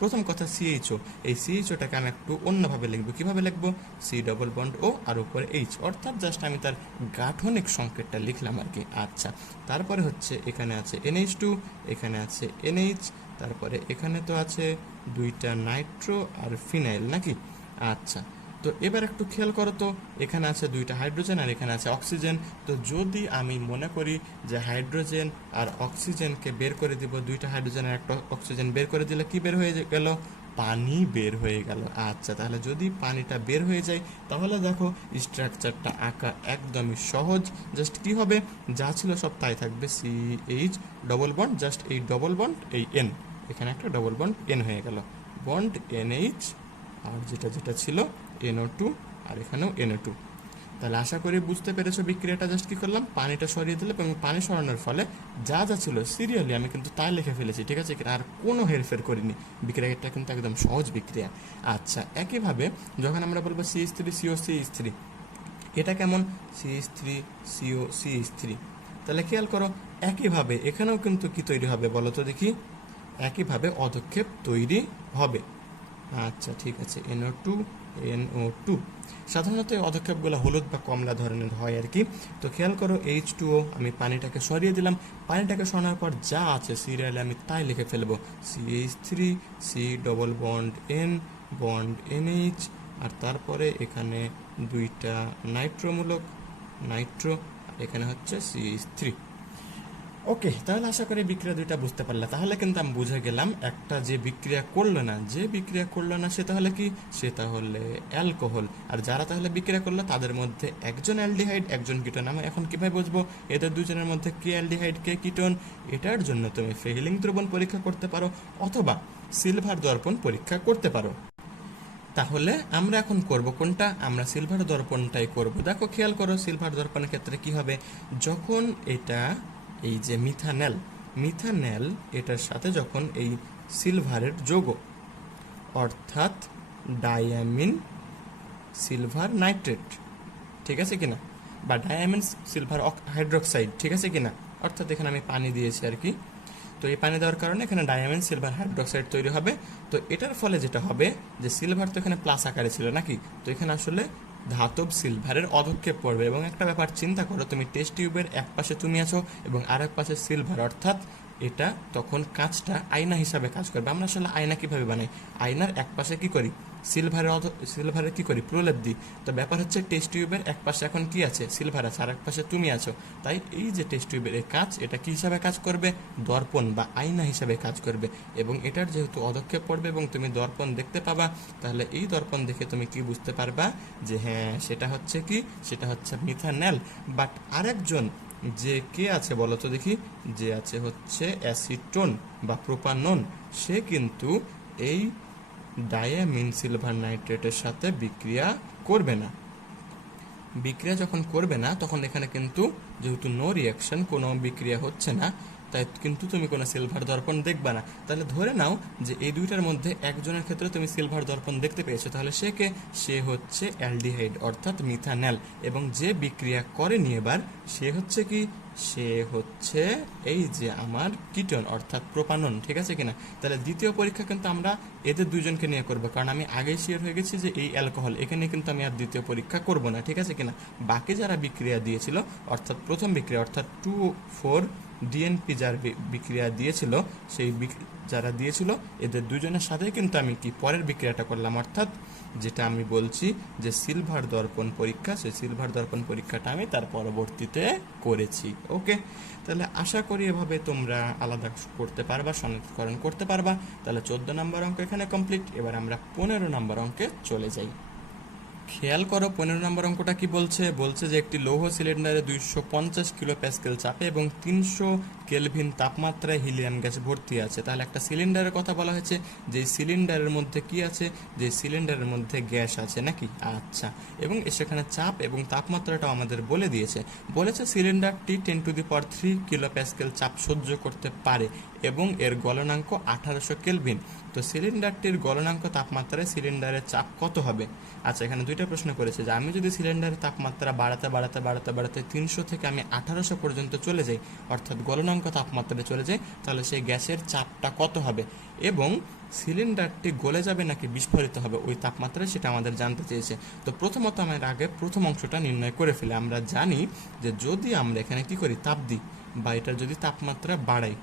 প্রথম কথা CHO, এই CHOটাকে আমি একটু অন্যভাবে লিখবো। কিভাবে লিখবো? C+O আর উপরে H, অর্থাৎ জাস্ট আমি তার গাঠনিক সংকেতটা লিখলাম আর কি। আচ্ছা, তারপরে হচ্ছে এখানে আছে NH2, এখানে আছে NH, তারপরে এখানে তো আছে 2টা নাইট্রো আর ফিনাইল নাকি? আচ্ছা, তো এবার একটু খেয়াল করো তো, এখানে আছে 2টা হাইড্রোজেন আর এখানে আছে অক্সিজেন। তো যদি আমি মনে করি যে হাইড্রোজেন আর অক্সিজেনকে বের করে দিব, 2টা হাইড্রোজেন আর একটা অক্সিজেন বের করে দিলে কি বের হয়ে গেল? পানি বের হয়ে গেল। আচ্ছা, তাহলে যদি পানিটা বের হয়ে যায়, তাহলে দেখো স্ট্রাকচারটা আঁকা একদমই সহজ। জাস্ট কি হবে? যা ছিল সব তাই থাকবে, CH ডবল বন্ড, জাস্ট এই ডবল বন্ড, এই N, এখানে একটা ডবল বন্ড N হয়ে গেল, বন্ড NH, আর যেটা যেটা ছিল NO2, আর এখানেও NO2। তাহলে আশা করি বুঝতে পেরেছো বিক্রিয়াটা। জাস্ট কি করলাম? পানিটা সরিয়ে দিলাম এবং পানি সরানোর ফলে যা যা ছিল সিরিয়ালি আমি কিন্তু তাই লিখে ফেলেছি, ঠিক আছে? আর কোনো হেরফের করিনি। বিক্রিয়াটা কিন্তু একদম সহজ বিক্রিয়া। আচ্ছা, একইভাবে যখন আমরা বলবো CH3COCH3, এটা কেমন? CH3COCH3, তাহলে খেয়াল করো একইভাবে এখানেও কিন্তু কি তৈরি হবে বলো তো দেখি? একইভাবে অধক্ষেপ তৈরি হবে। আচ্ছা, ঠিক আছে, NO2 সাধারণত এই অধক্ষেপগুলো হলুদ বা কমলা ধরনের হয় আর কি। তো খেয়াল করো H2O, আমি পানিটাকে সরিয়ে দিলাম। পানিটাকে সরানোর পর যা আছে সিরিয়ালে আমি তাই লিখে ফেলবো, CH3, C+N বন্ড NH, আর তারপরে এখানে 2টা নাইট্রোমূলক নাইট্রো, এখানে হচ্ছে CH3। ওকে, তাহলে আশা করি বিক্রিয়া 2টা বুঝতে পারলে। তাহলে কিন্তু আমি বুঝে গেলাম একটা যে বিক্রিয়া করলো না, সে তাহলে কি? সে তাহলে অ্যালকোহল। আর যারা তাহলে বিক্রিয়া করলো তাদের মধ্যে একজন অ্যালডিহাইড, একজন কিটোন। আমি এখন কিভাবে বুঝবো এদের 2জনের মধ্যে কে অ্যালডিহাইড কে কিটোন? এটার জন্য তুমি ফেহিলিং দ্রবণ পরীক্ষা করতে পারো অথবা সিলভার দর্পণ পরীক্ষা করতে পারো। তাহলে আমরা এখন করব কোনটা? আমরা সিলভার দর্পণটাই করব। দেখো খেয়াল করো, সিলভার দর্পণের ক্ষেত্রে কি হবে? যখন এটা, এই যে মিথানেল এটার সাথে যখন এই সিলভারের যৌগ, অর্থাৎ ডায়ামিন সিলভার নাইট্রেট, ঠিক আছে কিনা, বা ডায়ামিন সিলভার হাইড্রোক্সাইড, ঠিক আছে কিনা, অর্থাৎ এখানে আমি পানি দিয়েছি আর কি। তো এই পানি দেওয়ার কারণে এখানে ডায়ামিন সিলভার হাইড্রোক্সাইড তৈরি হবে। তো এটার ফলে যেটা হবে যে সিলভার তো এখানে প্লাস আকারে ছিল নাকি? তো এখানে আসলে ধাতব সিলভারের অধক্ষেপ পড়বে। এবং একটা ব্যাপার চিন্তা করো, তুমি টেস্ট টিউবের এক পাশে তুমি আছো এবং আরেক পাশে সিলভার, অর্থাৎ এটা তখন কাঁচটা আয়না হিসাবে কাজ করবে। আমরা আসলে আয়না কিভাবে বানাই? আয়নার এক পাশে কি করি? সিলভারের কি করি? প্রলেপ দিই। তো ব্যাপার হচ্ছে টেস্ট টিউবের এক পাশে এখন কি আছে? সিলভার আছে, আর এক পাশে তুমি আছো। তাই এই যে টেস্ট টিউবের এই কাঁচ, এটা কি হিসাবে কাজ করবে? দর্পণ বা আয়না হিসাবে কাজ করবে। এবং এটার যেহেতু অধক্ষেপ পড়বে এবং তুমি দর্পণ দেখতে পাবা, তাহলে এই দর্পণ দেখে তুমি কি বুঝতে পারবা যে হ্যাঁ, সেটা হচ্ছে কি? সেটা হচ্ছে মিথানেল। বাট আরেকজন যে কে আছে বলো তো দেখি? যে আছে হচ্ছে অ্যাসিটোন বা প্রোপানন, সে কিন্তু এই ডায়ামিন সিলভার নাইট্রেটের সাথে বিক্রিয়া করবে না। বিক্রিয়া যখন করবে না, তখন এখানে কিন্তু যেহেতু নো রিয়াকশন, কোনো বিক্রিয়া হচ্ছে না, তাই কিন্তু তুমি কোনো সিলভার দর্পণ দেখবে না। তাহলে ধরে নাও যে এই দুইটার মধ্যে একজনের ক্ষেত্রে তুমি সিলভার দর্পণ দেখতে পেয়েছো, তাহলে সে কে? সে হচ্ছে অ্যালডিহাইড অর্থাৎ মিথানল। এবং যে বিক্রিয়া করেনি এবার সে হচ্ছে কি? সে হচ্ছে এই যে আমার কিটোন অর্থাৎ প্রোপানন, ঠিক আছে কিনা? তাহলে দ্বিতীয় পরীক্ষা কিন্তু আমরা এদের দুজনকে নিয়ে করবো, কারণ আমি আগেই শিওর হয়ে গেছি যে এই অ্যালকোহল, এখানে কিন্তু আমি আর দ্বিতীয় পরীক্ষা করব না, ঠিক আছে কিনা? বাকি যারা বিক্রিয়া দিয়েছিল অর্থাৎ প্রথম বিক্রিয়া অর্থাৎ 2,4 ডিএনপি যার বিক্রিয়া দিয়েছিল, সেই যারা দিয়েছিল এদের দুজনের সাথে কিন্তু আমি কি পরের বিক্রিয়াটা করলাম, অর্থাৎ যেটা আমি বলছি যে সিলভার দর্পণ পরীক্ষা, সেই সিলভার দর্পণ পরীক্ষাটা আমি তার পরবর্তীতে করেছি। ওকে, তাহলে আশা করি এভাবে তোমরা আলাদা করতে পারবা, শনাক্তকরণ করতে পারবা। তাহলে 14 নম্বর অঙ্ক এখানে কমপ্লিট। এবার আমরা 15 নম্বর অঙ্কে চলে যাই। খেয়াল করো 15 নম্বর অঙ্কটা কি বলছে। বলছে যে একটি লৌহ সিলিন্ডারে 250 কিলো প্যাসকেল চাপে এবং 300 কেলভিন তাপমাত্রায় হিলিয়াম গ্যাস ভর্তি আছে। তাহলে একটা সিলিন্ডারের কথা বলা হয়েছে, যে সিলিন্ডারের মধ্যে কি আছে? যে সিলিন্ডারের মধ্যে গ্যাস আছে নাকি? আচ্ছা, এবং সেখানে চাপ এবং তাপমাত্রাটাও আমাদের বলে দিয়েছে। বলেছে সিলিন্ডারটি 10⁻³ কিলো প্যাসকেল চাপ সহ্য করতে পারে এবং এর গলনাঙ্ক 1800 কেলভিন। তো সিলিন্ডারটির গলনাঙ্ক তাপমাত্রায় সিলিন্ডারের চাপ কত হবে? আচ্ছা, এখানে দুইটা প্রশ্ন করেছে যে আমি যদি সিলিন্ডারের তাপমাত্রা বাড়াতে বাড়াতে বাড়াতে বাড়াতে 300 থেকে আমি 1800 পর্যন্ত চলে যাই, অর্থাৎ গলনাঙ্ক তাপমাত্রায় চলে যাই, তাহলে সেই গ্যাসের চাপটা কত হবে এবং সিলিন্ডারটি গলে যাবে নাকি বিস্ফোরিত হবে ওই তাপমাত্রায়, সেটা আমাদের জানতে চেয়েছে। তো প্রথমত আমরা আগে প্রথম অংশটা নির্ণয় করে ফেলি। আমরা জানি যে যদি আমরা এখানে কি করি, তাপ দিই বা এটার যদি তাপমাত্রা বাড়াই,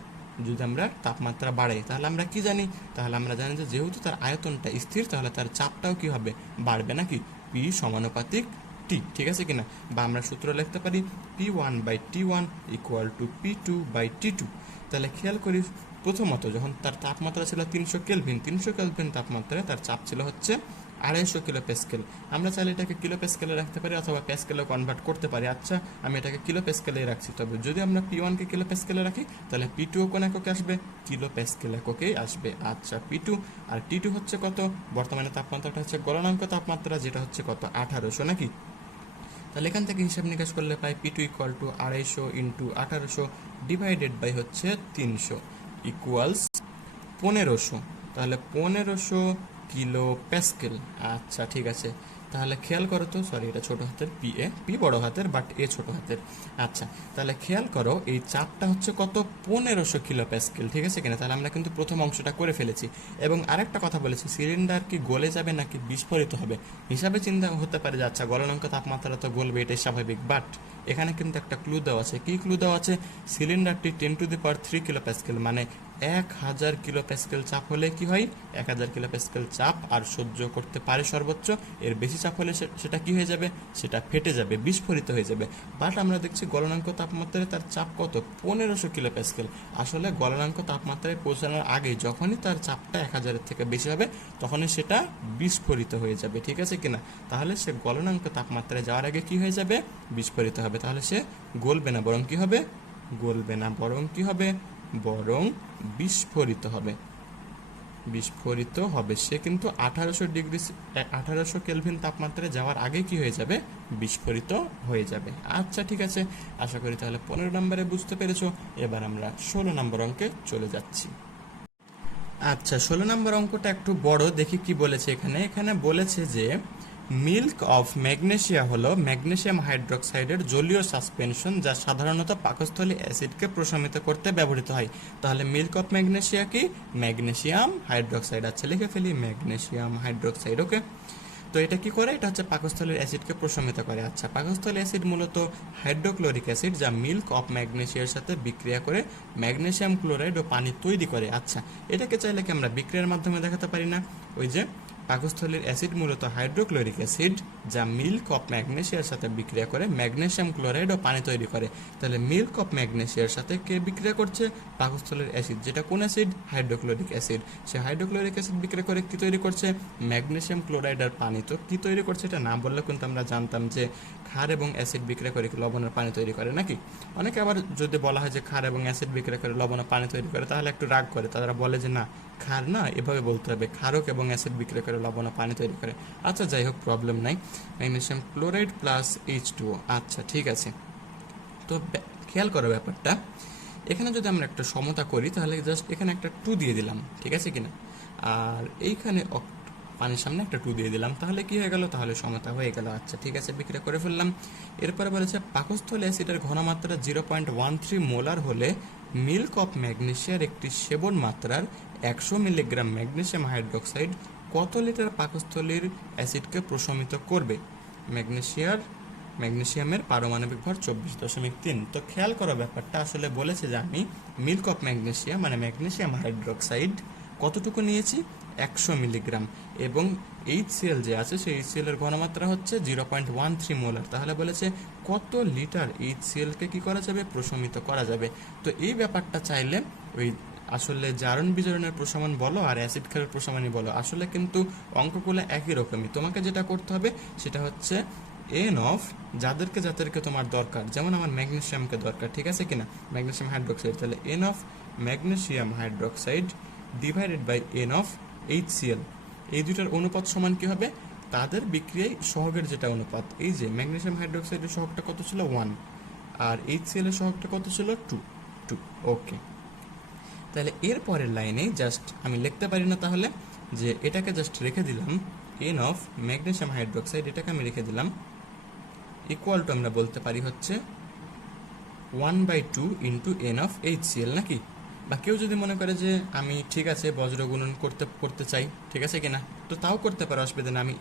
যদি আমরা তাপমাত্রা বাড়াই তাহলে আমরা কি জানি? তাহলে আমরা জানি যে যেহেতু তার আয়তনটা স্থির, তাহলে তার চাপটাও কি হবে? বাড়বে নাকি? পি সমানুপাতিক টি, ঠিক আছে কিনা? বা আমরা সূত্র লিখতে পারি P1/T1 = P2/T2। তাহলে খেয়াল করি, প্রথমত যখন তার তাপমাত্রা ছিল 300 কেলভিন, 300 কেলভিন তাপমাত্রায় তার চাপ ছিল হচ্ছে 250 কিলো প্যাসকেল। আমরা চাইলে এটাকে কিলো প্যাসকেলে রাখতে পারি অথবা প্যাসকেলে কনভার্ট করতে পারি। আচ্ছা, আমি এটাকে কিলো প্যাসকেলে রাখছি। তবে যদি আমরা P1 কে কিলো প্যাসকেলে রাখি, তাহলে P2 কোন এককে আসবে? কিলো প্যাসকেল এককেই আসবে। আচ্ছা, P2 আর T2 হচ্ছে কত? বর্তমানে তাপমাত্রাটা হচ্ছে গলনাঙ্ক তাপমাত্রা, যেটা হচ্ছে কত? 1800 নাকি? তাহলে এখান থেকে হিসাব নিকাশ করলে পাই P2 = 250 × 1800 ডিভাইডেড বাই হচ্ছে 300 ইকুয়ালস 1500। তাহলে 1500 কিলো প্যাসকেল। আচ্ছা, ঠিক আছে। তাহলে খেয়াল করো তো, সরি এটা ছোট হাতের পি বড় হাতের বাট এ ছোট হাতের। আচ্ছা, তাহলে খেয়াল করো এই চাপটা হচ্ছে কত? 1500 কিলো প্যাসকেল, ঠিক আছে কিনা? তাহলে আমরা কিন্তু প্রথম অংশটা করে ফেলেছি। এবং আরেকটা কথা বলেছি, সিলিন্ডার কি গলে যাবে নাকি বিস্ফোরিত হবে? হিসাবে চিন্তা হতে পারে যে আচ্ছা গলনাঙ্ক তাপমাত্রা তো গলবে, এটাই স্বাভাবিক। বাট এখানে কিন্তু একটা ক্লু দেওয়া আছে। কি ক্লু দেওয়া আছে? সিলিন্ডারটি 10⁻³ কিলো প্যাসকেল, মানে 1000 কিলো প্যাসকেল চাপ হলে কি হয়? 1000 কিলো প্যাসকেল চাপ আর সহ্য করতে পারে সর্বোচ্চ। এর বেশি চাপ হলে সেটা কি হয়ে যাবে? সেটা ফেটে যাবে, বিস্ফোরিত হয়ে যাবে। বাট আমরা দেখছি গলনাঙ্ক তাপমাত্রায় তার চাপ কত? 1500 কিলো প্যাসকেল। আসলে গলনাঙ্ক তাপমাত্রায় পৌঁছানোর আগে যখনই তার চাপটা 1000-এর থেকে বেশি হবে, তখনই সেটা বিস্ফোরিত হয়ে যাবে, ঠিক আছে কিনা? তাহলে সে গলনাঙ্ক তাপমাত্রায় যাওয়ার আগে কি হয়ে যাবে? বিস্ফোরিত হবে। তাহলে সে গলবে না, বরং কি হবে? গলবে না, বরং কি হবে? বরং বিস্ফোরিত হবে। বিস্ফোরিত হবে। সে কিন্তু 1800 কেলভিন তাপমাত্রায় যাওয়ার আগে কি হয়ে যাবে? বিস্ফোরিত হয়ে যাবে। আচ্ছা, ঠিক আছে। আশা করি তাহলে 15 নম্বরে বুঝতে পেরেছো। এবার আমরা 16 নম্বর অঙ্কে চলে যাচ্ছি। আচ্ছা, 16 নম্বর অঙ্কটা একটু বড়, দেখি কি বলেছে এখানে। এখানে বলেছে যে মিল্ক অফ ম্যাগনেসিয়া হলো ম্যাগনেসিয়াম হাইড্রোক্সাইডের জলীয় সাসপেনশন, যা সাধারণত পাকস্থলী অ্যাসিডকে প্রশমিত করতে ব্যবহৃত হয়। তাহলে মিল্ক অফ ম্যাগনেসিয়া কি? Magnesium hydroxide. আচ্ছা, লিখে ফেলি ম্যাগনেসিয়াম হাইড্রোক্সাইড। ওকে, তো এটা কি করে? এটা হচ্ছে পাকস্থলীর অ্যাসিডকে প্রশমিত করে। আচ্ছা, পাকস্থলী অ্যাসিড মূলত হাইড্রোক্লোরিক অ্যাসিড, যা মিল্ক অফ ম্যাগনেসিয়ার সাথে বিক্রিয়া করে ম্যাগনেসিয়াম ক্লোরাইড ও পানি তৈরি করে। আচ্ছা, এটাকে চাইলে কি আমরা বিক্রিয়ার মাধ্যমে দেখাতে পারি না? ওই যে পাকস্থলীর অ্যাসিড মূলত হাইড্রোক্লোরিক অ্যাসিড, যা মিল্ক অফ ম্যাগনেসিয়ার সাথে বিক্রিয়া করে ম্যাগনেসিয়াম ক্লোরাইড ও পানি তৈরি করে। তাহলে মিল্ক অফ ম্যাগনেসিয়ার সাথে কে বিক্রিয়া করছে? পাকস্থলীর অ্যাসিড, যেটা কোন অ্যাসিড? Hydrochloric acid. সে হাইড্রোক্লোরিক অ্যাসিড বিক্রিয়া করে কি তৈরি করছে? ম্যাগনেসিয়াম ক্লোরাইড আর পানি। তো কি তৈরি করছে এটা না বললে কিন্তু আমরা জানতাম যে ক্ষার এবং অ্যাসিড বিক্রিয়া করে লবণ আর পানি তৈরি করে নাকি? অনেকে আবার যদি বলা হয় যে ক্ষার এবং অ্যাসিড বিক্রিয়া করে লবণ আর পানি তৈরি করে, তাহলে একটু রাগ করে। তারা বলে যে না, ক্ষার না, এভাবে বলতে হবে, ক্ষারক এবং অ্যাসিড বিক্রিয়া করে লবণ আর পানি তৈরি করে। আচ্ছা, যাই হোক, প্রবলেম নাই। Magnesium chloride plus H2O। আচ্ছা, ঠিক আছে। তো খেয়াল করো ব্যাপারটা, এখানে যদি আমরা একটা সমতা করি তাহলে জাস্ট এখানে একটা 2 দিয়ে দিলাম, ঠিক আছে কিনা, আর এইখানে পানির সামনে একটা 2 দিয়ে দিলাম, তাহলে কি হয়ে গেল, তাহলে সমতা হয়ে গেল। আচ্ছা ঠিক আছে, বিক্রিয়া করে ফেললাম। এরপরে বলেছে পাকস্থলী অ্যাসিডের ঘনমাত্রা 0.13 মোলার হলে মিল্ক অফ ম্যাগনেশিয়ার একটি সেবন মাত্রার 100 মিলিগ্রাম ম্যাগনেসিয়াম হাইড্রোক্সাইড কত লিটার পাকস্থলীর অ্যাসিডকে প্রশমিত করবে। ম্যাগনেসিয়ামের পারমাণবিক ভর 24.3। তো খেয়াল করো ব্যাপারটা, আসলে বলেছে যে আমি মিল্ক অফ ম্যাগনেসিয়াম মানে ম্যাগনেসিয়াম হাইড্রোক্সাইড কতটুকু নিয়েছি, 100 মিলিগ্রাম, এবং HCl যে আছে সেই HCl এর ঘনমাত্রা হচ্ছে 0.13 মোলার। তাহলে বলেছে কত লিটার HCl কে কি করা যাবে, প্রশমিত করা যাবে। তো এই ব্যাপারটা চাইলে ওই আসলে জারণ বিজারণের প্রশমন বলো আর অ্যাসিড ক্ষারের প্রশমনই বলো, আসলে কিন্তু অঙ্কগুলো একই রকমই। তোমাকে যেটা করতে হবে সেটা হচ্ছে এন অফ যাদেরকে তোমার দরকার, যেমন আমার ম্যাগনেসিয়ামকে দরকার, ঠিক আছে কিনা, ম্যাগনেসিয়াম হাইড্রোক্সাইড, তাহলে N of magnesium hydroxide divided by N of HCl। এই দুটার অনুপাত সমান কি হবে, তাদের বিক্রিয়ায় সহগের যেটা অনুপাত, এই যে ম্যাগনেসিয়াম হাইড্রোক্সাইডের সহগটা কত ছিল 1, আর HCl এর সহগটা কত ছিল 2। ওকে, তাহলে এর পরের লাইনে জাস্ট আমি লিখতে পারি না তাহলে, যে এটাকে জাস্ট রেখে দিলাম এন অফ ম্যাগনেসিয়াম হাইড্রোক্সাইড, এটাকে আমি রেখে দিলাম ইকুয়াল টু আমরা বলতে পারি হচ্ছে 1/2 ইন্টু এন অফ HCl, নাকি? বা কেউ যদি মনে করে যে আমি ঠিক আছে বজ্র গুণন করতে চাই, ঠিক আছে কিনা, তো তাও করতে পারে, অসুবিধা না। আমি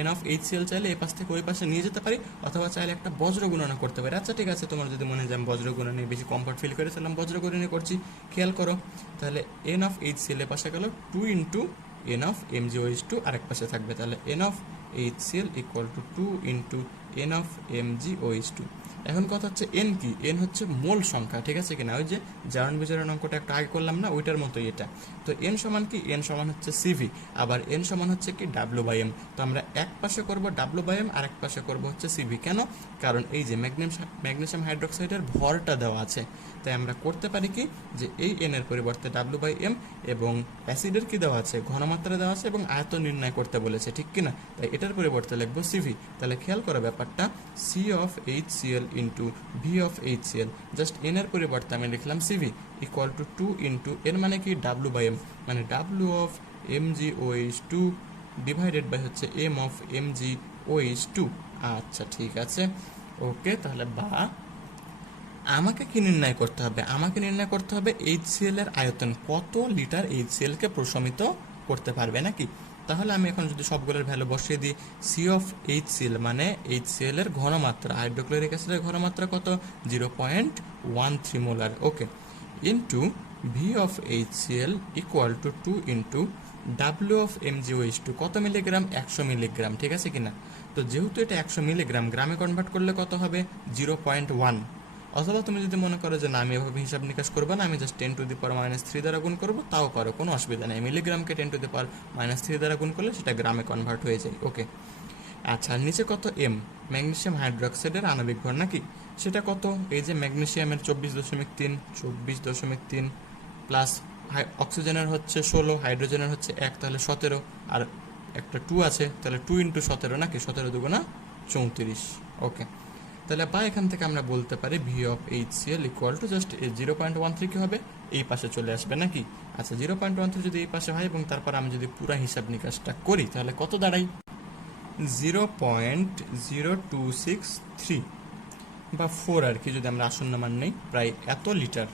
এন অফ HCl চাইলে এই পাশ থেকে ওই পাশে নিয়ে যেতে পারি, অথবা চাইলে একটা বজ্র গুণনা করতে পারি। আচ্ছা ঠিক আছে, তোমার যদি মনে হয় যে আমি বজ্র গুণনে বেশি কমফর্ট ফিল করে তাহলে আমি বজ্র গুণনে করছি। খেয়াল করো, তাহলে এন অফ HCl এর পাশে গেল 2 ইন্টু এন অফ MgOH2, আরেক পাশে থাকবে, তাহলে N of HCl equal to 2 into N of MgOH2। এখন কথা হচ্ছে এন কি, এন হচ্ছে মোল সংখ্যা, ঠিক আছে কিনা, ওই যে জারণ বিজারণ অঙ্কটা একটা আগে করলাম না, ওইটার মতোই এটা। তো এন সমান কি, এন সমান হচ্ছে সিভি, আবার এন সমান হচ্ছে কি W/m। তো আমরা এক পাশে করব W/m আর এক পাশে করব হচ্ছে সিভি। কেন, কারণ এই যে ম্যাগনেসিয়াম হাইড্রোক্সাইডের ভরটা দেওয়া আছে, তাই আমরা করতে পারি কি, যে এই এন এর পরিবর্তে W/m, এবং অ্যাসিডের কি দেওয়া আছে, ঘনমাত্রা দেওয়া আছে এবং আয়তন নির্ণয় করতে বলেছে, ঠিক কিনা, তাই এটার পরিবর্তে লিখবো সিভি। তাহলে খেয়াল করো ব্যাপারটা, C of HCl into V of HCl, just N এর পরিবর্তে আমি লিখলাম CV equal to 2 into N মানে কি W/m, মানে W of MgOH2 divided by হচ্ছে M অফ MgOH2। আচ্ছা ঠিক আছে, ওকে, তাহলে বা আমাকে কি নির্ণয় করতে হবে, আমাকে নির্ণয় করতে হবে HCl এর আয়তন, কত লিটার HCl কে প্রশমিত করতে পারবে, নাকি? তাহলে আমি এখন যদি সবগুলোর ভ্যালু বসিয়ে দিই, সি অফ HCl মানে HCl এর ঘনমাত্রা, হাইড্রোক্লোরিক অ্যাসিডের ঘনমাত্রা কত, 0.13 molar, okay, into V of HCl equal to 2 into W of MgOH2 কত মিলিগ্রাম, 100 মিলিগ্রাম, ঠিক আছে কিনা। তো যেহেতু এটা 100 মিলিগ্রাম, গ্রামে কনভার্ট করলে কত হবে, 0.1। অথবা তুমি যদি মনে করো যে না আমি এভাবে হিসাব নিকাশ করবো না, আমি জাস্ট 10⁻³ দ্বারা গুণ করবো, তাও পারো, কোনো অসুবিধা নেই। মিলিগ্রামকে 10⁻³ দ্বারা গুণ করলে সেটা গ্রামে কনভার্ট হয়ে যায়, ওকে। আচ্ছা, নিচে কত এম, ম্যাগনেসিয়াম হাইড্রোক্সাইডের আণবিক ভর, নাকি, সেটা কত, এই যে ম্যাগনেসিয়ামের 24.3 প্লাস অক্সিজেনের হচ্ছে 16, হাইড্রোজেনের হচ্ছে 1, তাহলে 17, আর একটা 2 আছে, তাহলে 2 ইন্টু 17, নাকি, 17 দুগুণা 34, ওকে। তাহলে বা এখান থেকে আমরা বলতে পারি V of HCl equal to just 0.13 কি হবে, এই পাশে চলে আসবে, নাকি। আচ্ছা, 0.13 যদি এই পাশে হয় এবং তারপর আমি যদি পুরো হিসাব নিকাশটা করি তাহলে কত দাঁড়াই, 0.0263 বা 4 আর কি, যদি আমরা আসন্ন মান নেই, প্রায় এত লিটার,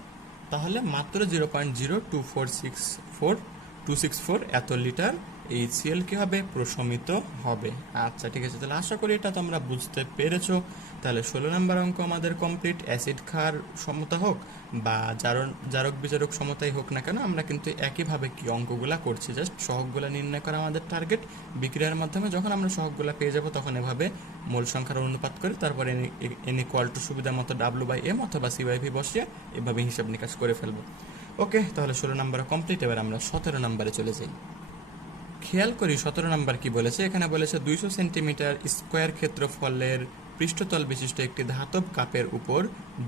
তাহলে মাত্র 0.02464 এত লিটার HCl কি হবে, প্রশমিত হবে। আচ্ছা ঠিক আছে, তাহলে আশা করি এটা তোমরা বুঝতে পেরেছো। তাহলে 16 নম্বর অঙ্ক আমাদের কমপ্লিট। অ্যাসিড ক্ষার সমতা হোক বা জারক বিজারক সমতাই হোক না কেন, আমরা কিন্তু একইভাবে কি অঙ্কগুলা করছি, জাস্ট সহগগুলা নির্ণয় করা আমাদের টার্গেট। বিক্রিয়ার মাধ্যমে যখন আমরা সহগগুলা পেয়ে যাব তখন এভাবে মোল সংখ্যার অনুপাত করে তারপরে এন ইকুয়াল টু সুবিধা মতো W/m অথবা C/V বসিয়ে এভাবে হিসাব নিকাশ করে ফেলবো। ওকে, তাহলে 16 নম্বর কমপ্লিট। এবার আমরা 17 নম্বরে চলে যাই। খেয়াল করি 17 নম্বর কি বলেছে, এখানে বলেছে 200 সেন্টিমিটার স্কোয়ার ক্ষেত্রফলের পৃষ্ঠতল বিশিষ্ট একটি ধাতব কাপের উপর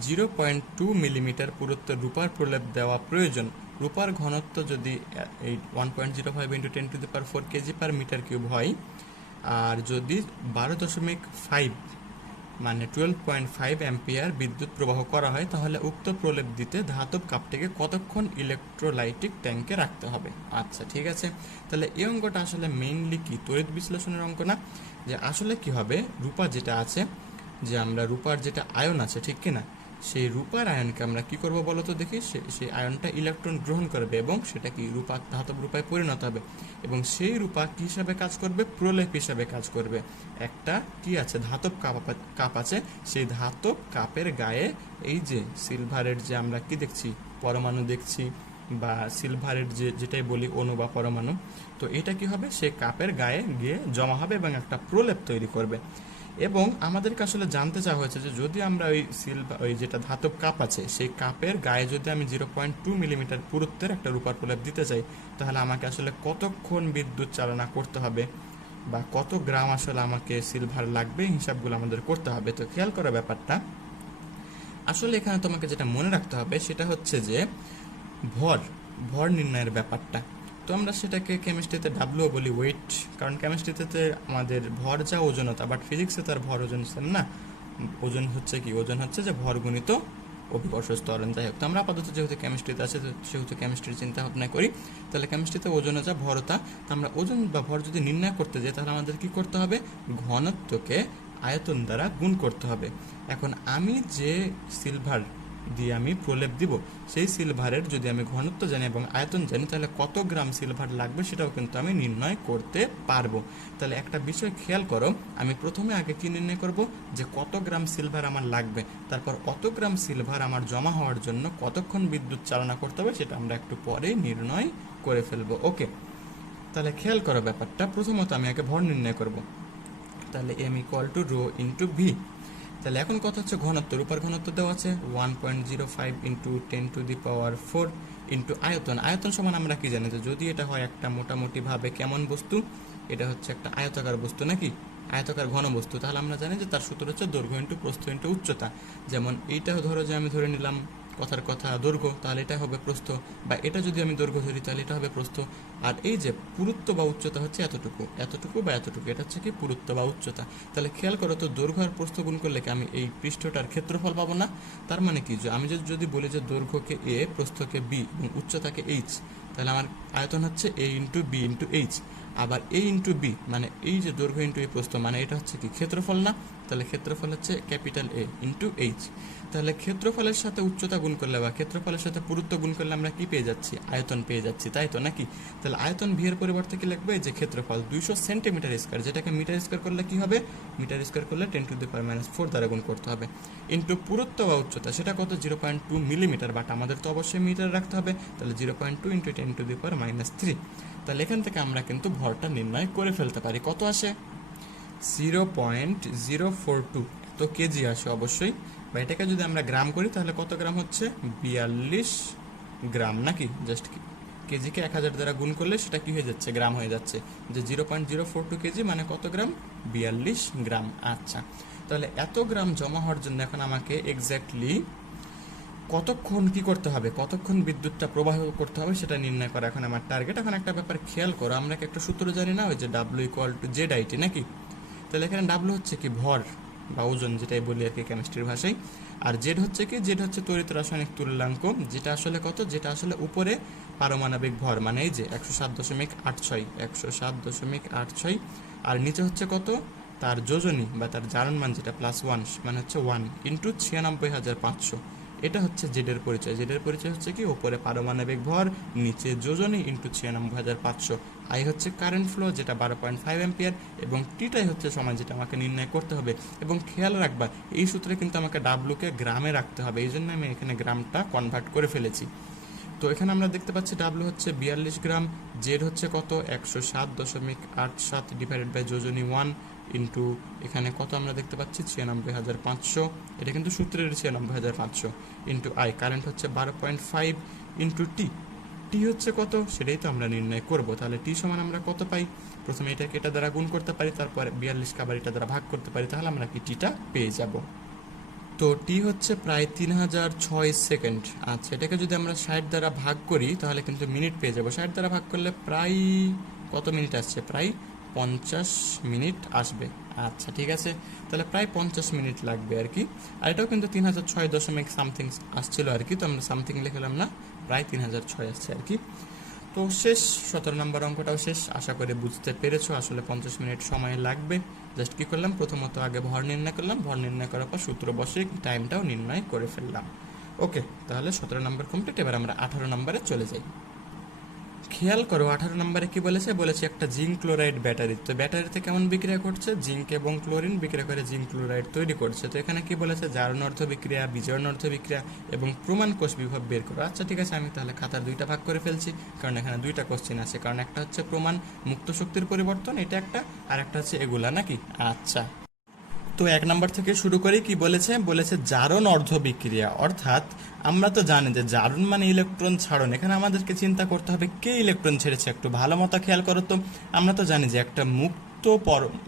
0.2 মিলিমিটার পুরুত্বের রূপার প্রলেপ দেওয়া প্রয়োজন। রূপার ঘনত্ব যদি 1.05 into 10⁴ kg per metre cube হয়, আর যদি 12.5 মানে 12.5 অ্যাম্পিয়ার বিদ্যুৎ প্রবাহ করা হয়, তাহলে উক্ত প্রলেপ দিতে ধাতব কাপটিকে কতক্ষণ ইলেকট্রোলাইটিক ট্যাঙ্কে রাখতে হবে। আচ্ছা ঠিক আছে, তাহলে এই অঙ্কটা আসলে মেইনলি কি তড়িৎ বিশ্লেষণের অঙ্ক না? যে আসলে কি হবে, রূপা যেটা আছে, যে আমরা রূপার যেটা আয়ন আছে ঠিক কিনা, সেই রূপার আয়নকে আমরা কি করব বলো তো দেখি, সেই আয়নটা ইলেকট্রন গ্রহণ করবে এবং সেটা কি রূপা ধাতব রূপায় পরিণত হবে, এবং সেই রূপা কি হিসাবে কাজ করবে, প্রলেপ হিসাবে কাজ করবে। একটা কি আছে, ধাতব কাপ আছে, সেই ধাতব কাপের গায়ে এই যে সিলভারের যে আমরা কি দেখছি, পরমাণু দেখছি, বা সিলভারের যেটাই বলি অণু বা পরমাণু, তো এটা কি হবে, সে কাপের গায়ে গিয়ে জমা হবে এবং একটা প্রলেপ তৈরি করবে। এবং আমাদেরকে আসলে জানতে চাওয়া হয়েছে যে যদি আমরা ওই যেটা ধাতব কাপ আছে সেই কাপের গায়ে যদি আমি 0.2 মিলিমিটার পুরুত্বের একটা রূপার প্রলেপ দিতে চাই, তাহলে আমাকে আসলে কতক্ষণ বিদ্যুৎ চালনা করতে হবে বা কত গ্রাম আসলে আমাকে সিলভার লাগবে, হিসাবগুলো আমাদের করতে হবে। তো খেয়াল করা ব্যাপারটা, আসলে এখানে তোমাকে যেটা মনে রাখতে হবে সেটা হচ্ছে যে ভর ভর নির্ণয়ের ব্যাপারটা। তো আমরা সেটাকে কেমিস্ট্রিতে ডাব্লিউ বলি ওয়েট, কারণ কেমিস্ট্রিতে আমাদের ভর যা ওজনতা, বাট ফিজিক্সে তার ভর ওজন সেম না। ওজন হচ্ছে কি, ওজন হচ্ছে যে ভর গুণিত অভিকর্ষ ত্বরণ। যাই হোক, তো আমরা আপাতত যেহেতু কেমিস্ট্রিতে আছে সেহেতু কেমিস্ট্রির চিন্তা ভাবনা করি, তাহলে কেমিস্ট্রিতে ওজন যা ভরতা, তো আমরা ওজন বা ভর যদি নির্ণয় করতে যাই তাহলে আমাদের কি করতে হবে, ঘনত্বকে আয়তন দ্বারা গুণ করতে হবে। এখন আমি যে সিলভার দিয়ে আমি প্রলেপ দিব, সেই সিলভারের যদি আমি ঘনত্ব জানি এবং আয়তন জানি, তাহলে কত গ্রাম সিলভার লাগবে সেটাও কিন্তু আমি নির্ণয় করতে পারবো। তাহলে একটা বিষয় খেয়াল করো, আমি প্রথমে আগে কি নির্ণয় করব, যে কত গ্রাম সিলভার আমার লাগবে, তারপর অত গ্রাম সিলভার আমার জমা হওয়ার জন্য কতক্ষণ বিদ্যুৎ চালনা করতে হবে সেটা আমরা একটু পরে নির্ণয় করে ফেলবো। ওকে, তাহলে খেয়াল করো ব্যাপারটা, প্রথমত আমি আগে ভর নির্ণয় করব। তাহলে M equal to rho into V. তাহলে এখন কথা হচ্ছে ঘনত্ব, রূপার ঘনত্ব দেওয়া আছে 1.05 ইন্টু 10⁴ ইন্টু আয়তন। আয়তন সমান আমরা কি জানি, যে যদি এটা হয় একটা মোটামুটিভাবে কেমন বস্তু, এটা হচ্ছে একটা আয়তাকার বস্তু নাকি, আয়তাকার ঘন বস্তু, তাহলে আমরা জানি যে তার সূত্র হচ্ছে দৈর্ঘ্য ইন্টু প্রস্থ ইন্টু উচ্চতা। যেমন এইটা ধরো যে আমি ধরে নিলাম কথার কথা দৈর্ঘ্য, তাহলে এটা হবে প্রস্থ, বা এটা যদি আমি দৈর্ঘ্য ধরি তাহলে এটা হবে প্রস্থ। আর এই যে পুরুত্ব বা উচ্চতা হচ্ছে এতটুকু, এতটুকু বা এতটুকু, এটা হচ্ছে কি পুরুত্ব বা উচ্চতা। তাহলে খেয়াল করো তো, দৈর্ঘ্য আর প্রস্থ গুণ করলে কি আমি এই পৃষ্ঠটার ক্ষেত্রফল পাবো না? তার মানে কি, যে আমি যদি বলি যে দৈর্ঘ্যকে এ, প্রস্থকে বি এবং উচ্চতাকে এইচ, তাহলে আমার আয়তন হচ্ছে এ ইন্টু বি ইন্টু এইচ। আবার এ ইন্টু বি মানে এই যে দৈর্ঘ্য ইন্টু এই প্রস্থ, মানে এটা হচ্ছে কি ক্ষেত্রফল না? তাহলে ক্ষেত্রফল হচ্ছে ক্যাপিটাল এ ইন্টু এইচ। তাহলে ক্ষেত্রফলের সাথে উচ্চতা গুণ করলে বা ক্ষেত্রফলের সাথে পুরুত্ব গুণ করলে আমরা কি পেয়ে যাচ্ছি, আয়তন পেয়ে যাচ্ছি, তাই তো নাকি? তাহলে আয়তন ভি এর পরিবর্তে কি লিখবে, যে ক্ষেত্রফল 200 সেন্টিমিটার স্কয়ার, যেটাকে মিটার স্কয়ার করলে কি হবে, মিটার স্কয়ার করলে 10⁻⁴ দ্বারা গুণ করতে হবে, ইন্টু পুরুত্ব বা উচ্চতা, সেটা কত 0.2 মিলিমিটার, বাট আমাদের তো অবশ্যই মিটার রাখতে হবে, তাহলে 0.2 ইন্টু 10⁻⁻3। তাহলে এখান থেকে আমরা কিন্তু ভরটা নির্ণয় করে ফেলতে পারি। কত আসে, 0.042, তো কেজি আসে অবশ্যই, বা এটাকে যদি আমরা গ্রাম করি তাহলে কত গ্রাম হচ্ছে, 42 গ্রাম নাকি। জাস্ট কেজিকে 1000 দ্বারা গুণ করলে সেটা কি হয়ে যাচ্ছে, গ্রাম হয়ে যাচ্ছে, যে 0.042 কেজি মানে কত গ্রাম, 42 গ্রাম। আচ্ছা, তাহলে এত গ্রাম জমা হওয়ার জন্য এখন আমাকে এক্স্যাক্টলি কতক্ষণ কি করতে হবে, কতক্ষণ বিদ্যুৎটা প্রবাহ করতে হবে সেটা নির্ণয় করা এখন আমার টার্গেট। এখন একটা ব্যাপার খেয়াল করো, আমরা কি একটা সূত্র জানি না, ওই যে W equal to Z IT নাকি। তাহলে এখানে ডাব্লিউ হচ্ছে কি ভর বা ওজন, যেটাই বলি আর কি কেমিস্ট্রির ভাষায়, আর জেড হচ্ছে কি, জেড হচ্ছে তড়িৎ রাসায়নিক তুল্যাঙ্ক, যেটা আসলে কত, যেটা আসলে উপরে পারমাণবিক ভর, মানে এই যে 107.86, 107.86, আর নিচে হচ্ছে কত, তার যোজনী বা তার জারণমান যেটা +1, মানে হচ্ছে 1 ইন্টু 96,500। এটা হচ্ছে জেডের পরিচয়। জেডের পরিচয় হচ্ছে কি, উপরে পারমাণবিক ভর, নিচে যোজনী ইন্টু 96,500। আই হচ্ছে কারেন্ট ফ্লো, যেটা 12.5 অ্যাম্পিয়ার, এবং টিটাই হচ্ছে সময়, যেটা আমাকে নির্ণয় করতে হবে। এবং খেয়াল রাখবা, এই সূত্রে কিন্তু আমাকে ডাব্লুকে গ্রামে রাখতে হবে, এই জন্য আমি এখানে গ্রামটা কনভার্ট করে ফেলেছি। তো এখানে আমরা দেখতে পাচ্ছি ডাব্লু হচ্ছে 42 গ্রাম, জেড হচ্ছে কত 107.87 ডিভাইডেড বাই যোজনী 1 ইন্টু এখানে কত আমরা দেখতে পাচ্ছি 96,500, এটা কিন্তু সূত্রের 96,500 ইন্টু আই, কারেন্ট হচ্ছে 12.5 ইন্টু টি, টি হচ্ছে কত সেটাই তো আমরা নির্ণয় করব। তাহলে টি সমান আমরা কত পাই, প্রথমে এটাকে এটা দ্বারা গুণ করতে পারি, তারপর 42 আবার এটা দ্বারা ভাগ করতে পারি, তাহলে আমরা কি টিটা পেয়ে যাব। তো টি হচ্ছে প্রায় 3006 সেকেন্ড। আচ্ছা, এটাকে যদি আমরা 60 দ্বারা ভাগ করি তাহলে কিন্তু মিনিট পেয়ে যাব। 60 দ্বারা ভাগ করলে প্রায় কত মিনিট আসছে, প্রায় 50 মিনিট আসবে। আচ্ছা ঠিক আছে, তাহলে প্রায় 50 মিনিট লাগবে আর কি। আর এটাও কিন্তু 3006 দশমিক সামথিং আসছিল আর কি, তো আমরা সামথিং লিখলাম না, প্রায় 3006 আসছে আর কি। তো শেষ, 17 নম্বর অঙ্কটাও শেষ। আশা করি বুঝতে পেরেছো আসলে 50 মিনিট সময় লাগবে। জাস্ট কি করলাম, প্রথমত আগে ভর নির্ণয় করলাম, ভর নির্ণয় করার পর সূত্র বসে টাইমটাও নির্ণয় করে ফেললাম। ওকে, তাহলে 17 নম্বর কমপ্লিট। এবার আমরা 18 নম্বরে চলে যাই। খেয়াল করো 18 নম্বরে কি বলেছে, বলেছে একটা জিঙ্ক ক্লোরাইড ব্যাটারি। তো ব্যাটারিতে কেমন বিক্রিয়া করছে, জিঙ্ক এবং ক্লোরিন বিক্রিয়া করে জিঙ্ক ক্লোরাইড তৈরি করছে। তো এখানে কি বলেছে, জারণ অর্ধ বিক্রিয়া, বিজারণ অর্ধ বিক্রিয়া এবং প্রমাণ কোষ বিভব বের করো। আচ্ছা ঠিক আছে, আমি তাহলে খাতার দুইটা ভাগ করে ফেলছি, কারণ এখানে দুইটা কোশ্চেন আছে। কারণ একটা হচ্ছে প্রমাণ মুক্ত শক্তির পরিবর্তন, এটা একটা, আর একটা হচ্ছে এগুলা নাকি। আচ্ছা, তো 1 নম্বর থেকে শুরু করি। কি বলেছে, বলেছে জারণ অর্ধ বিক্রিয়া, অর্থাৎ আমরা তো জানি যে জারণ মানে ইলেকট্রন ছাড়ন। এখানে আমাদেরকে চিন্তা করতে হবে কে ইলেকট্রন ছেড়েছে। একটু ভালো মতো খেয়াল করো তো। আমরা তো জানি যে একটা মুক্ত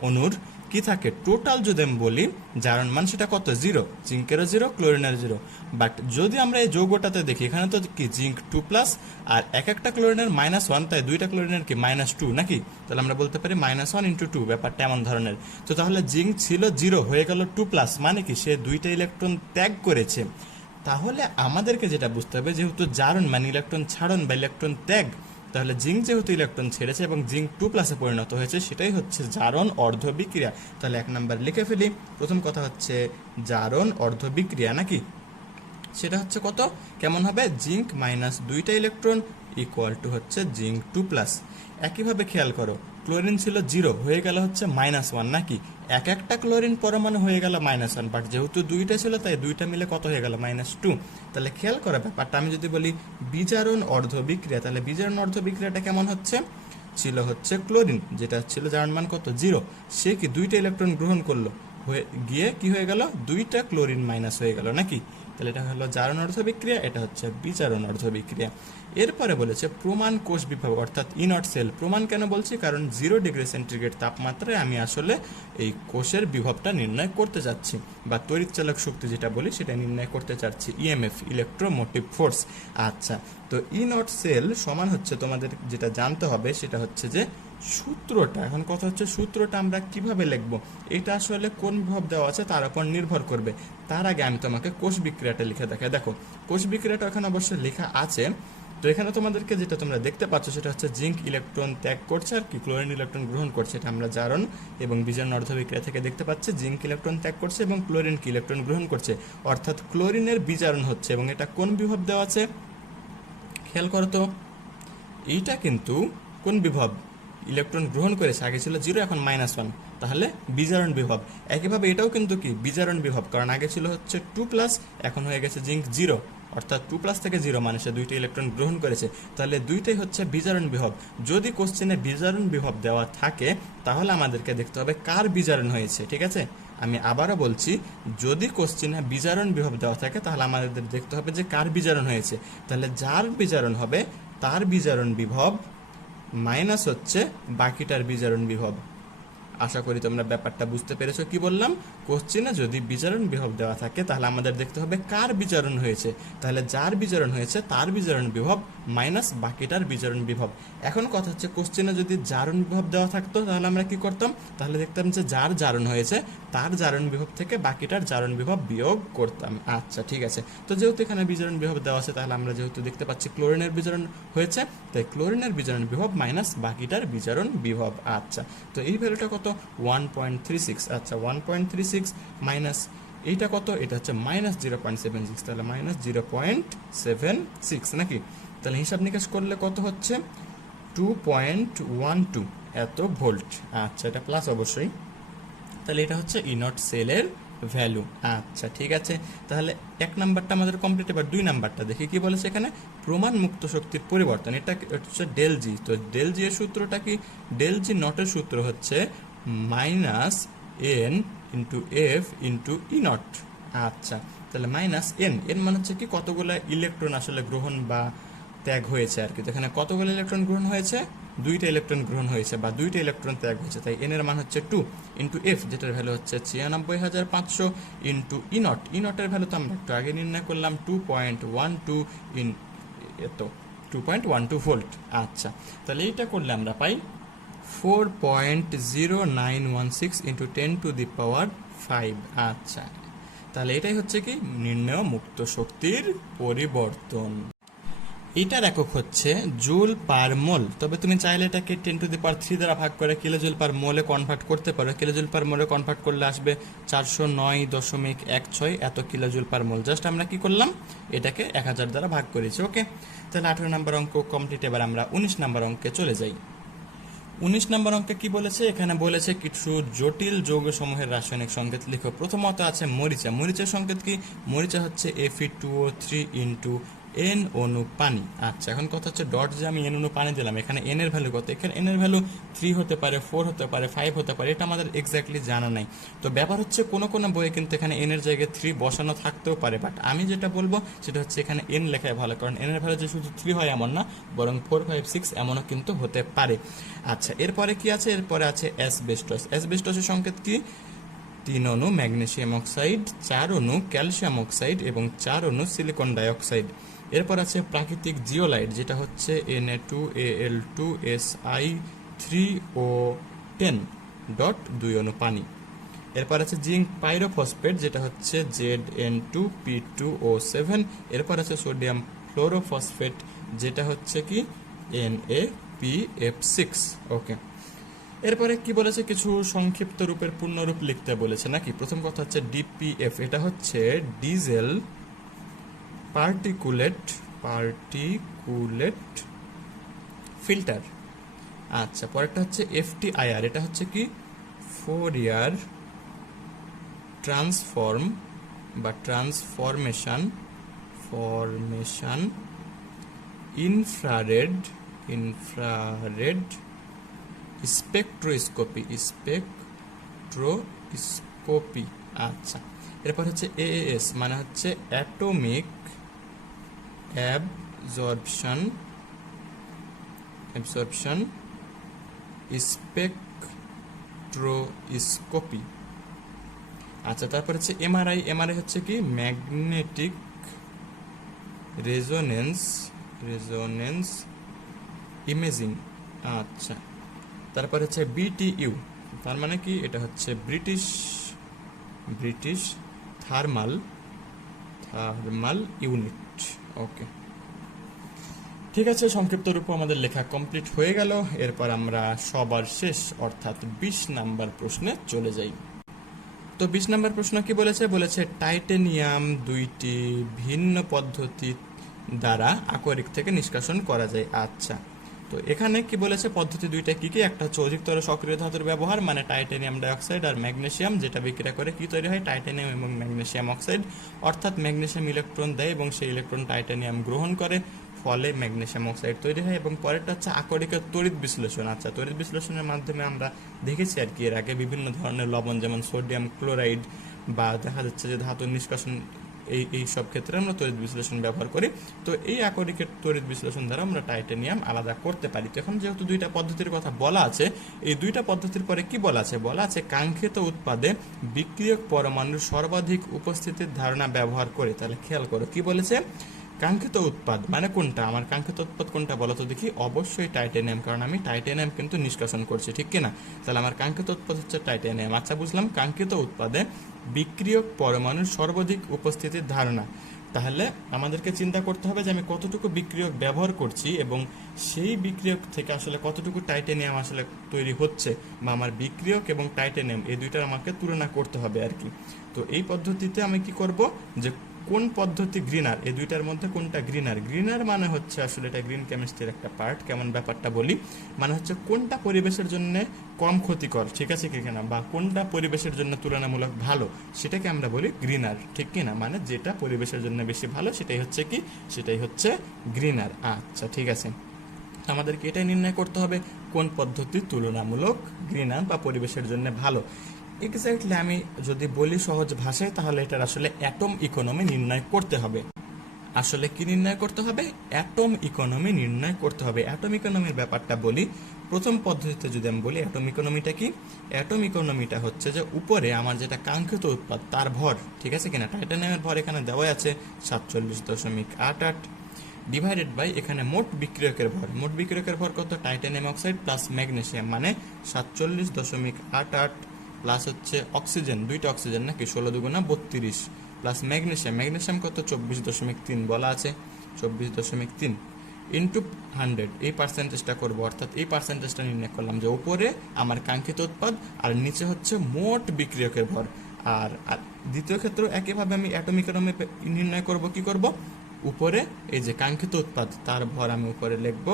অণুর কি থাকে, টোটাল যদি আমি বলি জারণ মান সেটা কত, 0। জিঙ্কেরও 0, ক্লোরিনের 0। বাট যদি আমরা এই যৌগটাতে দেখি, এখানে তো কি জিঙ্ক 2+, আর এক একটা ক্লোরিনের -1, তাই দুইটা ক্লোরিনের কি -2 নাকি। তাহলে আমরা বলতে পারি -1 × 2, ব্যাপারটা এমন ধরনের। তো তাহলে জিঙ্ক ছিল 0, হয়ে গেল 2+, মানে কি সে দুইটা ইলেকট্রন ত্যাগ করেছে। তাহলে আমাদেরকে যেটা বুঝতে হবে, যেহেতু জারণ মানে ইলেকট্রন ছাড়ন বা ইলেকট্রন ত্যাগ, তাহলে জিঙ্ক যেহেতু ইলেকট্রন ছেড়েছে এবং জিঙ্ক 2+-এ পরিণত হয়েছে, সেটাই হচ্ছে জারণ অর্ধ বিক্রিয়া। তাহলে 1 নম্বর লিখে ফেলি। প্রথম কথা হচ্ছে জারণ অর্ধ বিক্রিয়া নাকি, সেটা হচ্ছে কত, কেমন হবে, জিঙ্ক -2টা ইলেকট্রন ইকুয়াল টু হচ্ছে জিঙ্ক 2+। একইভাবে খেয়াল করো, ক্লোরিন ছিল 0, হয়ে গেল হচ্ছে -1 নাকি। এক একটা ক্লোরিন পরমাণু হয়ে গেল -1, বাট যেহেতু দুইটা ছিল তাই দুইটা মিলে কত হয়ে গেল, -2। তাহলে খেয়াল করা ব্যাপারটা, আমি যদি বলি বিজারণ অর্ধ বিক্রিয়া, তাহলে বিজারণ অর্ধ বিক্রিয়াটা কেমন হচ্ছে, ছিল হচ্ছে ক্লোরিন, যেটা ছিল জারণ মান কত, 0। সে কি দুইটা ইলেকট্রন গ্রহণ করলো, হয়ে গিয়ে কি হয়ে গেল, দুইটা ক্লোরিন মাইনাস হয়ে গেল নাকি। তাহলে এটা হলো জারণ অর্ধ বিক্রিয়া, এটা হচ্ছে বিজারণ অর্ধ বিক্রিয়া। এরপরে বলেছে প্রমাণ কোষ বিভব, অর্থাৎ ইনট সেল। প্রমাণ কেন বলছি, কারণ 0 ডিগ্রি সেন্টিগ্রেড তাপমাত্রায় আমি আসলে এই কোষের বিভবটা নির্ণয় করতে চাচ্ছি, বা তড়িৎচালক শক্তি যেটা বলি সেটা নির্ণয় করতে চাচ্ছি, ইএমএফ, ইলেকট্রোমোটিভ ফোর্স। আচ্ছা, তো ইনট সেল সমান হচ্ছে, তোমাদের যেটা জানতে হবে সেটা হচ্ছে যে সূত্রটা। এখন কথা হচ্ছে সূত্রটা আমরা কিভাবে লিখবো, এটা আসলে কোন বিভব দেওয়া আছে তার উপর নির্ভর করবে। তার আগে আমি তোমাকে কোষ বিক্রিয়াটা লিখে দেখাই। দেখো কোষ বিক্রিয়াটা এখানে অবশ্যই লেখা আছে। তো এখানে তোমাদেরকে যেটা তোমরা দেখতে পাচ্ছ সেটা হচ্ছে জিঙ্ক ইলেকট্রন ত্যাগ করছে আর কি ক্লোরিন ইলেকট্রন গ্রহণ করছে। এটা আমরা জারণ এবং বিজারণ অর্ধ বিক্রিয়া থেকে দেখতে পাচ্ছি, জিঙ্ক ইলেকট্রন ত্যাগ করছে এবং ক্লোরিন কি ইলেকট্রন গ্রহণ করছে, অর্থাৎ ক্লোরিনের বিজারণ হচ্ছে। এবং এটা কোন বিভব দেওয়া আছে, খেয়াল করো তো, এইটা কিন্তু কোন বিভব, ইলেকট্রন গ্রহণ করেছে, আগে ছিল 0, এখন -1, তাহলে বিজারণ বিভব। একইভাবে এটাও কিন্তু কি বিজারণ বিভব, কারণ আগে ছিল হচ্ছে 2+, এখন হয়ে গেছে জিঙ্ক 0, অর্থাৎ 2+ থেকে 0 মানে সে দুইটা ইলেকট্রন গ্রহণ করেছে। তাহলে দুইটাই হচ্ছে বিজারণ বিভব। যদি কোশ্চেনে বিজারণ বিভব দেওয়া থাকে তাহলে আমাদেরকে দেখতে হবে কার বিজারণ হয়েছে। ঠিক আছে, আমি আবারও বলছি, যদি কোশ্চেনে বিজারণ বিভব দেওয়া থাকে তাহলে আমাদের দেখতে হবে যে কার বিজারণ হয়েছে। তাহলে যার বিজারণ হবে তার বিজারণ বিভব মাইনাস হচ্ছে বাকিটার বিজারণ বিভব। আশা করি তোমরা ব্যাপারটা বুঝতে পেরেছো। কি বললাম, কোশ্চেনে যদি বিজারণ বিভব দেওয়া থাকে তাহলে আমাদের দেখতে হবে কার বিজারণ হয়েছে। তাহলে যার বিজারণ হয়েছে তার বিজারণ বিভব মাইনাস বাকিটার বিজারণ বিভব। এখন কথা হচ্ছে কোশ্চেনে যদি জারণ বিভব দেওয়া থাকতো তাহলে আমরা কি করতাম, তাহলে দেখতাম যে যার জারণ হয়েছে তার জারণ বিভব থেকে বাকিটার জারণ বিভব বিয়োগ করতাম। আচ্ছা ঠিক আছে, তো যেহেতু এখানে বিজারণ বিভব দেওয়া আছে তাহলে আমরা যেহেতু দেখতে পাচ্ছি ক্লোরিনের বিজারণ হয়েছে, তাই ক্লোরিনের বিজারণ বিভব মাইনাস বাকিটার বিজারণ বিভব। আচ্ছা, তো এই ভ্যালুটা কত, 1.36। আচ্ছা, 1.36 মাইনাস এইটা কত, এটা হচ্ছে -0.76, তাহলে -0.76 নাকি। তাহলে হিসাব নিকাশ করলে কত হচ্ছে, 2.12 এত ভোল্ট। আচ্ছা, এটা প্লাস অবশ্যই। তাহলে এটা হচ্ছে ইনট সেলের ভ্যালু। আচ্ছা ঠিক আছে, তাহলে 1 নাম্বারটা আমাদের কমপ্লিট। এবার 2 নাম্বারটা দেখি কি বলেছে এখানে, প্রমাণ মুক্ত শক্তির পরিবর্তন। এটা হচ্ছে ডেল জি। তো ডেল জি এর সূত্রটা কি, ডেল জি নটের সূত্র হচ্ছে -n × f × ই নট। আচ্ছা, তাহলে -n, এন মানে হচ্ছে কি কতগুলো ইলেকট্রন আসলে গ্রহণ বা ত্যাগ হয়েছে আর কি। তো এখানে কতগুলো ইলেকট্রন গ্রহণ হয়েছে, 2টা ইলেকট্রন গ্রহণ হয়েছে বা 2টা ইলেকট্রন ত্যাগ হয়েছে, তাই এন এর মান হচ্ছে 2 × f, যেটার ভ্যালু হচ্ছে 96500 × ই নট। ই নটের ভ্যালু তো আমরা একটু আগে নির্ণয় করলাম, 2.12 2.12 ভোল্ট। আচ্ছা, তাহলে এইটা করলে আমরা পাই 4.0916 ইন্টু 10⁵ আচ্ছা, তাহলে এটাই হচ্ছে কি নির্ণেয় মুক্ত শক্তির পরিবর্তন। এটার একক হচ্ছে জুল পার মোল। তবে তুমি চাইলে এটাকে 10⁻³ দ্বারা ভাগ করে কিলোজুল পার মোলে কনভার্ট করতে পারো। কিলোজুল পার মোলে কনভার্ট করলে আসবে 409.16 এত কিলোজুল পার মোল। জাস্ট আমরা কি করলাম, এটাকে 1000 দ্বারা ভাগ করেছি। ওকে, তাহলে 18 নম্বর অঙ্ক কমপ্লিট। এবার আমরা 19 নম্বর অঙ্কে চলে যাই। 19 নম্বর অঙ্কে কি বলেছে, এখানে বলেছে কিছু জটিল যৌগ সমূহের রাসায়নিক সংকেত লিখো। প্রথমত আছে মরিচা। মরিচার সংকেত কি, মরিচা হচ্ছে Fe2O3 ইন্টু এন অনু পানি। আচ্ছা, এখন কথা হচ্ছে ডট যে আমি এন অনু পানি দিলাম, এখানে এন এর ভ্যালু কত, এখানে এন এর ভ্যালু 3 হতে পারে, 4 হতে পারে, 5 হতে পারে, এটা আমাদের এক্স্যাক্টলি জানা নাই। তো ব্যাপার হচ্ছে কোনো কোনো বইয়ে কিন্তু এখানে এন এর জায়গায় 3 বসানো থাকতেও পারে, বাট আমি যেটা বলবো সেটা হচ্ছে এখানে এন লেখাই ভালো, কারণ এন এর ভ্যালু যে শুধু 3 হয় এমন না, বরং 4, 5, 6 এমনও কিন্তু হতে পারে। আচ্ছা, এরপরে কি আছে, এরপরে আছে অ্যাসবেস্টস। অ্যাসবেস্টসের সংকেত কি, 3 অণু ম্যাগনেসিয়াম অক্সাইড, 4 অণু ক্যালসিয়াম অক্সাইড এবং 4 অণু সিলিকন ডাইঅক্সাইড। এরপর আছে প্রাকৃতিক জিওলাইট, যেটা হচ্ছে Na2Al2Si3O10 2 অণু পানি। এরপর আছে জিঙ্ক পাইরোফসফেট, যেটা হচ্ছে Zn2P2O7। এরপর আছে সোডিয়াম ফ্লোরোফসফেট, যেটা হচ্ছে কি NaPF6। ওকে, এরপরে কি বলেছে, কিছু সংক্ষিপ্ত রূপের পূর্ণরূপ লিখতে বলেছে নাকি। প্রথম কথা হচ্ছে ডিপিএফ, এটা হচ্ছে ডিজেল পার্টিকুলেট ফিল্টার। আচ্ছা, পরেরটা হচ্ছে FTIR, এটা হচ্ছে কি ফোরিয়ার ট্রান্সফর্ম বা ট্রান্সফরমেশন ইনফ্রারেড স্পেকট্রোস্কোপি। আচ্ছা, এরপর হচ্ছে AAS, মানে হচ্ছে অ্যাটমিক অ্যাবজর্পশন স্পেকট্রোস্কোপি। আচ্ছা, তারপর হচ্ছে MRI। MRI হচ্ছে কি ম্যাগনেটিক রেজোনেন্স ইমেজিং। আচ্ছা, তারপর হচ্ছে BTU, তার মানে কি, এটা হচ্ছে ব্রিটিশ থার্মাল ইউনিট। ওকে, ঠিক আছে, সংক্ষিপ্ত রূপ আমাদের লেখা কমপ্লিট হয়ে গেল। এরপর আমরা সবার শেষ অর্থাৎ 20 নাম্বার প্রশ্নে চলে যাই। তো 20 নাম্বার প্রশ্ন কি বলেছে, বলেছে টাইটেনিয়াম 2টি ভিন্ন পদ্ধতি দ্বারা আকরিক থেকে নিষ্কাশন করা যায়। আচ্ছা, তো এখানে কি বলেছে, পদ্ধতি দুইটা কি কি, একটা হচ্ছে অধিকতর সক্রিয় ধাতুর ব্যবহার, মানে টাইটেনিয়াম ডাইঅক্সাইড আর ম্যাগনেসিয়াম, যেটা বিক্রিয়া করে কি তৈরি হয়, টাইটেনিয়াম এবং ম্যাগনেসিয়াম অক্সাইড। অর্থাৎ ম্যাগনেসিয়াম ইলেকট্রন দেয় এবং সেই ইলেকট্রন টাইটেনিয়াম গ্রহণ করে, ফলে ম্যাগনেসিয়াম অক্সাইড তৈরি হয়। এবং পরেরটা হচ্ছে আকরিকের তড়িৎ বিশ্লেষণ। আচ্ছা, তড়িৎ বিশ্লেষণের মাধ্যমে আমরা দেখেছি আর কি এর আগে বিভিন্ন ধরনের লবণ, যেমন সোডিয়াম ক্লোরাইড, বা দেখা যাচ্ছে যে ধাতুর নিষ্কাশন, এই সব ক্ষেত্রে আমরা তড়িৎ বিশ্লেষণ ব্যবহার করি। তো এই আকরিকের তড়িৎ বিশ্লেষণ দ্বারা আমরা টাইটেনিয়াম আলাদা করতে পারি। তো এখন যেহেতু দুইটা পদ্ধতির কথা বলা আছে, এই দুইটা পদ্ধতির পরে কি বলা আছে, বলা আছে কাঙ্ক্ষিত উৎপাদে বিক্রিয়ক পরমাণুর সর্বাধিক উপস্থিতির ধারণা ব্যবহার করে। তাহলে খেয়াল করো কি বলেছে, কাঙ্ক্ষিত উৎপাদ মানে কোনটা, আমার কাঙ্ক্ষিত উৎপাদ কোনটা বলো তো দেখি, অবশ্যই টাইটেনিয়াম, কারণ আমি টাইটেনিয়াম কিন্তু নিষ্কাশন করছি, ঠিক কিনা। তাহলে আমার কাঙ্ক্ষিত উৎপাদ হচ্ছে টাইটেনিয়াম। আচ্ছা, বুঝলাম, কাঙ্ক্ষিত উৎপাদে বিক্রিয়ক পরমাণুর সর্বাধিক উপস্থিতির ধারণা। তাহলে আমাদেরকে চিন্তা করতে হবে যে আমি কতটুকু বিক্রিয়ক ব্যবহার করছি এবং সেই বিক্রিয়ক থেকে আসলে কতটুকু টাইটেনিয়াম আসলে তৈরি হচ্ছে, বা আমার বিক্রিয়ক এবং টাইটেনিয়াম এই দুইটার আমাকে তুলনা করতে হবে আর কি। তো এই পদ্ধতিতে আমি কি করব, যে কোন পদ্ধতি গ্রিনার, এই দুইটার মধ্যে কোনটা গ্রিনার মানে হচ্ছে আসলে এটা গ্রিন কেমিস্ট্রির একটা পার্ট। কেমন ব্যাপারটা বলি, মানে হচ্ছে কোনটা পরিবেশের জন্য কম ক্ষতিকর, ঠিক আছে কি না, বা কোনটা পরিবেশের জন্য তুলনামূলক ভালো, সেটাকে আমরা বলি গ্রিনার, ঠিক কিনা, মানে যেটা পরিবেশের জন্য বেশি ভালো সেটাই হচ্ছে গ্রিনার। আচ্ছা, ঠিক আছে, আমাদেরকে এটাই নির্ণয় করতে হবে কোন পদ্ধতি তুলনামূলক গ্রিনার বা পরিবেশের জন্য ভালো। এক্স্যাক্টলি আমি যদি বলি সহজ ভাষায়, তাহলে এটার আসলে অ্যাটম ইকোনমি নির্ণয় করতে হবে। আসলে কি নির্ণয় করতে হবে, অ্যাটম ইকোনমি নির্ণয় করতে হবে। অ্যাটম ইকোনমির ব্যাপারটা বলি, প্রথম পদ্ধতিতে যদি আমি বলি অ্যাটম ইকোনমিটা কি, অ্যাটম ইকোনমিটা হচ্ছে যে উপরে আমার যেটা কাঙ্ক্ষিত উৎপাদ তার ভর, ঠিক আছে কিনা, টাইটানিয়ামের ভর এখানে দেওয়া আছে 47.88। ডিভাইডেড বাই এখানে মোট বিক্রিয়কের ভর। মোট বিক্রিয়কের ভর কত? টাইটানিয়াম অক্সাইড প্লাস ম্যাগনেসিয়াম মানে 47.88 প্লাস হচ্ছে অক্সিজেন, দুইটা অক্সিজেন নাকি 16×2 = 32 প্লাস ম্যাগনেসিয়াম, ম্যাগনেসিয়াম কত? 24.3 বলা আছে, 24.3 ইন্টু 100, এই পার্সেন্টেজটা করবো, অর্থাৎ এই পার্সেন্টেজটা নির্ণয় করলাম যে উপরে আমার কাঙ্ক্ষিত উৎপাদ আর নিচে হচ্ছে মোট বিক্রিয়কের ভর। আর আর দ্বিতীয় ক্ষেত্রে একইভাবে আমি অ্যাটমিক ক্রমে নির্ণয় করব। কি করব? উপরে এই যে কাঙ্ক্ষিত উৎপাদ তার ভর আমি উপরে লিখব,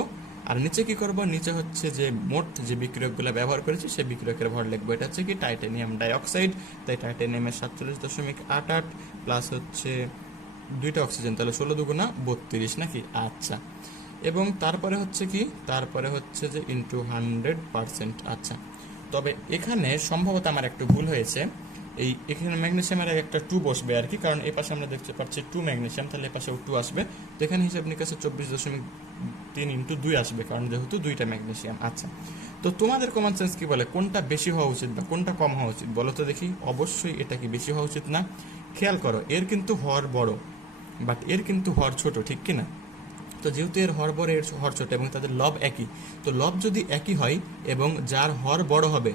আর নিচে কি করব? নিচে হচ্ছে যে মোট যে বিক্রিয়কগুলো ব্যবহার করেছি সেই বিক্রিয়কের ভর লিখবো। এটা হচ্ছে কি টাইটানিয়াম ডাইঅক্সাইড, তাই টাইটানিয়ামের 47.88 প্লাস হচ্ছে দুইটা অক্সিজেন, তাহলে 16×2 = 32 নাকি? আচ্ছা, এবং তারপরে হচ্ছে কি? তারপরে হচ্ছে যে ইন্টু 100%। আচ্ছা, তবে এখানে সম্ভবত আমার একটু ভুল হয়েছে, এখানে ম্যাগনেসিয়ামের একটা 2 বসবে আর কি, কারণ এই পাশে আমরা দেখতে পাচ্ছি 2 ম্যাগনেসিয়াম, তাহলে এই পাশেও 2 আসবে। তো এখানে হিসাব নিকাশে 24.3 ইন্টু 2 আসবে, কারণ যেহেতু দুইটা ম্যাগনেসিয়াম। আচ্ছা, তো তোমাদের কমন সেন্স কি বলে কোনটা বেশি হওয়া উচিত বা কোনটা কম হওয়া উচিত বলো তো দেখি। অবশ্যই এটা কি বেশি হওয়া উচিত না? খেয়াল করো, এর কিন্তু হর বড় বাট এর কিন্তু হর ছোট, ঠিক কি না? তো যেহেতু এর হর বড় এর হর ছোট এবং তাদের লব একই, তো লব যদি একই হয় এবং যার হর বড় হবে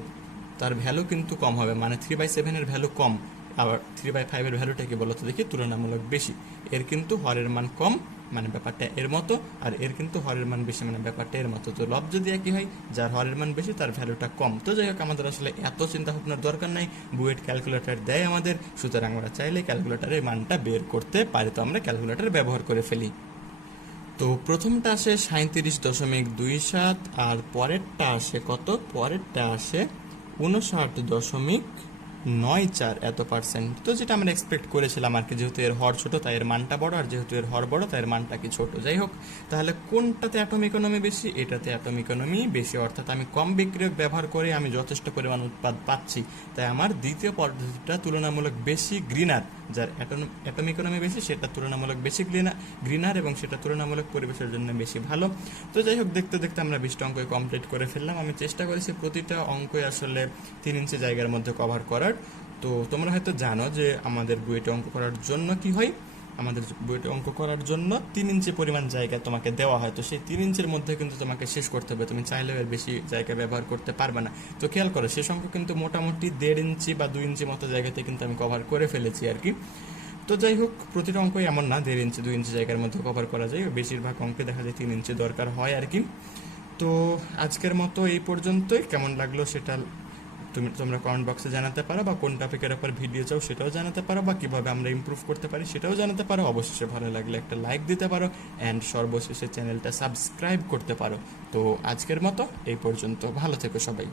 তার ভ্যালু কিন্তু কম হবে, মানে 3/7 এর ভ্যালু কম। আবার 3/5 এর ভ্যালুটা কি বলতো দেখি? তুলনামূলক বেশি। এর কিন্তু হরের মান কম মানে ব্যাপারটা এর মতো, আর এর কিন্তু হরের মান বেশি মানে ব্যাপারটা এর মতো। তো লব যদি একই হয়, যার হরের মান বেশি তার ভ্যালুটা কম। তো যাই হোক, আমাদের আসলে এত চিন্তা ভাবনার দরকার নাই, বুয়েট ক্যালকুলেটর দেয় আমাদের, সুতরাং আমরা চাইলে ক্যালকুলেটরের মানটা বের করতে পারি, তো আমরা ক্যালকুলেটর ব্যবহার করে ফেলি। তো প্রথমটা আসে 37.27 আর পরেরটা আসে কত? পরেরটা আসে 59.94 এত পার্সেন্ট। তো যেটা আমরা এক্সপেক্ট করেছিলাম আর কি, যেহেতু এর হর ছোট তাই এর মানটা বড়, আর যেহেতু এর হর বড় তাই এর মানটা কি ছোট। যাই হোক, তাহলে কোনটাতে অ্যাটম ইকোনমি বেশি? এটাতে অ্যাটম ইকোনমি বেশি, অর্থাৎ আমি কম বিক্রিয়ক ব্যবহার করে আমি যথেষ্ট পরিমাণ উৎপাদ পাচ্ছি, তাই আমার দ্বিতীয় পদ্ধতিটা তুলনামূলক বেশি গ্রিনার। যার অ্যাটম ইকোনমি বেশি সেটা তুলনামূলক বেশি গ্রিনার এবং সেটা তুলনামূলক পরিবেশের জন্য বেশি ভালো। তো যাই হোক, দেখতে দেখতে আমরা 20টা অঙ্ক কমপ্লিট করে ফেললাম। আমি চেষ্টা করেছি প্রতিটা অঙ্কই আসলে 3 ইঞ্চি জায়গার মধ্যে কভার করার। তো তোমরা হয়তো জানো যে আমাদের বুয়েটে অঙ্ক করার জন্য কি হয়, আমাদের বুয়েটে অঙ্ক করার জন্য 3 ইঞ্চি পরিমাণ জায়গা তোমাকে দেওয়া হয়। তো সেই 3 ইঞ্চির মধ্যে কিন্তু তোমাকে শেষ করতে হবে, তুমি চাইলেও এর বেশি জায়গা ব্যবহার করতে পারবে না। তো খেয়াল করো, শেষ অঙ্ক কিন্তু মোটামুটি 1.5 ইঞ্চি বা 2 ইঞ্চি মতো জায়গাতে কিন্তু আমি কভার করে ফেলেছি আর কি। তো যাই হোক, প্রতিটা অঙ্কই এমন না 1.5 ইঞ্চি 2 ইঞ্চি জায়গার মধ্যে কভার করা যায়, বেশিরভাগ অঙ্কে দেখা যায় 3 ইঞ্চি দরকার হয় আর কি। তো আজকের মতো এই পর্যন্তই। কেমন লাগলো সেটা তোমরা কমেন্ট বক্সে জানাতে পারো, বা কোন টপিকের উপর ভিডিও চাও সেটাও জানাতে পারো, বা কিভাবে আমরা ইমপ্রুভ করতে পারি সেটাও জানাতে পারো। অবশেষে ভালো লাগলে একটা লাইক দিতে পারো, অ্যান্ড সর্বশেষে চ্যানেলটা সাবস্ক্রাইব করতে পারো। তো আজকের মতো এই পর্যন্ত, ভালো থেকো সবাই।